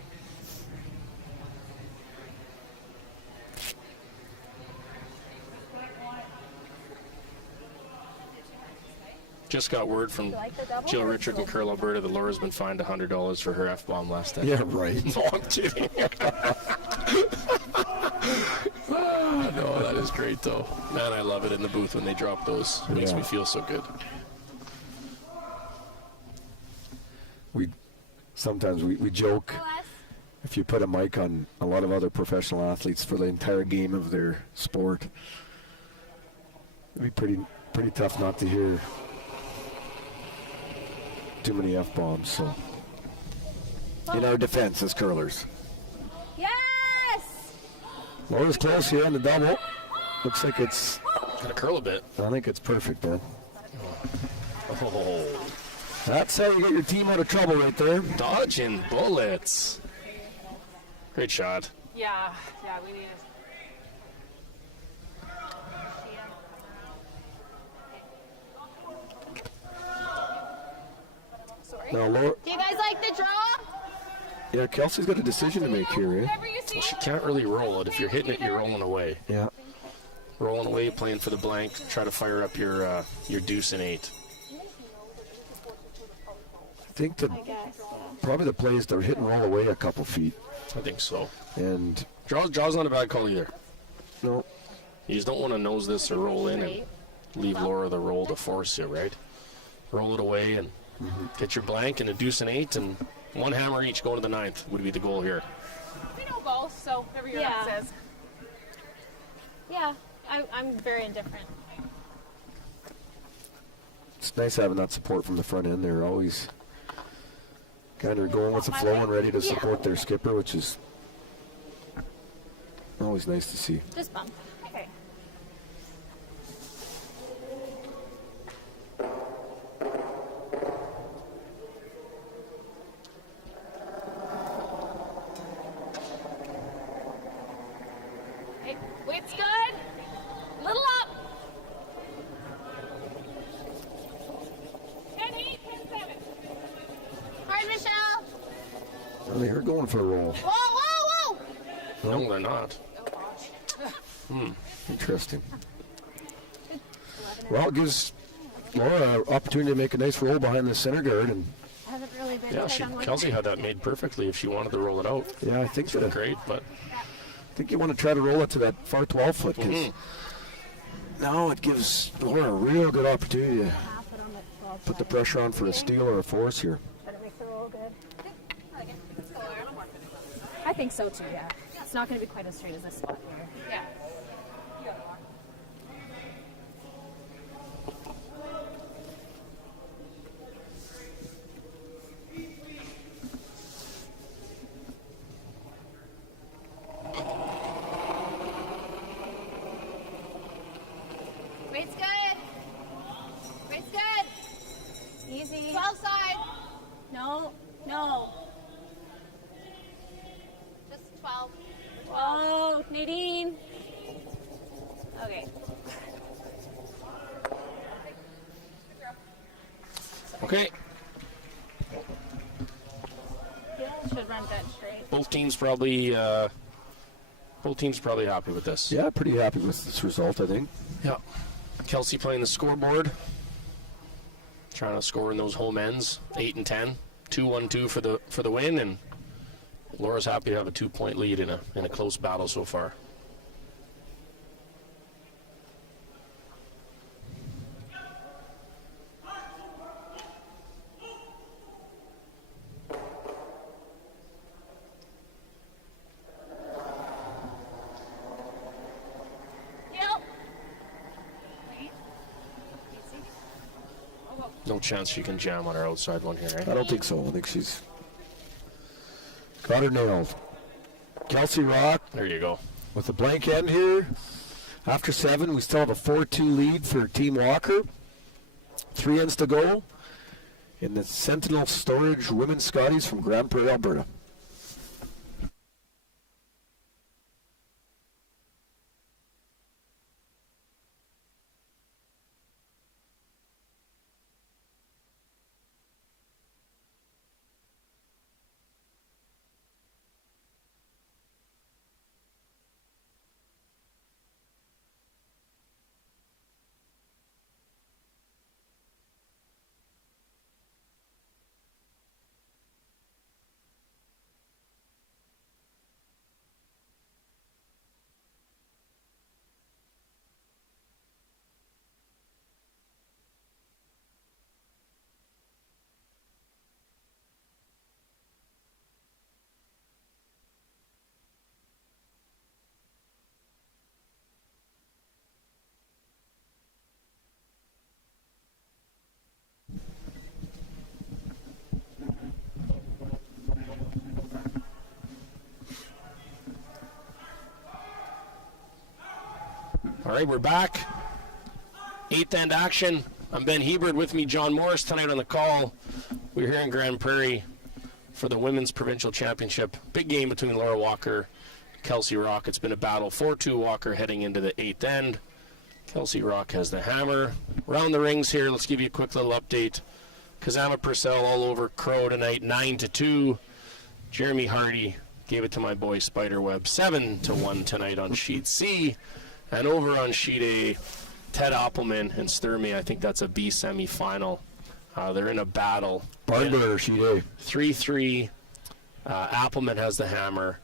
Just got word from Jill Richard and Curl, Alberta, that Laura's been fined $100 for her F-bomb last night. Yeah, right. No, I'm kidding. No, that is great, though. Man, I love it in the booth when they drop those. It makes me feel so good. Sometimes we joke, if you put a mic on a lot of other professional athletes for the entire game of their sport, it'd be pretty tough not to hear too many F-bombs. So, in our defense as curlers. Yes! Laura's close here on the double. Looks like it's... Gotta curl a bit. I think it's perfect, Ben. Oh. That's how you get your team out of trouble right there. Dodging bullets. Great shot. Yeah, we need it. Now, Laura... Do you guys like the draw? Yeah, Kelsey's got a decision to make here, eh? Well, she can't really roll it. If you're hitting it, you're rolling away. Yeah. Rolling away, playing for the blank. Try to fire up your deuce and 8. I think probably the play is to hit and roll away a couple feet. I think so. And draw's not a bad call either. No. You just don't want to nose this or roll in and leave Laura the roll to force you, right? Roll it away and get your blank and a deuce and 8, and one hammer each going to the 9th would be the goal here. We know both, so whatever your rep says. Yeah, I'm very indifferent. It's nice having that support from the front end. They're always kind of going with the flow and ready to support their skipper, which is always nice to see. Just bump. Okay. Hey, wait's good. Little up. 10-8, 10-7. Hard, Michelle. Well, they're going for a roll. Whoa, whoa, whoa. No, they're not. Interesting. Well, it gives Laura an opportunity to make a nice roll behind the center guard, and Hasn't really been Yeah, tight on one Kelsey side. had that made perfectly if she wanted to roll it out. yeah, I think so. Great, but I think you want to try to roll it to that far 12 foot, because now it gives Laura a real good opportunity to Half it on the 12 put the side. pressure on for a steal or a force here. Try to make the roll good. I think so too, yeah. It's not going to be quite as straight as this spot here. Yeah. Weight's good. Weight's good. Easy. 12 side. No, no. Just 12. Oh, Nadine. Okay. okay. Gil should run bench straight. Both teams probably happy with this. Yeah, pretty happy with this result, I think. Yeah. Kelsey playing the scoreboard, trying to score in those home ends, 8 and 10, 2-1-2 for the win, and Laura's happy to have a 2-point lead in a close battle so far. Yep. No chance she can jam on her outside one here, right? I don't think so. I think she's got her nailed. Kelsey Rocque There you go. with a blank end here. After 7, we still have a 4-2 lead for Team Walker. 3 ends to go in the Sentinel Storage Women's Scotties from Grand Prairie, Alberta. All right, we're back. 8th end action. I'm Ben Hebert. With me, John Morris, tonight on the call. We're here in Grand Prairie for the Women's Provincial Championship. Big game between Laura Walker and Kelsey Rocque. It's been a battle. 4-2 Walker heading into the 8th end. Kelsey Rocque has the hammer. Around the rings here, let's give you a quick little update. Kazama Purcell all over Crow tonight, 9-2. Jeremy Hardy gave it to my boy Spiderweb, 7-1 tonight on sheet C. And over on sheet A, Ted Appelman and Sturmey, I think that's a B semifinal. They're in a battle. Barnburner, sheet A. 3-3. Appelman has the hammer,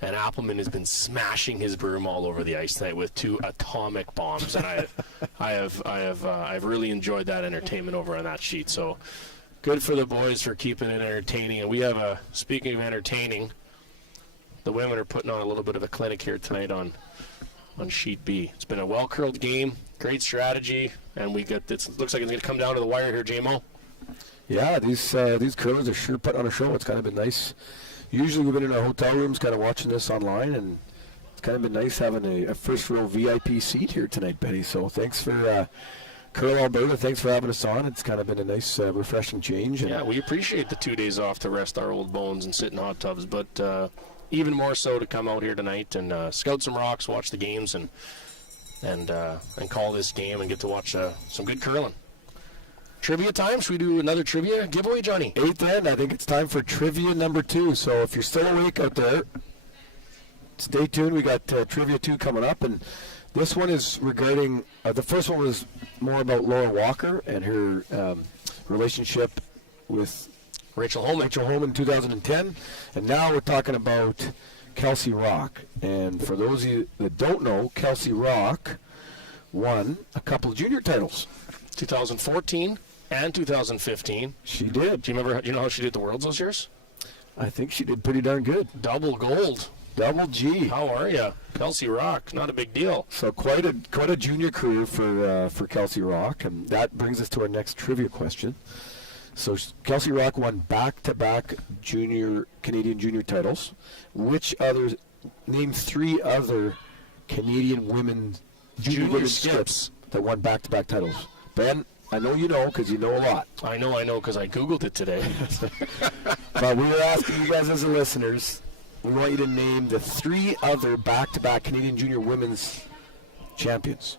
and Appelman has been smashing his broom all over the ice tonight with 2 atomic bombs. And I've really enjoyed that entertainment over on that sheet. So good for the boys for keeping it entertaining. And we have speaking of entertaining, the women are putting on a little bit of a clinic here tonight on sheet B. It's been a well-curled game, great strategy, and we got this. Looks like it's going to come down to the wire here, JMO. Yeah, these curlers are sure putting on a show. It's kind of been nice. Usually we've been in our hotel rooms kind of watching this online, and it's kind of been nice having a first-row VIP seat here tonight, Betty. So thanks for Curl Alberta. Thanks for having us on. It's kind of been a nice, refreshing change. And Yeah, we appreciate the 2 days off to rest our old bones and sit in hot tubs, but even more so to come out here tonight and scout some rocks, watch the games, and call this game and get to watch some good curling. Trivia time. Should we do another trivia giveaway, Johnny? 8th end, I think it's time for trivia number 2. So if you're still awake out there, stay tuned. We got Trivia 2 coming up, and this one is regarding, the first one was more about Laura Walker and her relationship with Rachel Holman in 2010, and now we're talking about Kelsey Rocque. And for those of you that don't know, Kelsey Rocque won a couple of junior titles. 2014 and 2015. She did. Do you know how she did the Worlds those years? I think she did pretty darn good. Double gold. Double G. How are you? Kelsey Rocque, not a big deal. So quite a junior career for Kelsey Rocque, and that brings us to our next trivia question. So Kelsey Rocque won back-to-back Canadian junior titles. Name 3 other Canadian junior women skips that won back-to-back titles. Ben, I know you know because you know a lot. I know because I Googled it today. But we were asking you guys as the listeners, we want you to name the 3 other back-to-back Canadian junior women's champions.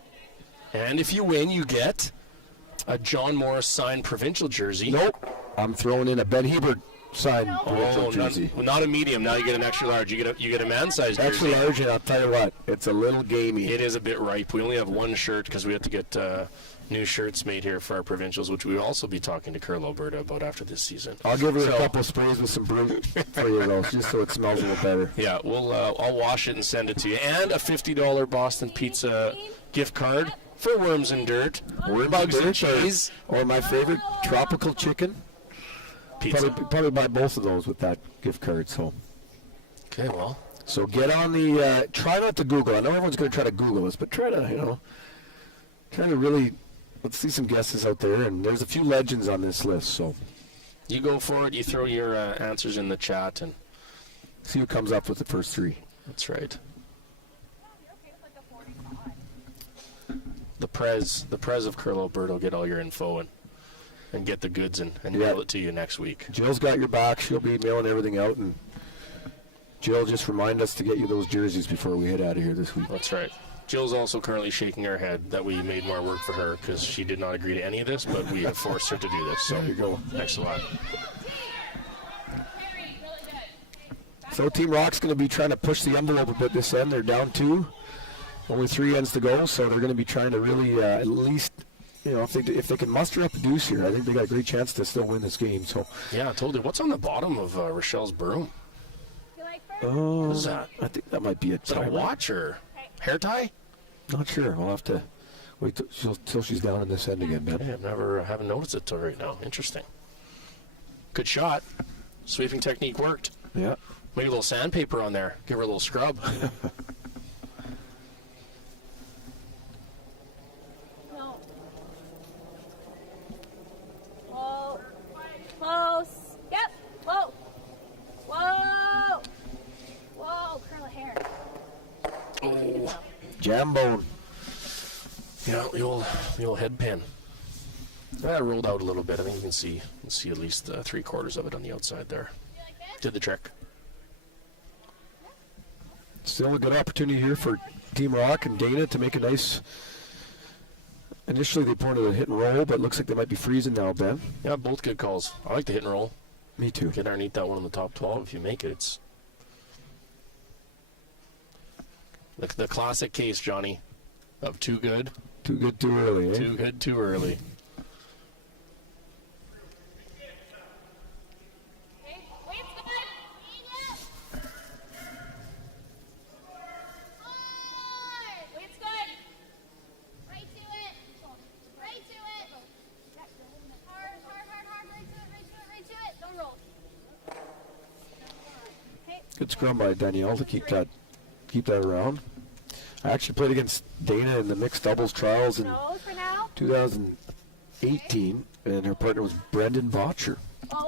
And if you win, you get a John Morris signed provincial jersey. Nope. I'm throwing in a Ben Hebert signed provincial jersey. Not a medium. Now you get an extra large. You get a man-sized jersey. Extra large, and I'll tell you what, it's a little gamey. It is a bit ripe. We only have one shirt because we have to get new shirts made here for our provincials, which we will also be talking to Curl Alberta about after this season. I'll give her a couple sprays with some brew for you, though, just so it smells a little better. Yeah, I'll wash it and send it to you. And a $50 Boston Pizza gift card for Worms and Dirt, Bugs and Cheese, or my favorite, Tropical Chicken. Pizza. Probably buy both of those with that gift card. So. Okay, well. So get on the. Try not to Google. I know everyone's going to try to Google this, but try to really. Let's see some guesses out there, and there's a few legends on this list. So. You go for it. You throw your answers in the chat and see who comes up with the first 3. That's right. The Prez of Curl Alberta will get all your info and get the goods and mail it to you next week. Jill's got your back. She'll be mailing everything out, and Jill, just remind us to get you those jerseys before we head out of here this week. That's right. Jill's also currently shaking her head that we made more work for her because she did not agree to any of this, but we have forced her to do this. So there you go. Thanks a lot. So Team Rock's going to be trying to push the envelope a bit this end. They're down 2. Only 3 ends to go, so they're going to be trying to really at least, if they can muster up a deuce here, I think they got a great chance to still win this game. So yeah, I told you. What's on the bottom of Rochelle's broom? What is that? I think that might be Is that a watch or hair tie? Not sure. We'll have to wait till she's down in this end again, Ben. Okay, haven't noticed it till right now. Interesting. Good shot. Sweeping technique worked. Yeah. Maybe a little sandpaper on there. Give her a little scrub. No. Whoa. Close. Yep. Whoa. Whoa. Whoa. Curl of hair. Oh. Jambone. Yeah, the old head pin. That rolled out a little bit. I think you can see at least 3/4 of it on the outside there. Did the trick. Still a good opportunity here for Team Rock and Dana to make a nice. Initially they pointed a hit and roll, but it looks like they might be freezing now, Ben. Yeah, both good calls. I like the hit and roll. Me too. Get underneath that one in the top 12 if you make it. It's the classic case, Johnny, of too good. Too good, too early, eh? Too good, too early. Good scrum by Danielle to keep that around. I actually played against Dana in the mixed doubles trials in 2018, and her partner was Brendan Botcher.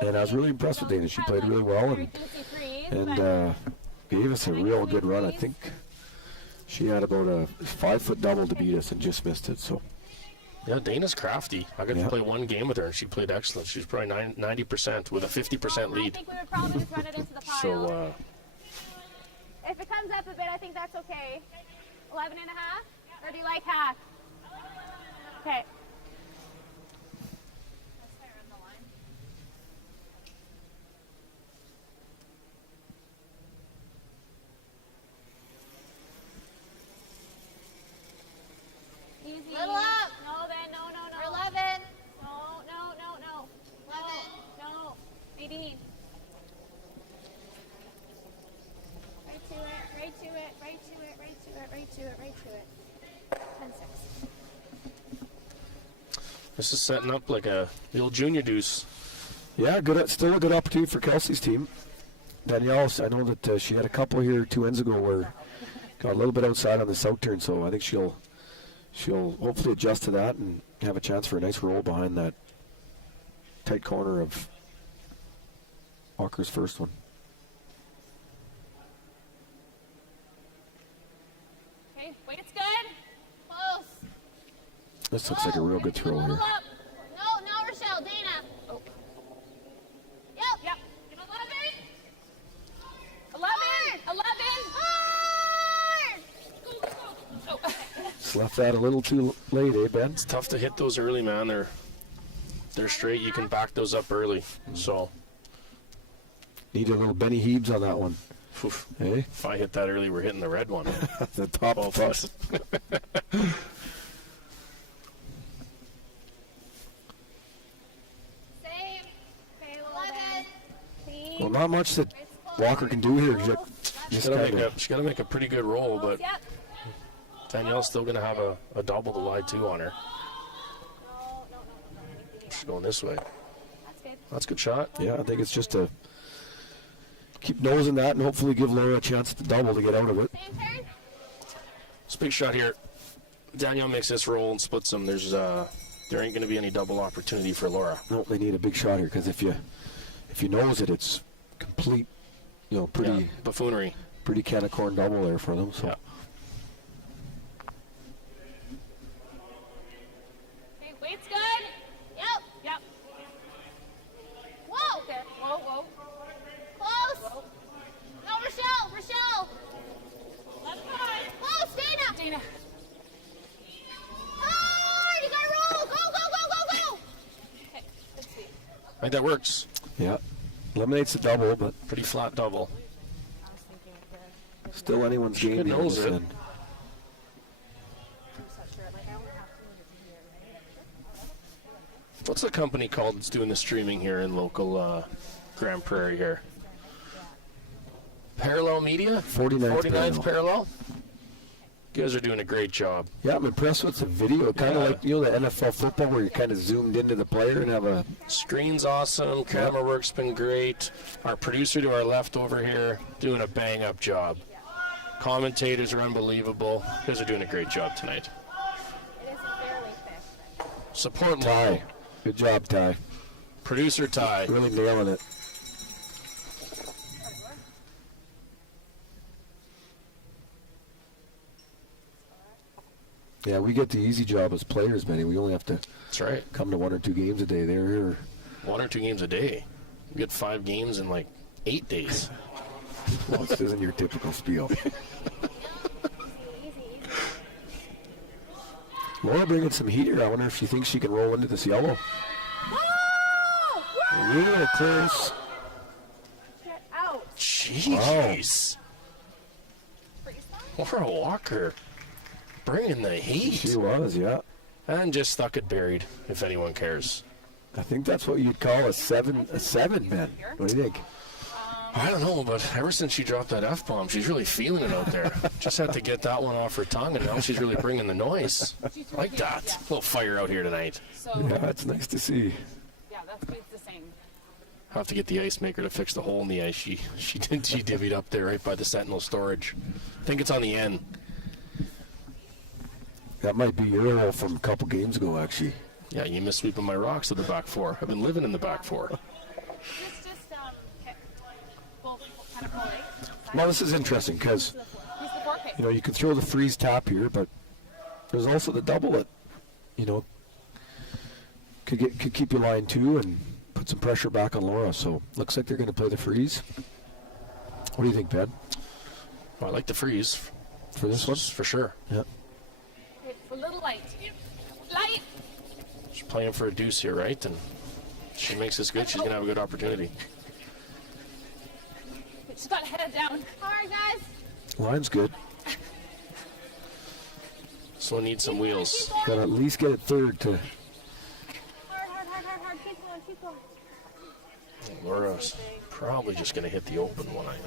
And I was really impressed with Dana. She played really well and gave us a real good run. I think she had about a 5-foot double to beat us and just missed it. So. Yeah, Dana's crafty. I got to play one game with her, and she played excellent. She's probably 90% with a 50% lead. I think we would probably just run it into the pile. So, if it comes up a bit, I think that's okay. 11 and a half? Or do you like half? Okay. to it, right to it. 10-6. This is setting up like the old junior deuce. Yeah, good. Still a good opportunity for Kelsey's team. Danielle, I know that she had a couple here 2 ends ago where got a little bit outside on this out turn, so I think she'll hopefully adjust to that and have a chance for a nice roll behind that tight corner of Walker's first one. Okay, weight's good. Close. This looks like a real good throw here. No, Rochelle, Dana. Oh. Yep. 11. Oh. Just left that a little too late, eh, Ben? It's tough to hit those early, man. They're straight. You can back those up early. So need a little Benny Heaves on that one. oof. Hey? If I hit that early, we're hitting the red one. The top Both putt. of us. Save. Okay, 11. Well, not much that Walker can do here. She's got to make a pretty good roll, but Yep. Danielle's still going to have a double to lie two on her. She's going this way. That's good. That's a good shot. Yeah, I think it's just to keep nosing that and hopefully give Laura a chance to double to get out of it. Same turn. It's a big shot here. Danielle makes this roll and splits them. There ain't going to be any double opportunity for Laura. No, they need a big shot here because if you nose it, it's complete, pretty buffoonery. Pretty can of corn double there for them. So. Yeah. Okay, weight's good. Yep. Whoa. Okay. Whoa. Close. No, Rochelle. Left side. Close, Dana. Hard. You gotta roll. Go. Okay, let's see. I think that works. Yeah. Eliminates the double, but pretty flat double. Still anyone's game. Good nose it. What's the company called that's doing the streaming here in local Grand Prairie here? Parallel Media? 49th Parallel. You guys are doing a great job. Yeah, I'm impressed with the video. Kind of like, the NFL football where you're kind of zoomed into the player and have a... Screen's awesome. Camera work's been great. Our producer to our left over here doing a bang-up job. Commentators are unbelievable. You guys are doing a great job tonight. It is fairly thick. Support Ty. local. Good job, Ty. Producer Ty. Really nailing it. Yeah, we get the easy job as players, Benny. We only have to come to 1 or 2 games a day. They're here. 1 or 2 games a day. You get 5 games in like 8 days. Well, this isn't your typical spiel. Laura bringing some heat here. I wonder if she thinks she can roll into this yellow. Yeah, clears. Get out. Jeez. Laura Walker bringing the heat. She was, yeah. And just stuck it buried, if anyone cares. I think that's what you'd call a seven, Ben. What do you think? I don't know, but ever since she dropped that F-bomb, she's really feeling it out there. Just had to get that one off her tongue, and now she's really bringing the noise. Like that. A little fire out here tonight. Yeah, it's nice to see. Yeah, that's the same. I'll have to get the ice maker to fix the hole in the ice. She divvied up there right by the Sentinel storage. I think it's on the end. That might be your hole from a couple games ago, actually. Yeah, you missed sweeping my rocks to the back 4. I've been living in the back 4. Well, this is interesting because, you can throw the freeze tap here, but there's also the double that, could keep you line 2 and put some pressure back on Laura. So looks like they're going to play the freeze. What do you think, Ben? Well, I like the freeze for this one, for sure. Yeah. A little light. Light. She's playing for a deuce here, right? And she makes this good. She's going to have a good opportunity. She's got head down. Hard, guys. Line's good. So needs some wheels. Got to at least get it third to. Hard. Keep going. Laura's probably just going to hit the open one. I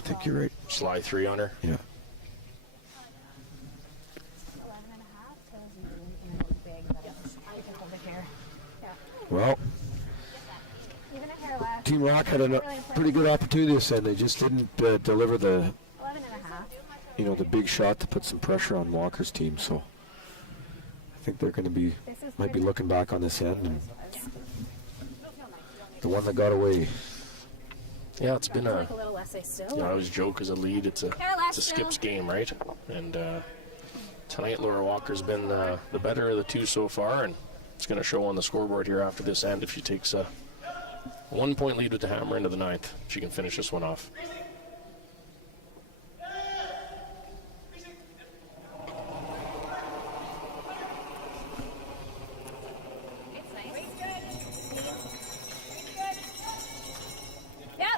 think you're right. Slide 3 on her. Yeah. Well, Even a hair left. Team Rocque had a pretty good opportunity this end. They just didn't deliver the, 11 and a half. the big shot to put some pressure on Walker's team. So I think they're going to might be looking back on this end and the one that got away. Yeah, it's been Like a little essay still. I always joke as a lead, it's a Skip's game, right? And tonight, Laura Walker's been the better of the two so far, and it's going to show on the scoreboard here after this end if she takes a 1-point lead with the hammer into the ninth. She can finish this one off. Yep.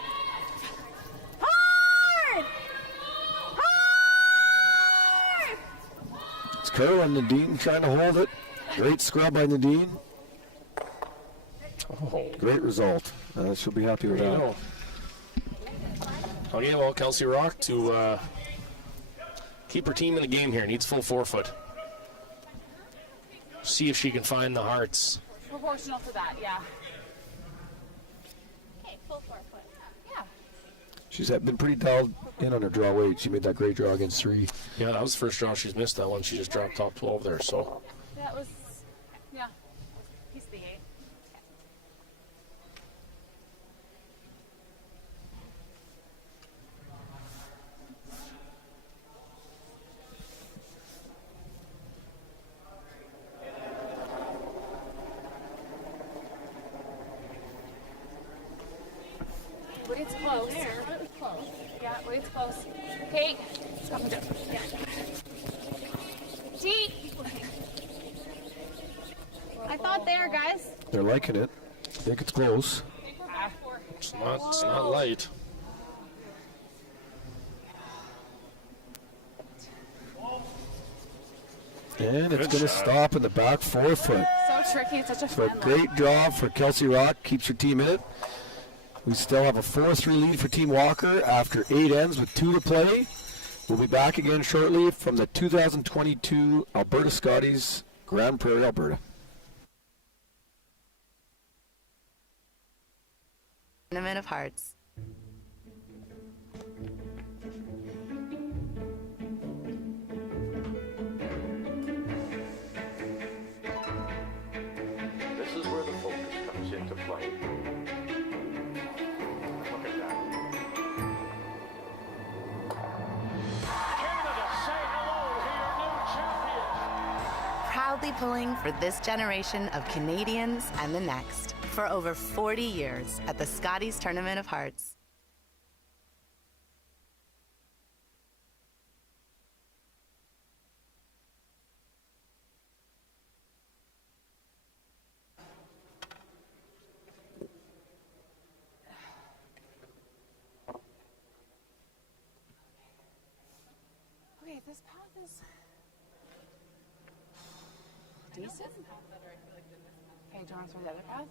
Hard! Hard! It's Carol and Nadine trying to hold it. Great scrub by Nadine. Oh. Great result. She'll be happy with There you that. go. Okay, well, Kelsey Rocque to keep her team in the game here. Needs full 4-foot. See if she can find the hearts. Proportional to that, yeah. Okay, full 4 foot. Yeah. She's been pretty dialed in on her draw weight. She made that great draw against 3. Yeah, that was the first draw she's missed. That one, she just dropped top 12 there, so. That was, yeah. Piece of the 8. Weight's close. Yeah, weight's close. Okay. Stop and jump. Yeah. G. I thought there, guys. They're liking it. I think it's close. It's not light. And it's going to stop in the back 4 foot. So tricky. It's such a So a fun great draw for Kelsey Rocque. Keeps her team in it. We still have a 4-3 lead for Team Walker after 8 ends with 2 to play. We'll be back again shortly from the 2022 Alberta Scotties, Grand Prairie, Alberta. Tournament of Hearts. This is where the focus comes into play. Look at that. Canada, say hello to your new champion. Proudly pulling for this generation of Canadians and the next for over 40 years at the Scotties Tournament of Hearts. Okay, this path is decent. Okay, do you want to try the other path?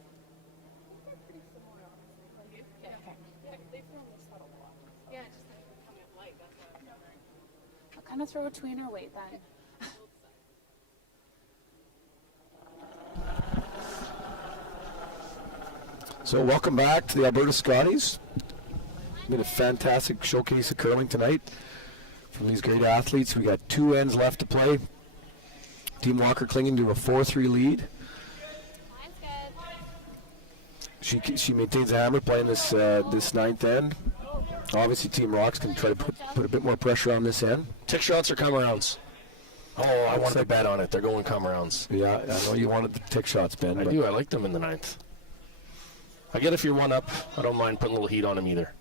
I'll kind of throw a tweener weight then. So welcome back to the Alberta Scotties. Been a fantastic showcase of curling tonight from these great athletes. We got 2 ends left to play. Team Walker clinging to a 4-3 lead. She maintains a hammer playing this this 9th end. Obviously, Team Rocque's can try to put a bit more pressure on this end. Tick shots or come arounds? Oh, I wanted to bet on it. They're going come arounds. Yeah, I know you wanted the tick shots, Ben. I do. I like them in the 9th. I get if you're 1 up. I don't mind putting a little heat on them either.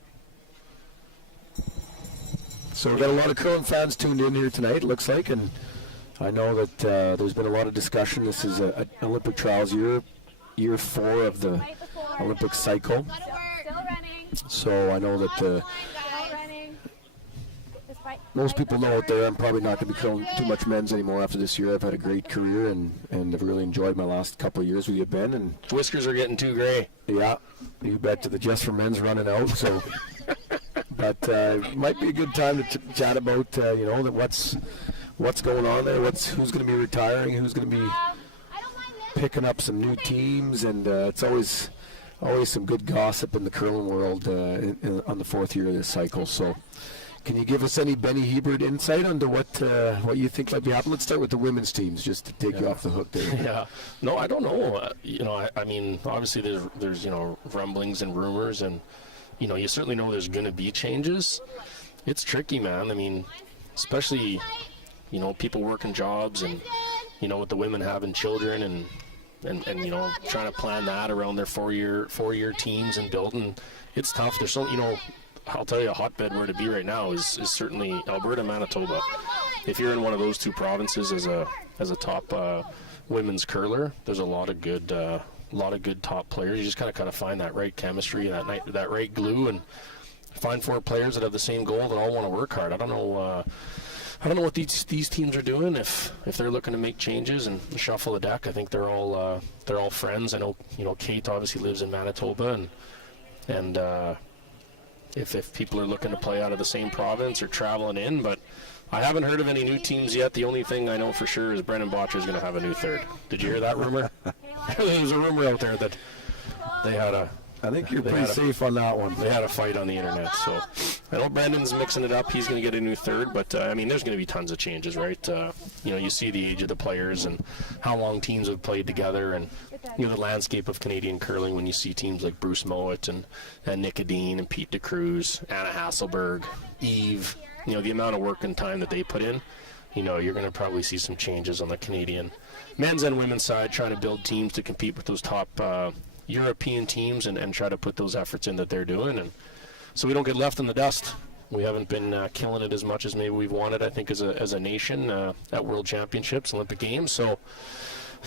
So we've got a lot of curling fans tuned in here tonight, it looks like, and I know that there's been a lot of discussion. This is an Olympic trials year 4 of the Olympic cycle. Still running. So I know that Still running. most people know out there I'm probably not going to be curling too much men's anymore after this year. I've had a great career and I've really enjoyed my last couple of years with you, Ben. And whiskers are getting too gray. Yeah, you bet. The Just for Men's running out. So, but it might be a good time to chat about what's going on there. Who's going to be retiring? Who's going to be picking up some new teams, and it's always some good gossip in the curling world on the fourth year of this cycle. So, can you give us any Benny Hebert insight into what you think might be happening? Let's start with the women's teams, just to take you off the hook there. Yeah, no, I don't know. I mean, obviously there's rumblings and rumors, and you certainly know there's going to be changes. It's tricky, man. I mean, especially people working jobs, and with the women having children, and trying to plan that around their four-year teams and building. It's tough. There's so I'll tell you, a hotbed where to be right now is certainly Alberta, Manitoba. If you're in one of those two provinces as a top women's curler, there's a lot of good top players. You just kind of find that right chemistry, that right glue, and find 4 players that have the same goal that all want to work hard. I don't know what these teams are doing. If they're looking to make changes and shuffle the deck, I think they're all friends. I know Kate obviously lives in Manitoba, and if people are looking to play out of the same province or traveling in, but I haven't heard of any new teams yet. The only thing I know for sure is Brendan Botcher is going to have a new third. Did you hear that rumor? There's a rumor out there that they had a. I think you're pretty safe on that one. They had a fight on the internet, so I know Brandon's mixing it up. He's going to get a new third, but I mean, there's going to be tons of changes, right? You see the age of the players and how long teams have played together, and the landscape of Canadian curling when you see teams like Bruce Mowat and Nick Adine and Pete DeCruz, Anna Hasselberg, Eve. The amount of work and time that they put in. You're going to probably see some changes on the Canadian men's and women's side, trying to build teams to compete with those top European teams and try to put those efforts in that they're doing, and so we don't get left in the dust. We haven't been killing it as much as maybe we've wanted, I think, as a nation at World Championships, Olympic Games. So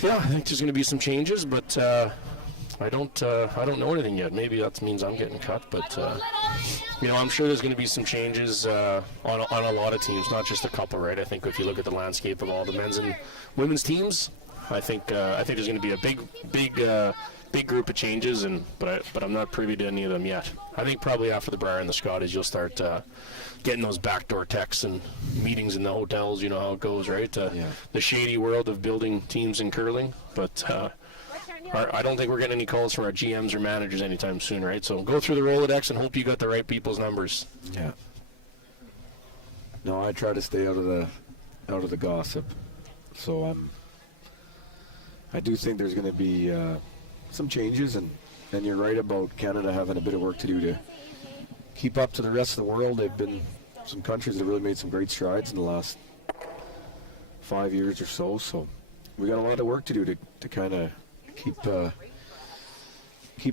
yeah, I think there's going to be some changes, but I don't know anything yet. Maybe that means I'm getting cut, but I'm sure there's going to be some changes on a lot of teams, not just a couple, right? I think if you look at the landscape of all the men's and women's teams, I think there's going to be a big group of changes, but I'm not privy to any of them yet. I think probably after the Brier and the Scotties, you'll start getting those backdoor texts and meetings in the hotels. You know how it goes, right? The shady world of building teams in curling. But I don't think we're getting any calls from our GMs or managers anytime soon, right? So go through the Rolodex and hope you got the right people's numbers. Yeah. No, I try to stay out of the gossip. So I do think there's going to be some changes, and you're right about Canada having a bit of work to do to keep up to the rest of the world. They've been some countries that have really made some great strides in the last 5 years or so. So we got a lot of work to do to kind of keep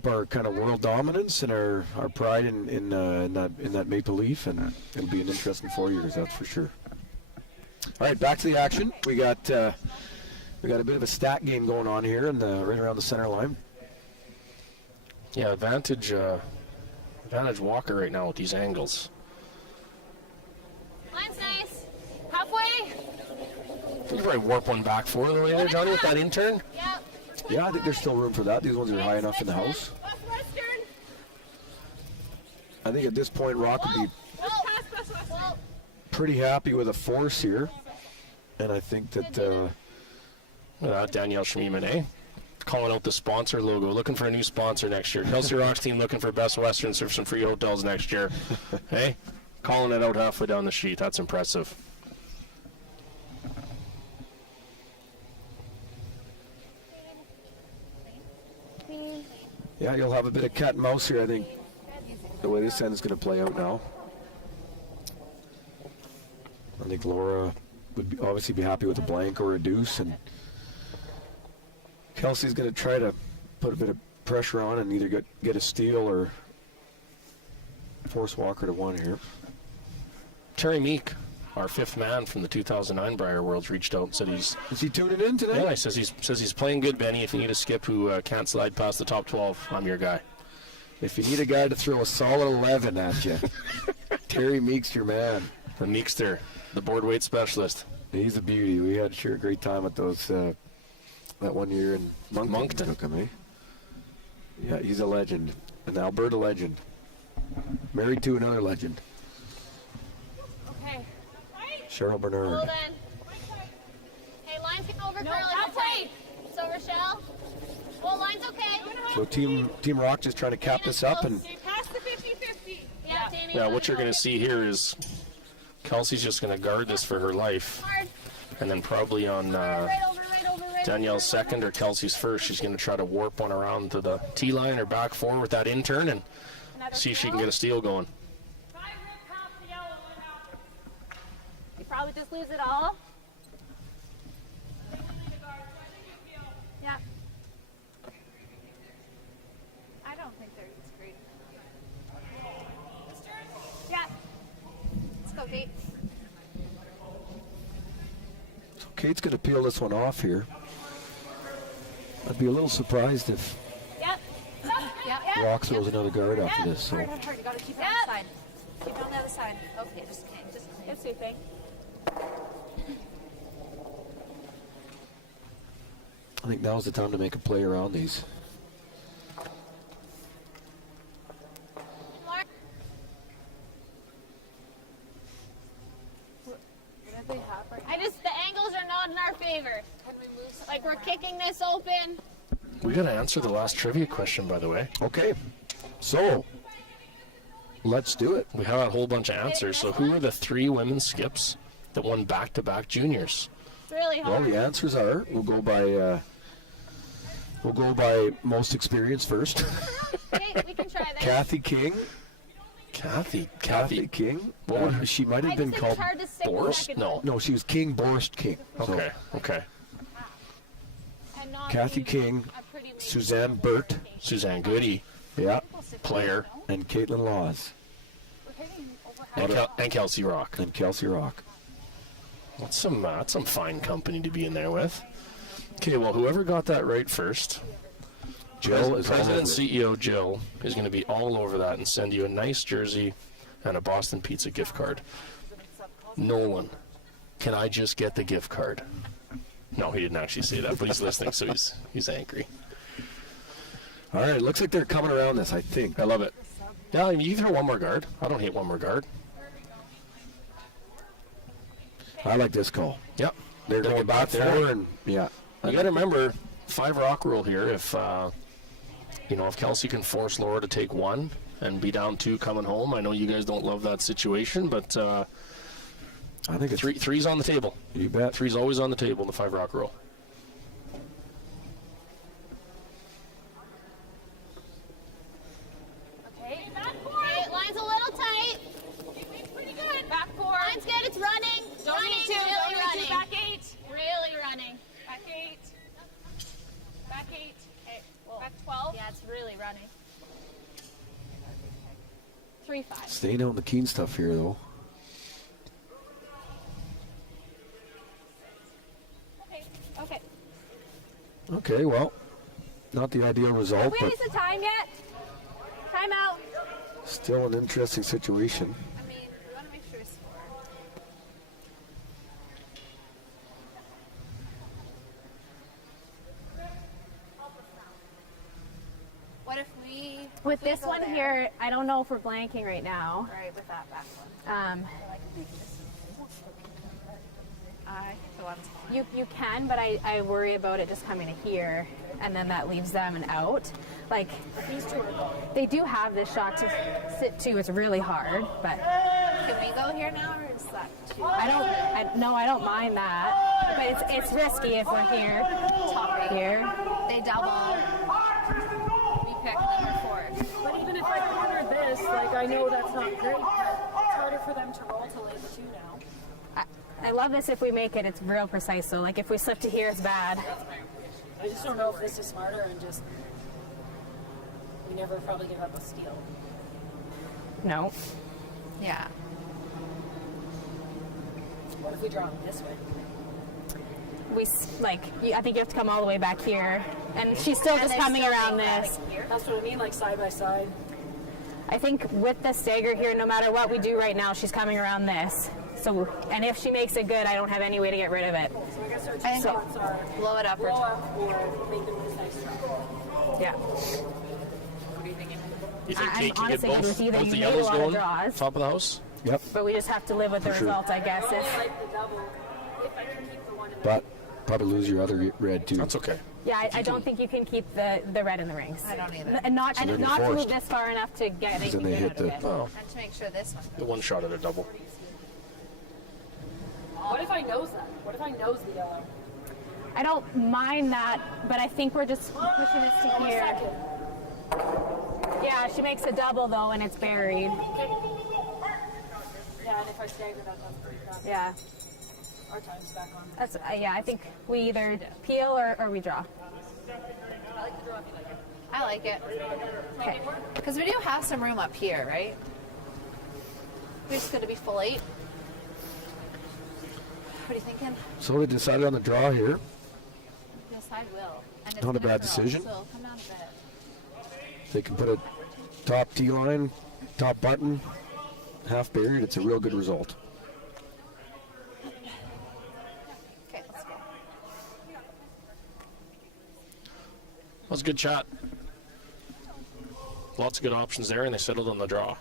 our kind of world dominance and our pride in that maple leaf, and it'll be an interesting 4 years, that's for sure. All right, back to the action. We got a bit of a stat game going on here, right around the center line. Yeah, advantage Walker right now with these angles. Line's nice. Halfway. You probably warp one back for the way there, Johnny, with that intern. Yep. Yeah, I think there's still room for that. These ones are high enough in the house. I think at this point, Rocque would be pretty happy with a force here, and I think that Danielle Schmiemann, calling out the sponsor logo, looking for a new sponsor next year. Kelsey Rocque's team looking for Best Westerns for some free hotels next year. Hey, calling it out halfway down the sheet. That's impressive. Yeah, you'll have a bit of cat and mouse here, I think, the way this end is going to play out now. I think Laura would obviously be happy with a blank or a deuce, and Kelsey's going to try to put a bit of pressure on and either get a steal or force Walker to one here. Terry Meek, our fifth man from the 2009 Brier Worlds, reached out and said he's... Is he tuning in today? Yeah, he says he's playing good, Benny. If you need a skip who can't slide past the top 12, I'm your guy. If you need a guy to throw a solid 11 at you, Terry Meek's your man. The Meekster, the board weight specialist. He's a beauty. We had a great time at those that 1 year in Moncton. Took him, eh? Yeah, he's a legend, an Alberta legend. Married to another legend. Okay. Cheryl Bernard. Hold on. Hey, lines get over curling. Halfway. So go, Rochelle. Well, line's okay. So Team Rocque just trying to cap this up, and Pass the 50-50. Yeah, Danny. Yeah, what you're going to see here is Kelsey's just going to guard this for her life. Hard. And then probably on Right over. Danielle's second or Kelsey's first, she's going to try to warp one around to the T line or back four with that in turn and see if she can get a steal going. You probably just lose it all. Yeah. I don't think they're as great. Yeah. Let's go, Kate. so Kate's going to peel this one off here. I'd be a little surprised if Yep. Rocque throws another guard after this. So Hard. You gotta keep it on the side. Keep it on the other side. Okay, just It's sweeping. I think now's the time to make a play around these. The angles are not in our favor. Like we're kicking this open. We got to answer the last trivia question, by the way. Okay, so let's do it. We have a whole bunch of answers. So who are the 3 women's skips that won back-to-back juniors? It's really Well, hard. the answers are we'll go by most experience first. Okay, we can try that. Kathy King. Kathy King. What would She might have I been just think it's called hard to say the Boris? second No. one. No, she was King Borst King. So, Okay. And not Kathy even King, a pretty lady. Suzanne Burt, Suzanne Goody, yeah, player, and Caitlin Laws, and Kelsey Rocque. and Kelsey Rocque. That's some fine company to be in there with. Okay, well, whoever got that right first, Jill is all President over it. CEO Jill is going to be all over that and send you a nice jersey and a Boston Pizza gift card. Nolan, can I just get the gift card? No, he didn't actually say that, but he's listening, so he's angry. All right, looks like they're coming around this, I think. I love it. Yeah, you can throw one more guard. I don't hate one more guard. I like this call. Yep. They're They'll going get back back there. four, and yeah. You got to remember, 5 Rock rule here. If if Kelsey can force Laura to take 1 and be down 2 coming home, I know you guys don't love that situation, but I think it's three's on the table. You bet. 3's always on the table in the 5 Rock rule. Okay, line's a little tight. Pretty good. Back 4. Line's good. It's running. Don't running. need to. Really Don't need running. to. Back 8. Really running. Back 8. Back 8. Okay. Back 12. Yeah, it's really running. 3-5. Staying out in the keen stuff here, though. Okay. Okay, well, not the ideal result, Have we but used the time yet? Time out. still an interesting situation. I mean, we want to make sure we score. What if we... With this one here, I don't know if we're blanking right now. Right, with that back one. You can, but I worry about it just coming to here, and then that leaves them an out. Like, These two are... they do have this shot to sit to. It's really hard, but Can we go here now, or is that too... I don't mind that. But it's risky if we're here, top right here. They double. We pick number 4. But even if I corner this, like, I know that's not great, but it's harder for them to roll to lay the 2 now. I love this if we make it. It's real precise. So like if we slip to here, it's bad. I just don't know if this is smarter and just we never probably give up a steal. No. Yeah. What if we draw them this way? I think you have to come all the way back here, and she's still just coming around this. That's what I mean, like side by side. I think with the stagger here, no matter what we do right now, she's coming around this. So, and if she makes it good, I don't have any way to get rid of it. So I guess our 2 shots are Blow it up blow or... up or make them this nice shot. Yeah. What do you think? You think I'm Kate can get honestly good with either. both You the made a yellows lot of going draws. top of the house? Yep. But we just have to live with the For sure. results, I guess. I like the double if I can keep the one in the But probably lose your other red too. That's okay. Yeah, I don't think you can keep the red in the rings. I don't either. And not then to you're move forced. this far enough to get Then anything they good hit out of the- it. Oh, And to make sure this one the one shot at a double. What if I nose that? What if I nose the yellow? I don't mind that, but I think we're just pushing this to here. Yeah, she makes a double though, and it's buried. Yeah, and if I stagger that, that's pretty tough. Yeah. Our time's back on. That's yeah. I think we either peel or we draw. I like it. Okay. Because we do have some room up here, right? We're just going to be full 8. What are you thinking? So they decided on the draw here. Yes, I will. And it's Not a gonna bad curl, decision. So come down a bit. They can put a top tee line, top button, half buried. It's a real good result. Okay, let's go. That was a good shot. Lots of good options there, and they settled on the draw.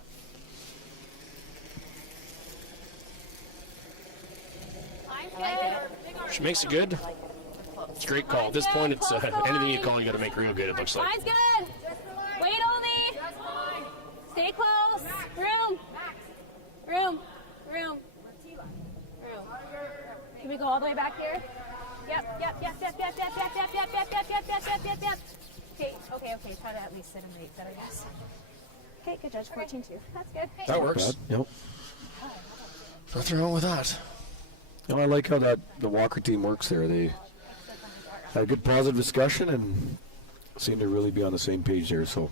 She makes it good. It's a great call. At this point, it's anything you call, you got to make real good, it looks like. Line's good. Wait, Oldie. Stay close. Room. Room. Room. Room. Can we go all the way back here? Yep. Okay. Try to at least sit and wait better, yes. Okay, good judge. 14-2. That's good. That works. Yep. Nothing wrong with that. No, I like how the Walker team works there. They had a good positive discussion and seem to really be on the same page there. So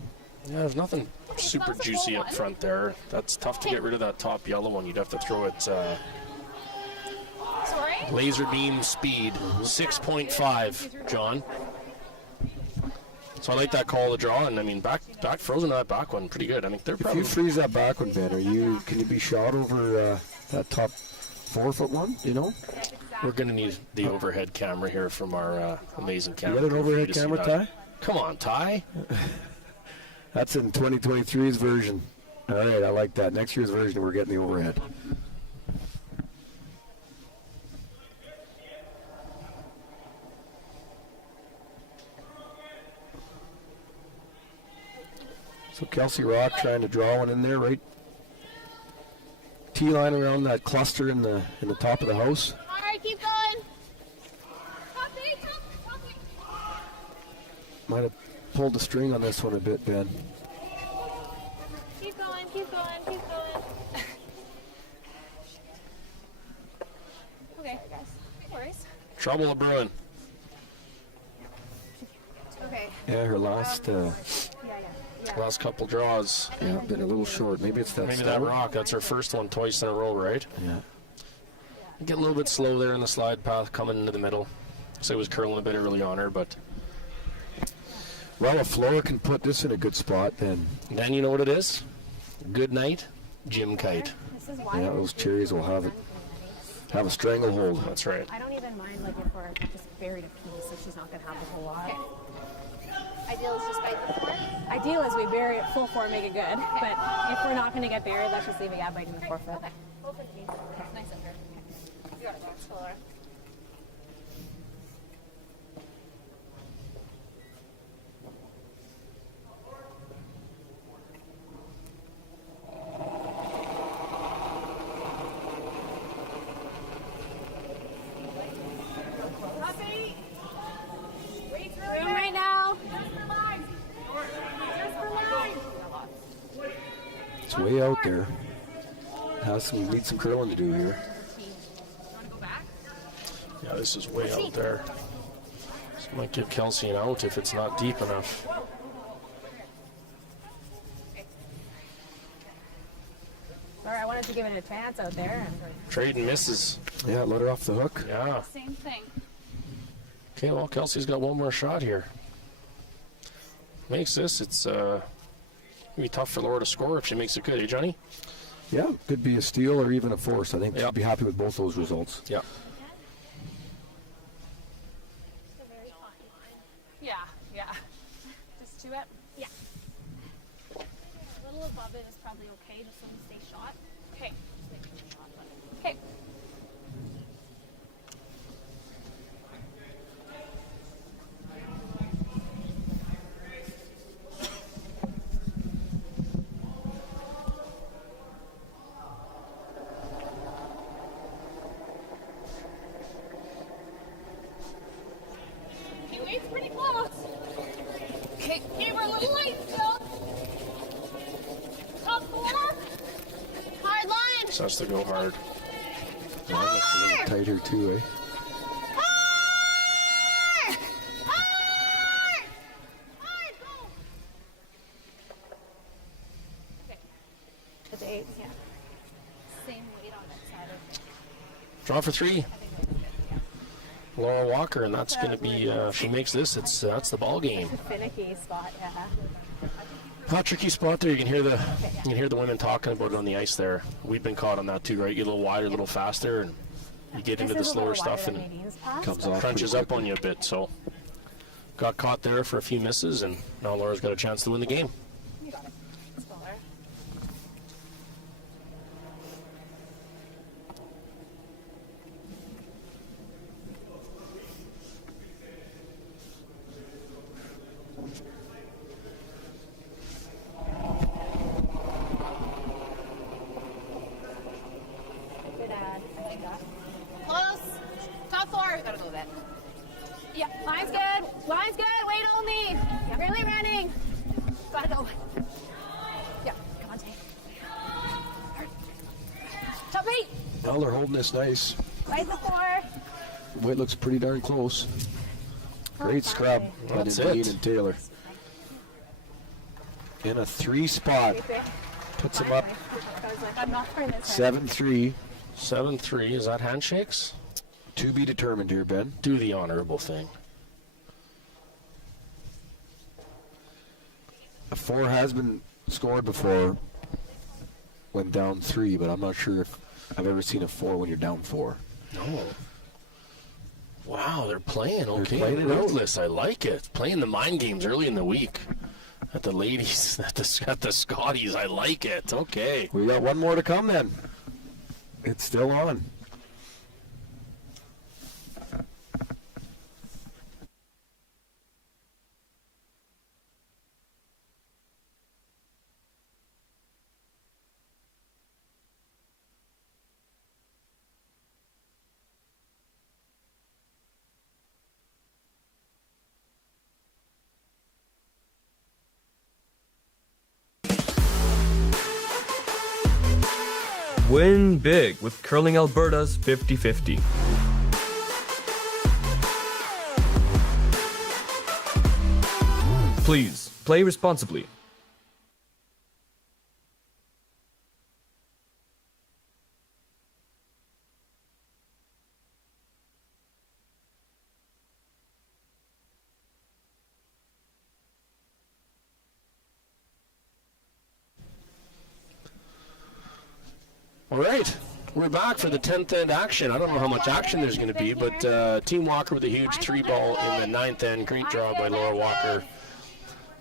Yeah, there's nothing super juicy up front there. That's tough to get rid of that top yellow one. You'd have to throw it Sorry? laser beam speed, 6.5, John. So I like that call to draw, and I mean back frozen to that back one, pretty good. I mean they're if probably you freeze that back one, Ben, can you be shot over that top 4-foot one? You know, we're gonna need the overhead camera here from our amazing you camera. got an crew for you overhead to see camera, that. Ty? Come on, Ty. That's in 2023's version. All right, I like that. Next year's version, we're getting the overhead. So Kelsey Rocque trying to draw one in there, right? T-line around that cluster in the top of the house. All right, keep going. Copy. Might have pulled the string on this one a bit, Ben. Keep going. Okay, guys. No worries. Trouble a brewing. Okay. Yeah, her last Last couple draws. yeah, been a little short. Maybe it's that Maybe style. that rock. That's her first one twice in a row, right? Yeah. Get a little bit slow there in the slide path coming into the middle. So it was curling a bit early on her, but Well, if Flora can put this in a good spot, then then you know what it is? Good night, Jim Kite. This is why yeah, those cherries will have a stranglehold. That's right. I don't even mind like if we're just buried a piece, so she's not gonna have the whole lot. Ideal is just bite the 4. Ideal is we bury it full 4, make it good. But if we're not gonna get buried, let's just leave it biting the 4 foot. Okay. Full 15. Nice under. You got it, box color. Room right now. It's way out there. Need some curling to do here. Yeah, this is way out there. This might give Kelsey an out if it's not deep enough. Sorry, I wanted to give it a chance out there. Trade and misses. Yeah, let her off the hook. Yeah. Same thing. Okay, well, Kelsey's got one more shot here. Makes this. It's gonna be tough for Laura to score if she makes it good, eh, Johnny? Yeah, could be a steal or even a force. I think Yep. she'd be happy with both those results. Yeah. Yeah. Just to it? Yeah. A little above it is probably okay, just so we stay shot. Okay. Okay. wants to go hard. Well, that's a little tighter too, eh? Yeah. Same weight on that side of it. Draw for 3. Laura Walker, and that's going to be, if she makes this, that's the ball game. Finicky spot, yeah. Hot tricky spot there. You can hear the women talking about it on the ice there. We've been caught on that too, right? You get a little wider, a little faster, and you get into the slower stuff and Comes off crunches pretty up on you a bit. So got caught there for a few misses, and now Laura's got a chance to win the game. You got it. It's smaller. Good ad. I like that. Close. Top 4. Gotta go with it. Yeah, line's good. Line's good. Wait only. Really running. Gotta go. Yeah, come on, Tay. Top 8. Well, they're holding this nice. Right the 4. It looks pretty darn close. Great scrub by That's Dean it. and Taylor. In a 3 spot. Puts them up I'm not trying this. 7-3. 7-3. Is that handshakes? To be determined here, Ben. Do the honorable thing. A 4 has been scored before when down 3, but I'm not sure if I've ever seen a 4 when you're down 4. No. Wow, they're playing okay. playing it out. Ruthless. I like it. Playing the mind games early in the week. At the ladies, at the Scotties. I like it. Okay. We got one more to come then. It's still on. Win big with Curling Alberta's 50-50. Please, play responsibly. All right, we're back for the 10th end action. I don't know how much action there's going to be, but Team Walker with a huge 3-ball in the 9th end. Great job by Laura Walker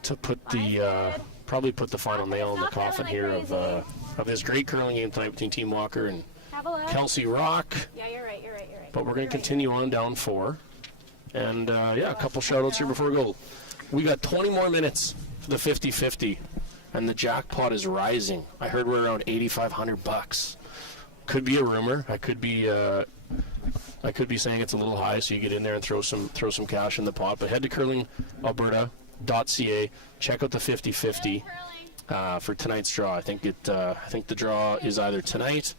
to put the probably put the final nail in the coffin here of this great curling game tonight between Team Walker and Have a look. Kelsey Rocque. Yeah, you're right. But we're going to continue on down 4, and yeah, a couple shout-outs here before we go. We got 20 more minutes for the 50-50, and the jackpot is rising. I heard we're around $8,500. Could be a rumor. I could be saying it's a little high, so you get in there and throw some cash in the pot. But head to curlingalberta.ca. Check out the 50-50 for tonight's draw. I think the draw is either tonight,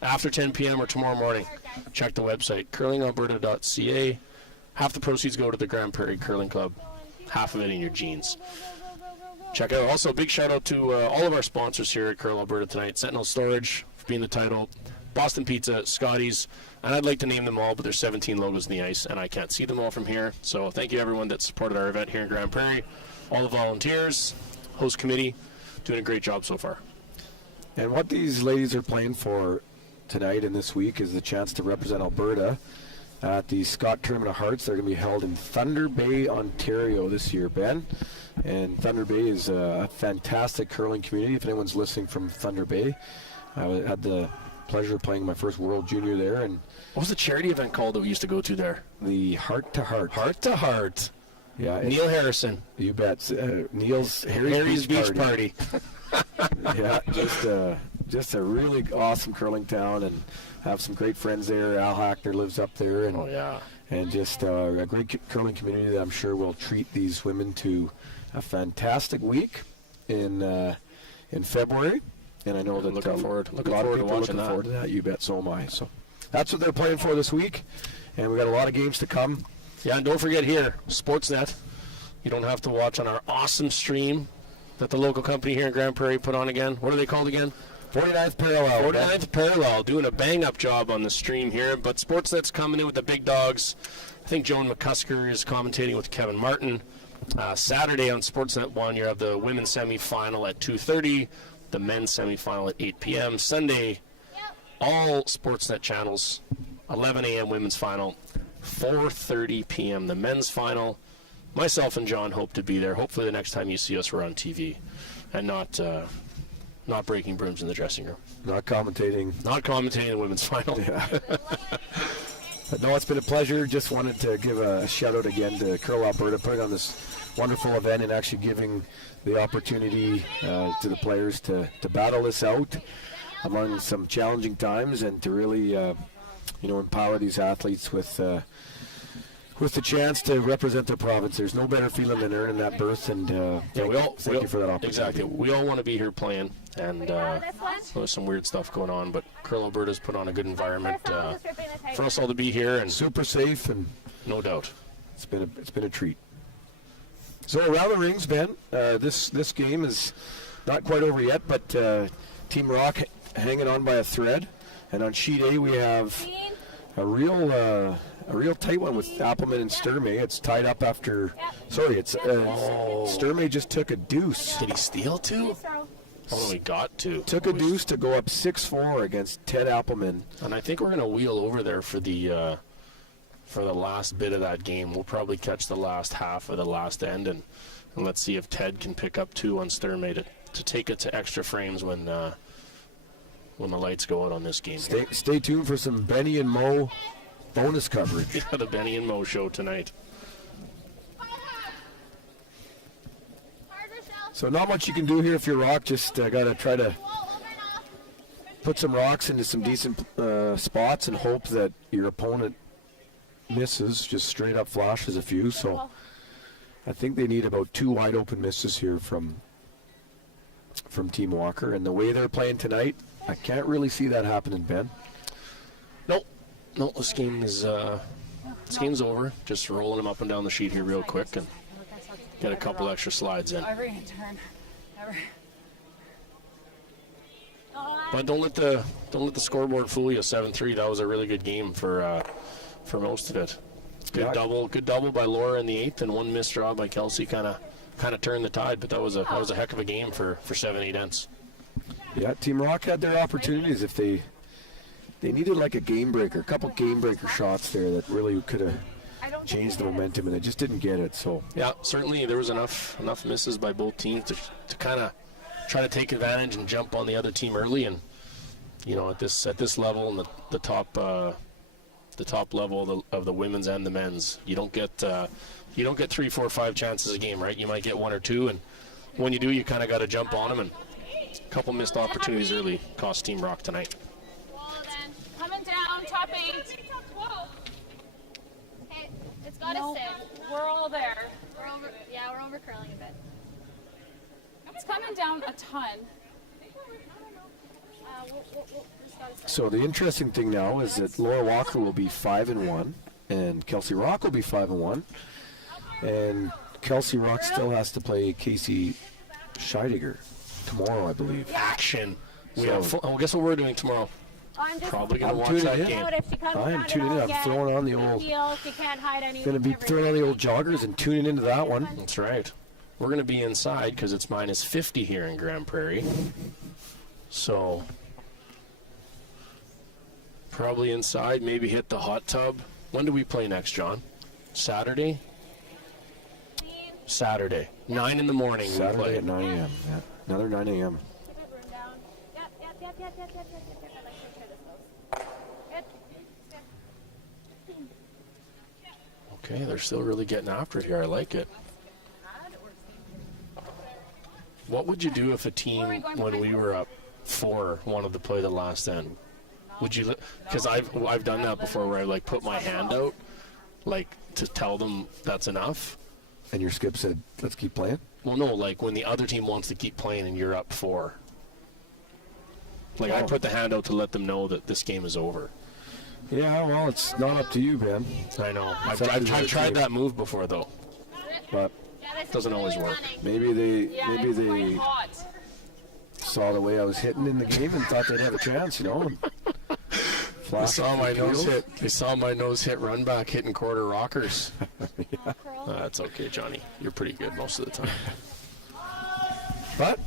after 10 p.m. or tomorrow morning. Check the website curlingalberta.ca. Half the proceeds go to the Grand Prairie Curling Club. Half of it in your jeans. Check out also a big shout out to all of our sponsors here at Curl Alberta tonight. Sentinel Storage for being the title, Boston Pizza, Scotties, and I'd like to name them all, but there's 17 logos in the ice, and I can't see them all from here. So thank you everyone that supported our event here in Grand Prairie, all the volunteers, host committee, doing a great job so far. And what these ladies are playing for tonight and this week is the chance to represent Alberta at the Scott Tournament of Hearts. They're going to be held in Thunder Bay, Ontario this year, Ben. And Thunder Bay is a fantastic curling community. If anyone's listening from Thunder Bay, I had the pleasure of playing my first World Junior there. And what was the charity event called that we used to go to there? The Heart to Heart. Heart to Heart. Yeah. Neil Harrison. You bet. Harry's Beach Party. Yeah, just a really awesome curling town, and have some great friends there. Al Hackner lives up there, and and just a great curling community that I'm sure will treat these women to a fantastic week in February. And I know that looking forward a lot of to people are watching looking that. forward to that. You bet, so am I. So that's what they're playing for this week, and we got a lot of games to come. Yeah, and don't forget here, Sportsnet. You don't have to watch on our awesome stream that the local company here in Grand Prairie put on again. What are they called again? 49th Parallel. 49th Parallel, doing a bang-up job on the stream here. But Sportsnet's coming in with the big dogs. I think Joan McCusker is commentating with Kevin Martin. Saturday on Sportsnet 1, you have the women's semifinal at 2:30, the men's semifinal at 8 p.m. Sunday, all Sportsnet channels, 11 a.m. women's final, 4:30 p.m. the men's final. Myself and John hope to be there. Hopefully the next time you see us, we're on TV and not breaking brooms in the dressing room. Not commentating the women's final. Yeah. But no, it's been a pleasure. Just wanted to give a shout out again to Curl Alberta, putting on this wonderful event and actually giving the opportunity to the players to battle this out among some challenging times and to really empower these athletes with the chance to represent their province. There's no better feeling than earning that berth, and thank you for that opportunity. Exactly. We all want to be here playing, and there's some weird stuff going on, but Curl Alberta's put on a good environment for us all to be here, and super safe, and no doubt. It's been a treat. So around the rings, Ben, this game is not quite over yet, but Team Rocque hanging on by a thread, and on sheet A we have a real tight one with Appleman and Sturmey. It's tied up after. Sorry, it's Sturmey just took a deuce. Did he steal two? Oh, he got two. Took a deuce to go up 6-4 against Ted Appleman. And I think we're going to wheel over there for the last bit of that game. We'll probably catch the last half of the last end, and let's see if Ted can pick up two on Sturmey to take it to extra frames when the lights go out on this game. Stay tuned for some Benny and Mo bonus coverage. Yeah, the Benny and Mo show tonight. So not much you can do here if you're Rocque. Just got to try to put some rocks into some decent spots and hope that your opponent misses, just straight up flashes a few. So I think they need about 2 wide open misses here from Team Walker. And the way they're playing tonight, I can't really see that happening, Ben. No, this game's over. Just rolling them up and down the sheet here real quick and get a couple extra slides in. Every turn. Ever. But don't let the scoreboard fool you. 7-3. That was a really good game for most of it. Good double by Laura in the 8th, and one missed draw by Kelsey kind of turned the tide. But that was a heck of a game for 7-8 ends. Yeah, Team Rocque had their opportunities. If they needed like a game breaker, a couple game breaker shots there that really could have changed the momentum, and they just didn't get it. So yeah, certainly there was enough misses by both teams to kind of try to take advantage and jump on the other team early. And at this level and the top level of the women's and the men's, you don't get 3, 4, 5 chances a game, right? You might get 1 or 2, and when you do, you kind of got to jump on them. And a couple missed opportunities early cost Team Rocque tonight. Coming down, top 8. Okay, it's got to sit. We're all there. We're over curling a bit. It's coming down a ton. So the interesting thing now is that Laura Walker will be 5-1, and Kelsey Rocque will be 5-1, and Kelsey Rocque still has to play Casey Scheidegger tomorrow, I believe. Action. Guess what we're doing tomorrow? Probably going to watch that game. I am tuning in. I'm throwing on the old. Going to be throwing on the old joggers and tuning into that one. That's right. We're going to be inside because it's -50 here in Grand Prairie. So probably inside. Maybe hit the hot tub. When do we play next, John? Saturday. 9 in the morning. Saturday we play at 9 a.m. Yeah. Another 9 a.m. Okay, they're still really getting after it here. I like it. What would you do if a team, when we were up 4, wanted to play the last end? Would you? Because I've done that before, where I put my hand out, to tell them that's enough. And your skip said, "Let's keep playing." Well, no, when the other team wants to keep playing and you're up 4. Like, I put the hand out to let them know that this game is over. Yeah, well, it's not up to you, Ben. I know. I've tried that move before, though. But it doesn't always work. Maybe they saw the way I was hitting in the game and thought they'd have a chance, you know. They saw my nose hit. They saw my nose hit run back hitting quarter rockers. Yeah. That's okay, Johnny. You're pretty good most of the time. But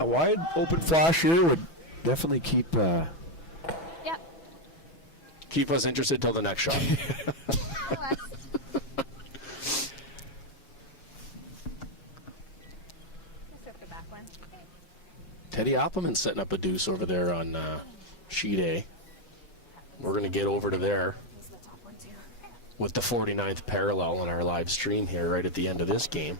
a wide open flash here would definitely keep keep us interested till the next shot. Teddy Appleman's setting up a deuce over there on sheet A. We're going to get over to there with the 49th parallel on our live stream here right at the end of this game.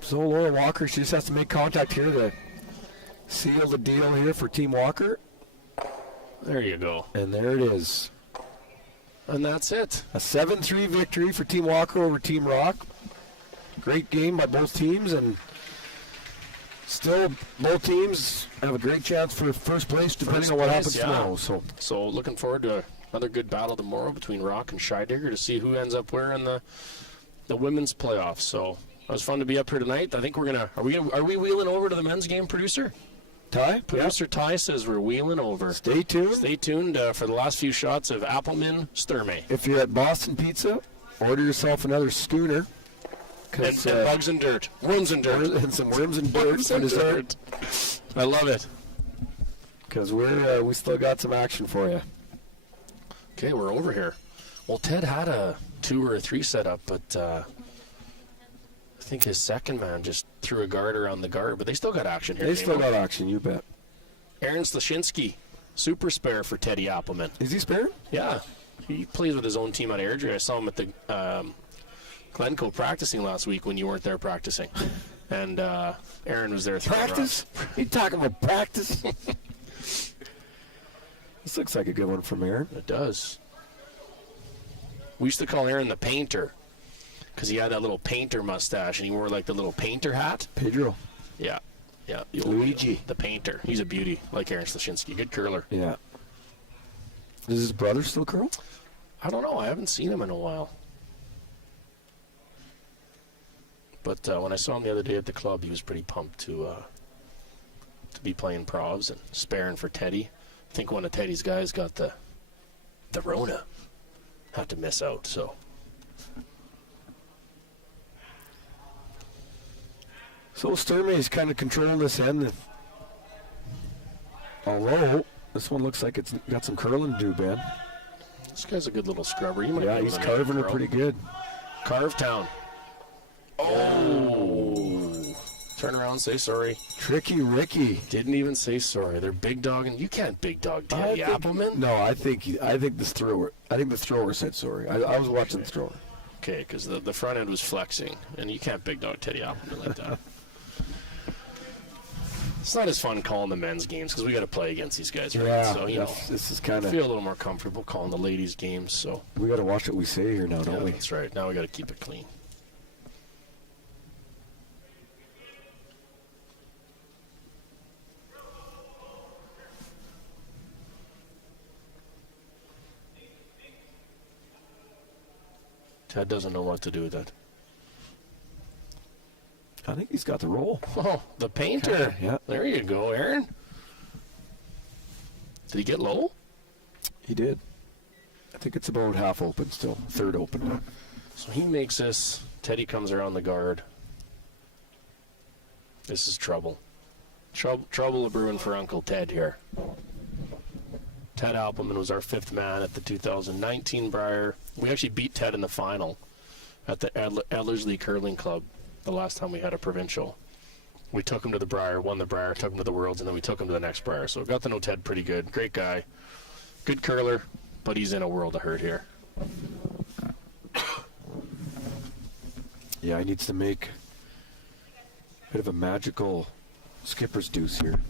So Laura Walker, she just has to make contact here to seal the deal here for Team Walker. There you go. And there it is. And that's it. A 7-3 victory for Team Walker over Team Rocque. Great game by both teams, and still both teams have a great chance for first place depending on what happens tomorrow. So looking forward to another good battle tomorrow between Rocque and Scheidegger to see who ends up where in the women's playoffs. So it was fun to be up here tonight. I think we're gonna. Are we wheeling over to the men's game, producer? Ty? Producer Ty says we're wheeling over. Stay tuned. Stay tuned for the last few shots of Appleman Sturmey. If you're at Boston Pizza, order yourself another schooner. And bugs and dirt. Worms and dirt. And some worms and dirt for dessert. I love it. Because we still got some action for you. Okay, we're over here. Well, Ted had a 2 or a 3 setup, but I think his second man just threw a guard around the guard, but they still got action here. They still got action, you bet. Aaron Slashinsky, super spare for Teddy Appleman. Is he spare? Yeah. He plays with his own team out of Airdrie. I saw him at the Glencoe practicing last week when you weren't there practicing. And Aaron was there. Practice? You talking about practice? This looks like a good one from Aaron. It does. We used to call Aaron the painter because he had that little painter mustache and he wore like the little painter hat. Pedro. Yeah. Yeah. Luigi. The painter. He's a beauty, like Aaron Slashinsky. Good curler. Yeah. Does his brother still curl? I don't know. I haven't seen him in a while. But when I saw him the other day at the club, he was pretty pumped to be playing provs and sparing for Teddy. I think one of Teddy's guys got the Rona. Had to miss out, so. So Sturmey is kind of controlling this end. Although, this one looks like it's got some curling to do, Ben. This guy's a good little scrubber. Yeah, he's carving her pretty good. Carve Town. Oh. Turn around, say sorry. Tricky Ricky. Didn't even say sorry. They're big dogging. You can't big dog Teddy Appleman. No, I think this thrower. I think the thrower said sorry. I was watching the thrower. Okay, because the front end was flexing, and you can't big dog Teddy Appleman like that. It's not as fun calling the men's games because we got to play against these guys, right? Yeah, so this is kind of feel a little more comfortable calling the ladies' games. So we got to watch what we say here now, don't we? That's right. Now we got to keep it clean. Ted doesn't know what to do with it. I think he's got the roll. Oh, the painter. Yeah. There you go, Aaron. Did he get low? He did. I think it's about half open still. Third open. So he makes this. Teddy comes around the guard. This is trouble. Trouble brewing for Uncle Ted here. Ted Appleman was our 5th man at the 2019 Brier. We actually beat Ted in the final at the Ellerslie Curling Club the last time we had a provincial. We took him to the Brier, won the Brier, took him to the Worlds, and then we took him to the next Brier. So got to know Ted pretty good. Great guy. Good curler, but he's in a world of hurt here. Yeah, he needs to make a bit of a magical skipper's deuce here.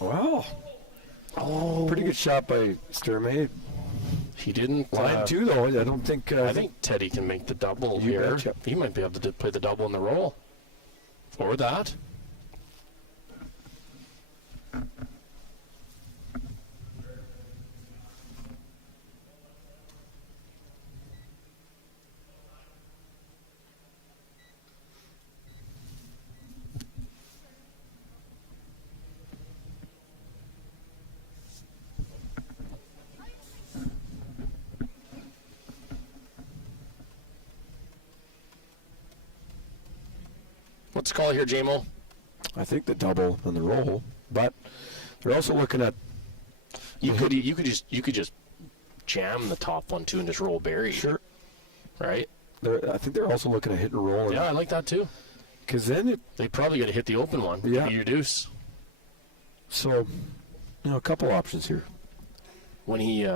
Wow. Oh, pretty good shot by Sturmey. He didn't. Line 2, though. I don't think. I think Teddy can make the double You here. betcha. He might be able to play the double in the roll. Or that. What's the call here, JMO? I think the double and the roll, but they're also looking at. You could just jam the top one too and just roll Barry. Sure. Right. I think they're also looking at hit and roll. Yeah, I like that too. Because then they probably got to hit the open one. Yeah. Your deuce. So, a couple options here. When he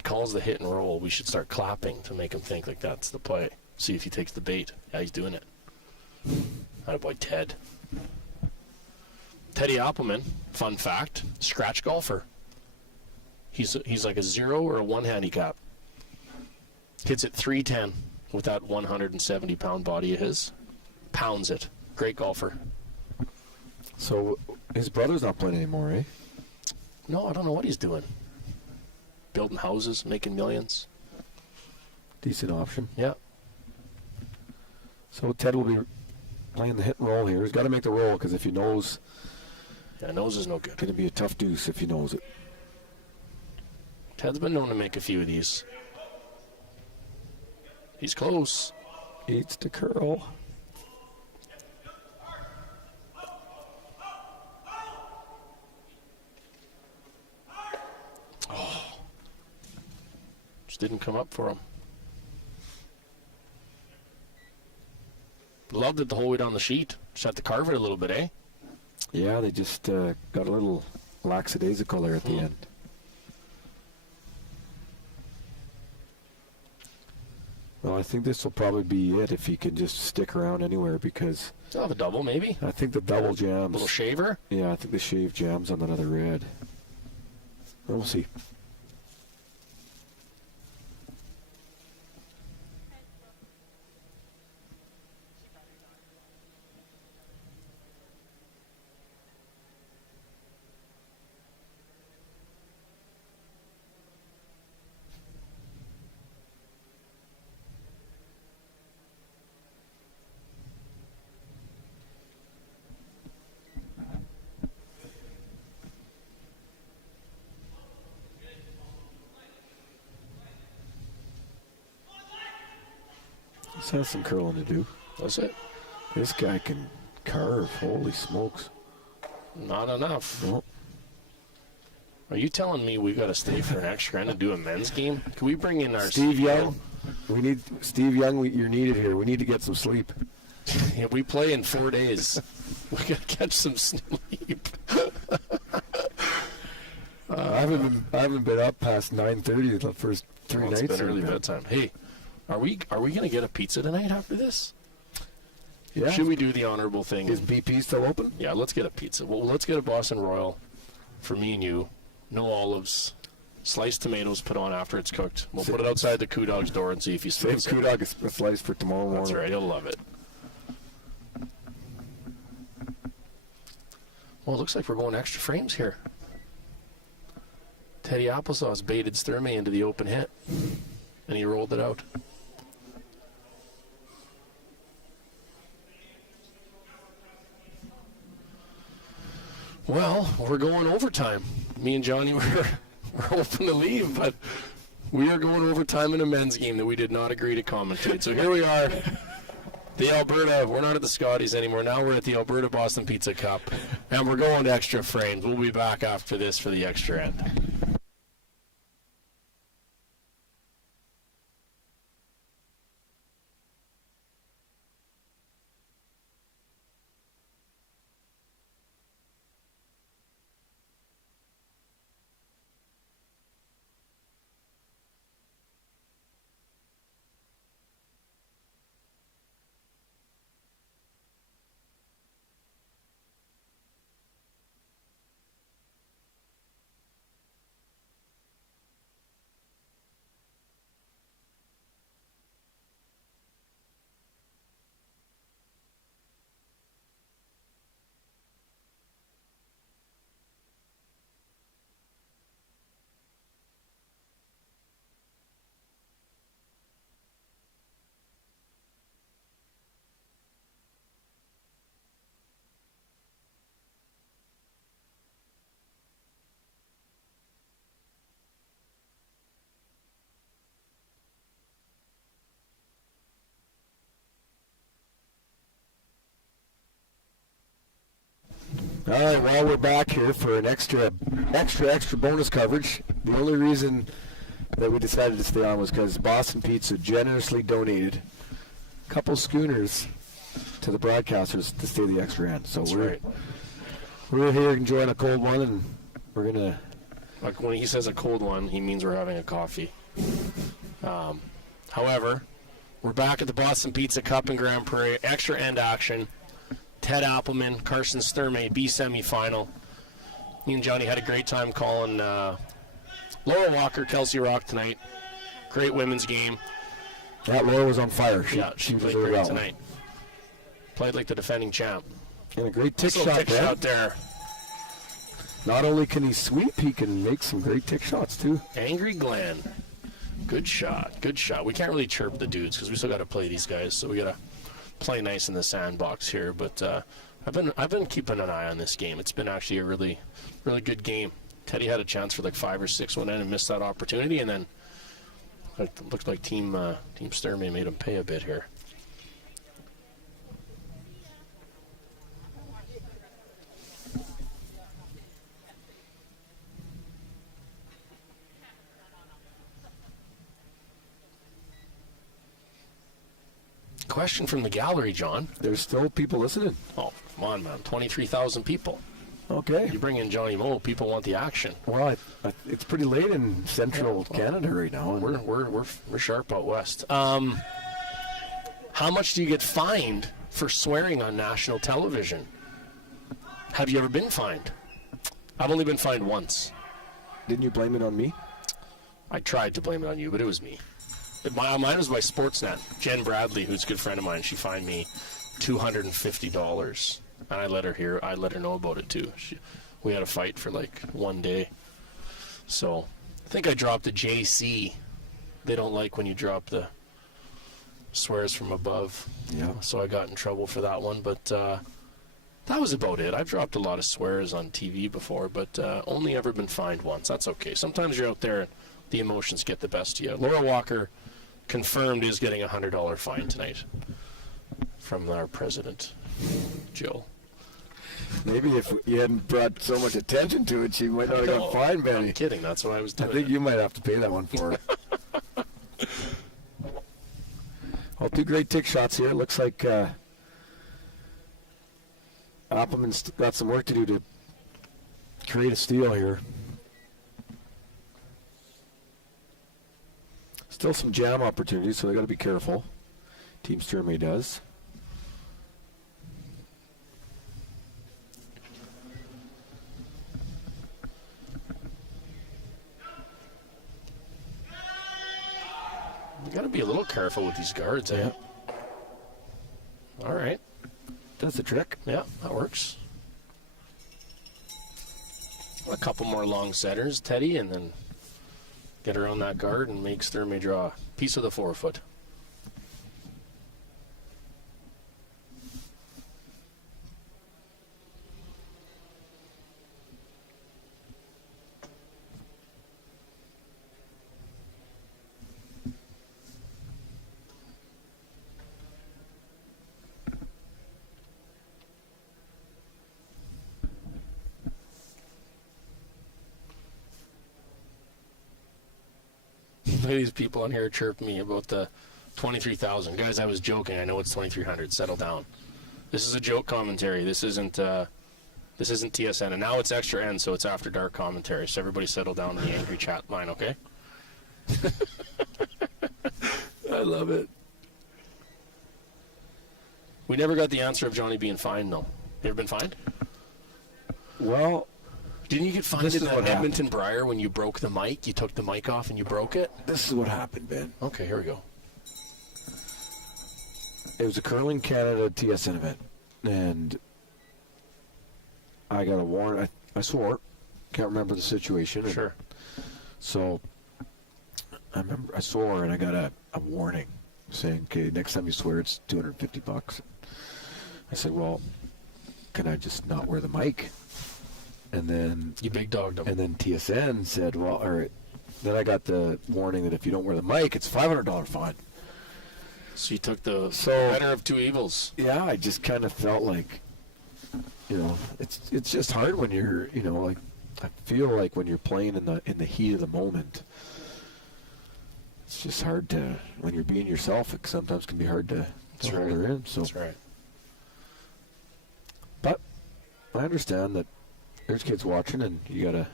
calls the hit and roll, we should start clapping to make him think like that's the play. See if he takes the bait. Yeah, he's doing it. Attaboy Ted. Teddy Appelman, fun fact, scratch golfer. He's like a 0 or a 1 handicap. Hits it 310 with that 170-pound body of his. Pounds it. Great golfer. So his brother's not playing anymore, eh? No, I don't know what he's doing. Building houses, making millions. Decent option. Yeah. So Ted will be playing the hit and roll here. He's got to make the roll because if he knows... Yeah, nose is no good. Going to be a tough deuce if he knows it. Ted's been known to make a few of these. He's close. Eats to curl. Oh. Just didn't come up for him. Loved it the whole way down the sheet. Just had to carve it a little bit, eh? Yeah, they just got a little lackadaisical there at the end. Well, I think this will probably be it if he can just stick around anywhere because... Still have a double, maybe? I think the double jams. Little shaver? Yeah, I think the shave jams on that other red. We'll see. This has some curling to do. That's it. This guy can carve. Holy smokes. Not enough. Nope. Are you telling me we got to stay for an extra and do a men's game? Can we bring in our Steve Young? We need Steve Young. You're needed here. We need to get some sleep. Yeah, we play in 4 days. We got to catch some sleep. I haven't been up past 9:30 the first 3 nights. It's been early bedtime. Hey, are we gonna get a pizza tonight after this? Yeah. Should we do the honorable thing? Is BP still open? Yeah, let's get a pizza. Well, let's get a Boston Royal for me and you. No olives. Sliced tomatoes put on after it's cooked. We'll put it outside the Coup Dog's door and see if he Save smells Coup Dog a slice for tomorrow morning. That's right. He'll love it. Well, it looks like we're going extra frames here. Teddy Applesauce baited Sturmey into the open hit, and he rolled it out. Well, we're going overtime. Me and Johnny we're hoping to leave, but we are going overtime in a men's game that we did not agree to commentate. So here we are. The Alberta, we're not at the Scotties anymore. Now we're at the Alberta Boston Pizza Cup, and we're going to extra frames. We'll be back after this for the extra end. All right, well, we're back here for an extra bonus coverage. The only reason that we decided to stay on was because Boston Pizza generously donated a couple schooners to the broadcasters to stay the extra end. So we're here enjoying a cold one, and we're gonna. Like when he says a cold one, he means we're having a coffee. However, we're back at the Boston Pizza Cup in Grand Prairie, extra end action. Ted Appelman, Carson Sturmey, B semifinal. Me and Johnny had a great time calling Laura Walker, Kelsey Rocque tonight. Great women's game. That Laura was on fire. She played great tonight. Played like the defending champ. And a great tick shot there. Not only can he sweep, he can make some great tick shots too. Angry Glenn. Good shot. Good shot. We can't really chirp the dudes because we still got to play these guys, so we got to play nice in the sandbox here, but I've been keeping an eye on this game. It's been actually a really good game. Teddy had a chance for like 5 or 6 one end and missed that opportunity, and then it looked like Team Sturmey made him pay a bit here. Question from the gallery, John. There's still people listening. Oh, come on, man. 23,000 people. Okay. You bring in Johnny Moe, people want the action. Well, it's pretty late in central Canada right now. We're sharp out west. How much do you get fined for swearing on national television? Have you ever been fined? I've only been fined once. Didn't you blame it on me? I tried to blame it on you, but it was me. Mine was by Sportsnet. Jen Bradley, who's a good friend of mine, she fined me $250, and I let her know about it too. We had a fight for like one day, so I think I dropped the JC. They don't like when you drop the swears from above. Yeah. So I got in trouble for that one, but that was about it. I've dropped a lot of swears on TV before, but only ever been fined once. That's okay. Sometimes you're out there and the emotions get the best of you. Laura Walker confirmed is getting a $100 fine tonight from our president, Jill. Maybe if you hadn't brought so much attention to it, she might not have got fined, Benny. I'm kidding. That's what I was doing. I think you might have to pay that one for it. Well, 2 great tick shots here. It looks like Appelman's got some work to do to create a steal here. Still some jam opportunities, so they got to be careful. Team Sturmey does. You got to be a little careful with these guards, eh? All right. That's the trick. Yeah, that works. A couple more long setters, Teddy, and then get around that guard and make Sturmey draw a piece of the forefoot. these people on here chirp me about the 23,000. Guys, I was joking. I know it's 2,300. Settle down. This is a joke commentary. This isn't TSN. And now it's extra N, so it's after dark commentary. So everybody settle down in the angry chat line, okay? I love it. We never got the answer of Johnny being fined, though. You ever been fined? Well, didn't you get fined in that Edmonton Briar when you broke the mic? You took the mic off and you broke it? This is what happened, Ben. Okay, here we go. It was a Curling Canada TSN event, and I got a warrant. I swore. Can't remember the situation. Sure. So I remember I swore, and I got a warning saying, "Okay, next time you swear, it's $250." I said, "Well, can I just not wear the mic?" And then you big dogged them. And then TSN said, "Well, all right." Then I got the warning that if you don't wear the mic, it's $500 fine. So you took the better of two evils. Yeah, I just kind of felt like, it's just hard when you're, like, I feel like when you're playing in the heat of the moment, it's just hard to, when you're being yourself, it sometimes can be hard to hold her in. So. That's right. But I understand that there's kids watching, and you gotta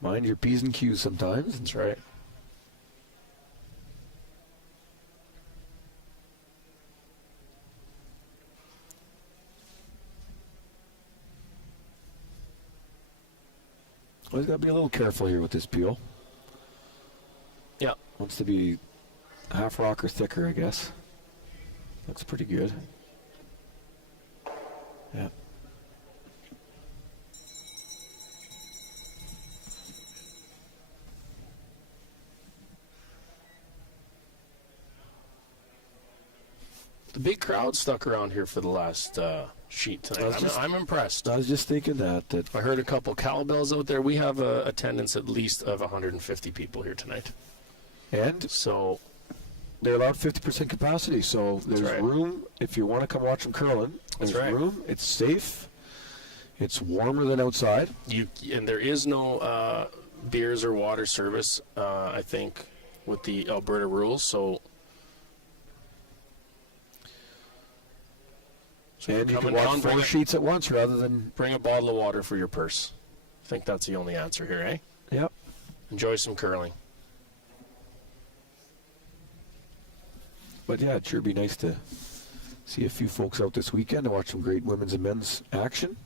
mind your P's and Q's sometimes. That's right. Always got to be a little careful here with this peel. Yeah. Wants to be half rock or thicker, I guess. Looks pretty good. Yeah. The big crowd stuck around here for the last sheet tonight. I'm impressed. I was just thinking that I heard a couple cowbells out there. We have a attendance at least of 150 people here tonight. And so they're allowed 50% capacity, so there's room if you want to come watch them curling. There's room. It's safe. It's warmer than outside. And there is no beers or water service, I think, with the Alberta rules. So and you can watch 4 sheets at once rather than... Bring a bottle of water for your purse. I think that's the only answer here, eh? Yep. Enjoy some curling. But yeah, it'd sure be nice to see a few folks out this weekend to watch some great women's and men's action.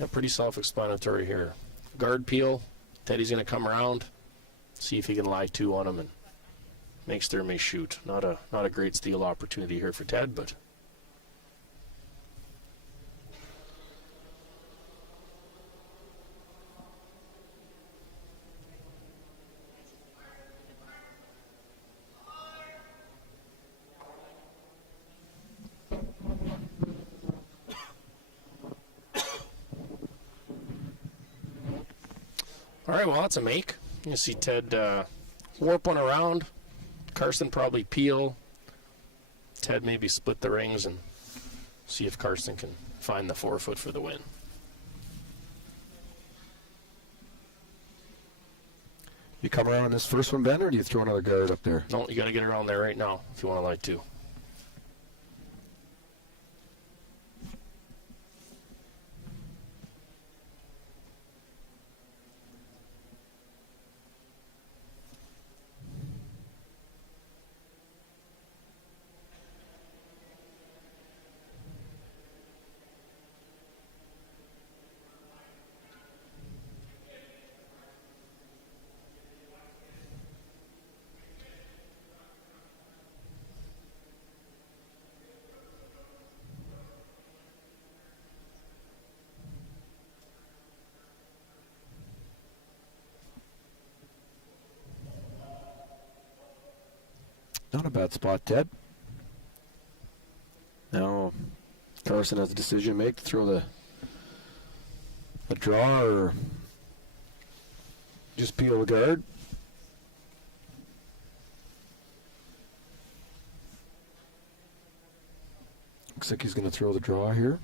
Yeah, pretty self-explanatory here. Guard peel. Teddy's going to come around, see if he can lie two on him, and makes there may shoot. Not a great steal opportunity here for Ted, but all right, well, that's a make. You see Ted warp one around. Karsten probably peel. Ted maybe split the rings and see if Karsten can find the 4-foot for the win. You come around on this first one, Ben, or do you throw another guard up there? No, you got to get around there right now if you want to lie two. Not a bad spot, Ted. Now, Carson has a decision to make to throw the draw or just peel the guard. Looks like he's going to throw the draw here.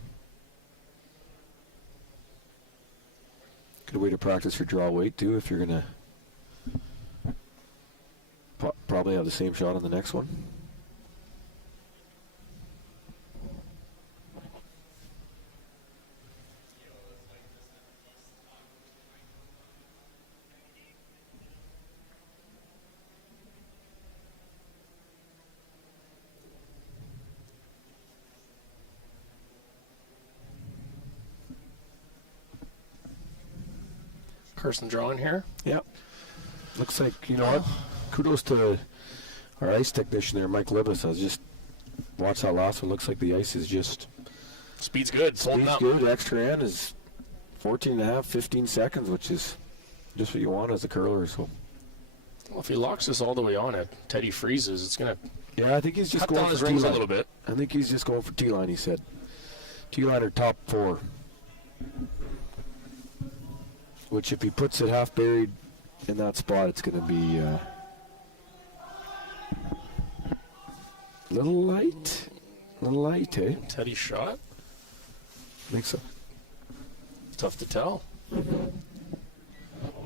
Good way to practice your draw weight too if you're going to probably have the same shot on the next one. Carson drawing here. Yep. Looks like, you know what? Kudos to our ice technician there, Mike Libas. I was just watched that last one. Looks like the ice is just... Speed's good. Speed's good. Extra end is 14 and a half, 15 seconds, which is just what you want as a curler. So. Well, if he locks this all the way on it, Teddy freezes. It's going to... Yeah, I think he's just going down for his rings T-line a little bit. I think he's just going for T-line, he said. T-line or top 4. Which, if he puts it half buried in that spot, it's going to be a little light. Eh? Teddy's shot? I think so. Tough to tell.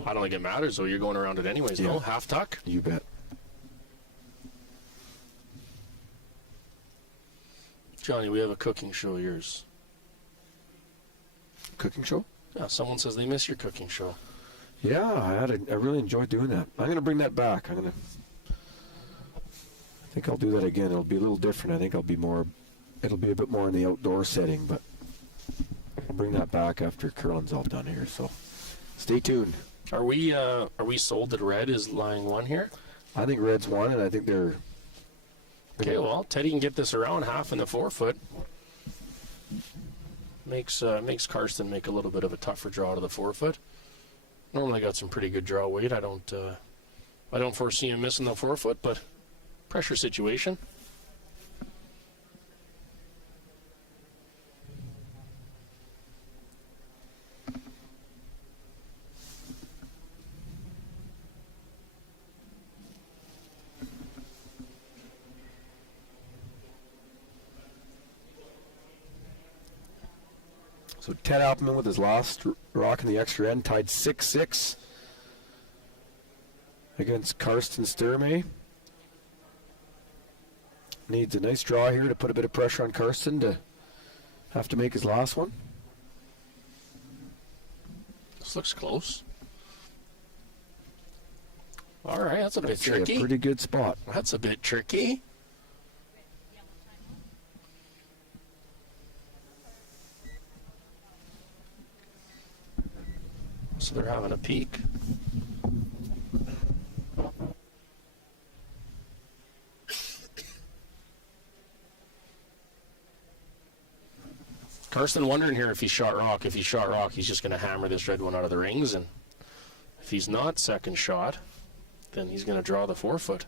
I don't think it matters, though. You're going around it anyways, no? Half tuck? You bet. Johnny, we have a cooking show of yours. Cooking show? Yeah, someone says they miss your cooking show. Yeah, I really enjoyed doing that. I'm going to bring that back. I think I'll do that again. It'll be a little different. I think it'll be a bit more in the outdoor setting, but I'll bring that back after curling's all done here. So stay tuned. Are we sold that red is line 1 here? I think red's 1, and I think they're... Okay, well, Teddy can get this around half in the 4-foot. Makes Karsten make a little bit of a tougher draw to the 4-foot. Normally got some pretty good draw weight. I don't foresee him missing the 4-foot, but pressure situation. So Ted Appleman with his last rock in the extra end, tied 6-6 against Karsten Sturmey. Needs a nice draw here to put a bit of pressure on Karsten to have to make his last one. This looks close. All right, that's a bit tricky. A pretty good spot. That's a bit tricky. So they're having a peek. Karsten wondering here if he shot Rocque. If he shot Rocque, he's just going to hammer this red one out of the rings. And if he's not second shot, then he's going to draw the 4-foot.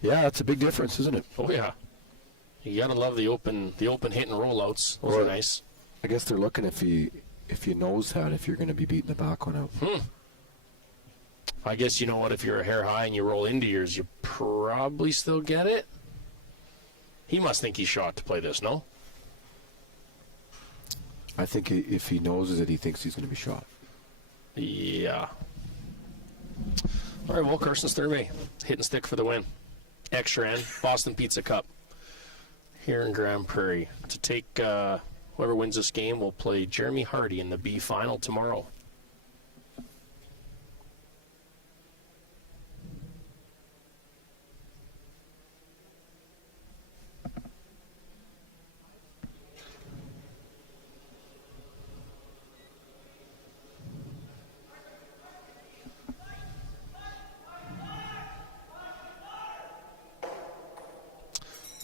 Yeah, that's a big difference, isn't it? Oh, yeah. You got to love the open hit and rollouts. Those are nice. I guess they're looking if he knows that, if you're going to be beating the back one out. I guess, you know what, if you're a hair high and you roll into yours, you probably still get it. He must think he's shot to play this, no? I think if he knows it, he thinks he's going to be shot. Yeah. All right, well, Karsten Sturmey, hit and stick for the win. Extra end, Boston Pizza Cup here in Grand Prairie. To take whoever wins this game will play Jeremy Hardy in the B final tomorrow.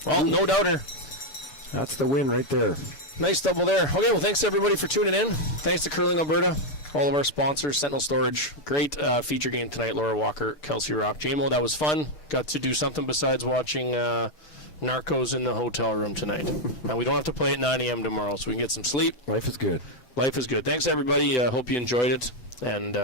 Well, no doubter. That's the win right there. Nice double there. Okay, well, thanks everybody for tuning in. Thanks to Curling Alberta, all of our sponsors, Sentinel Storage. Great feature game tonight, Laura Walker, Kelsey Rocque. JMO, that was fun. Got to do something besides watching Narcos in the hotel room tonight. And we don't have to play at 9 a.m. tomorrow, so we can get some sleep. Life is good. Life is good. Thanks, everybody. Hope you enjoyed it. And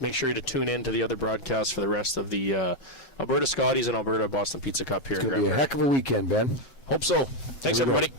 make sure to tune in to the other broadcasts for the rest of the Alberta Scotties and Alberta Boston Pizza Cup here. It's going to be a heck of a weekend, Ben. Hope so. Thanks, everybody.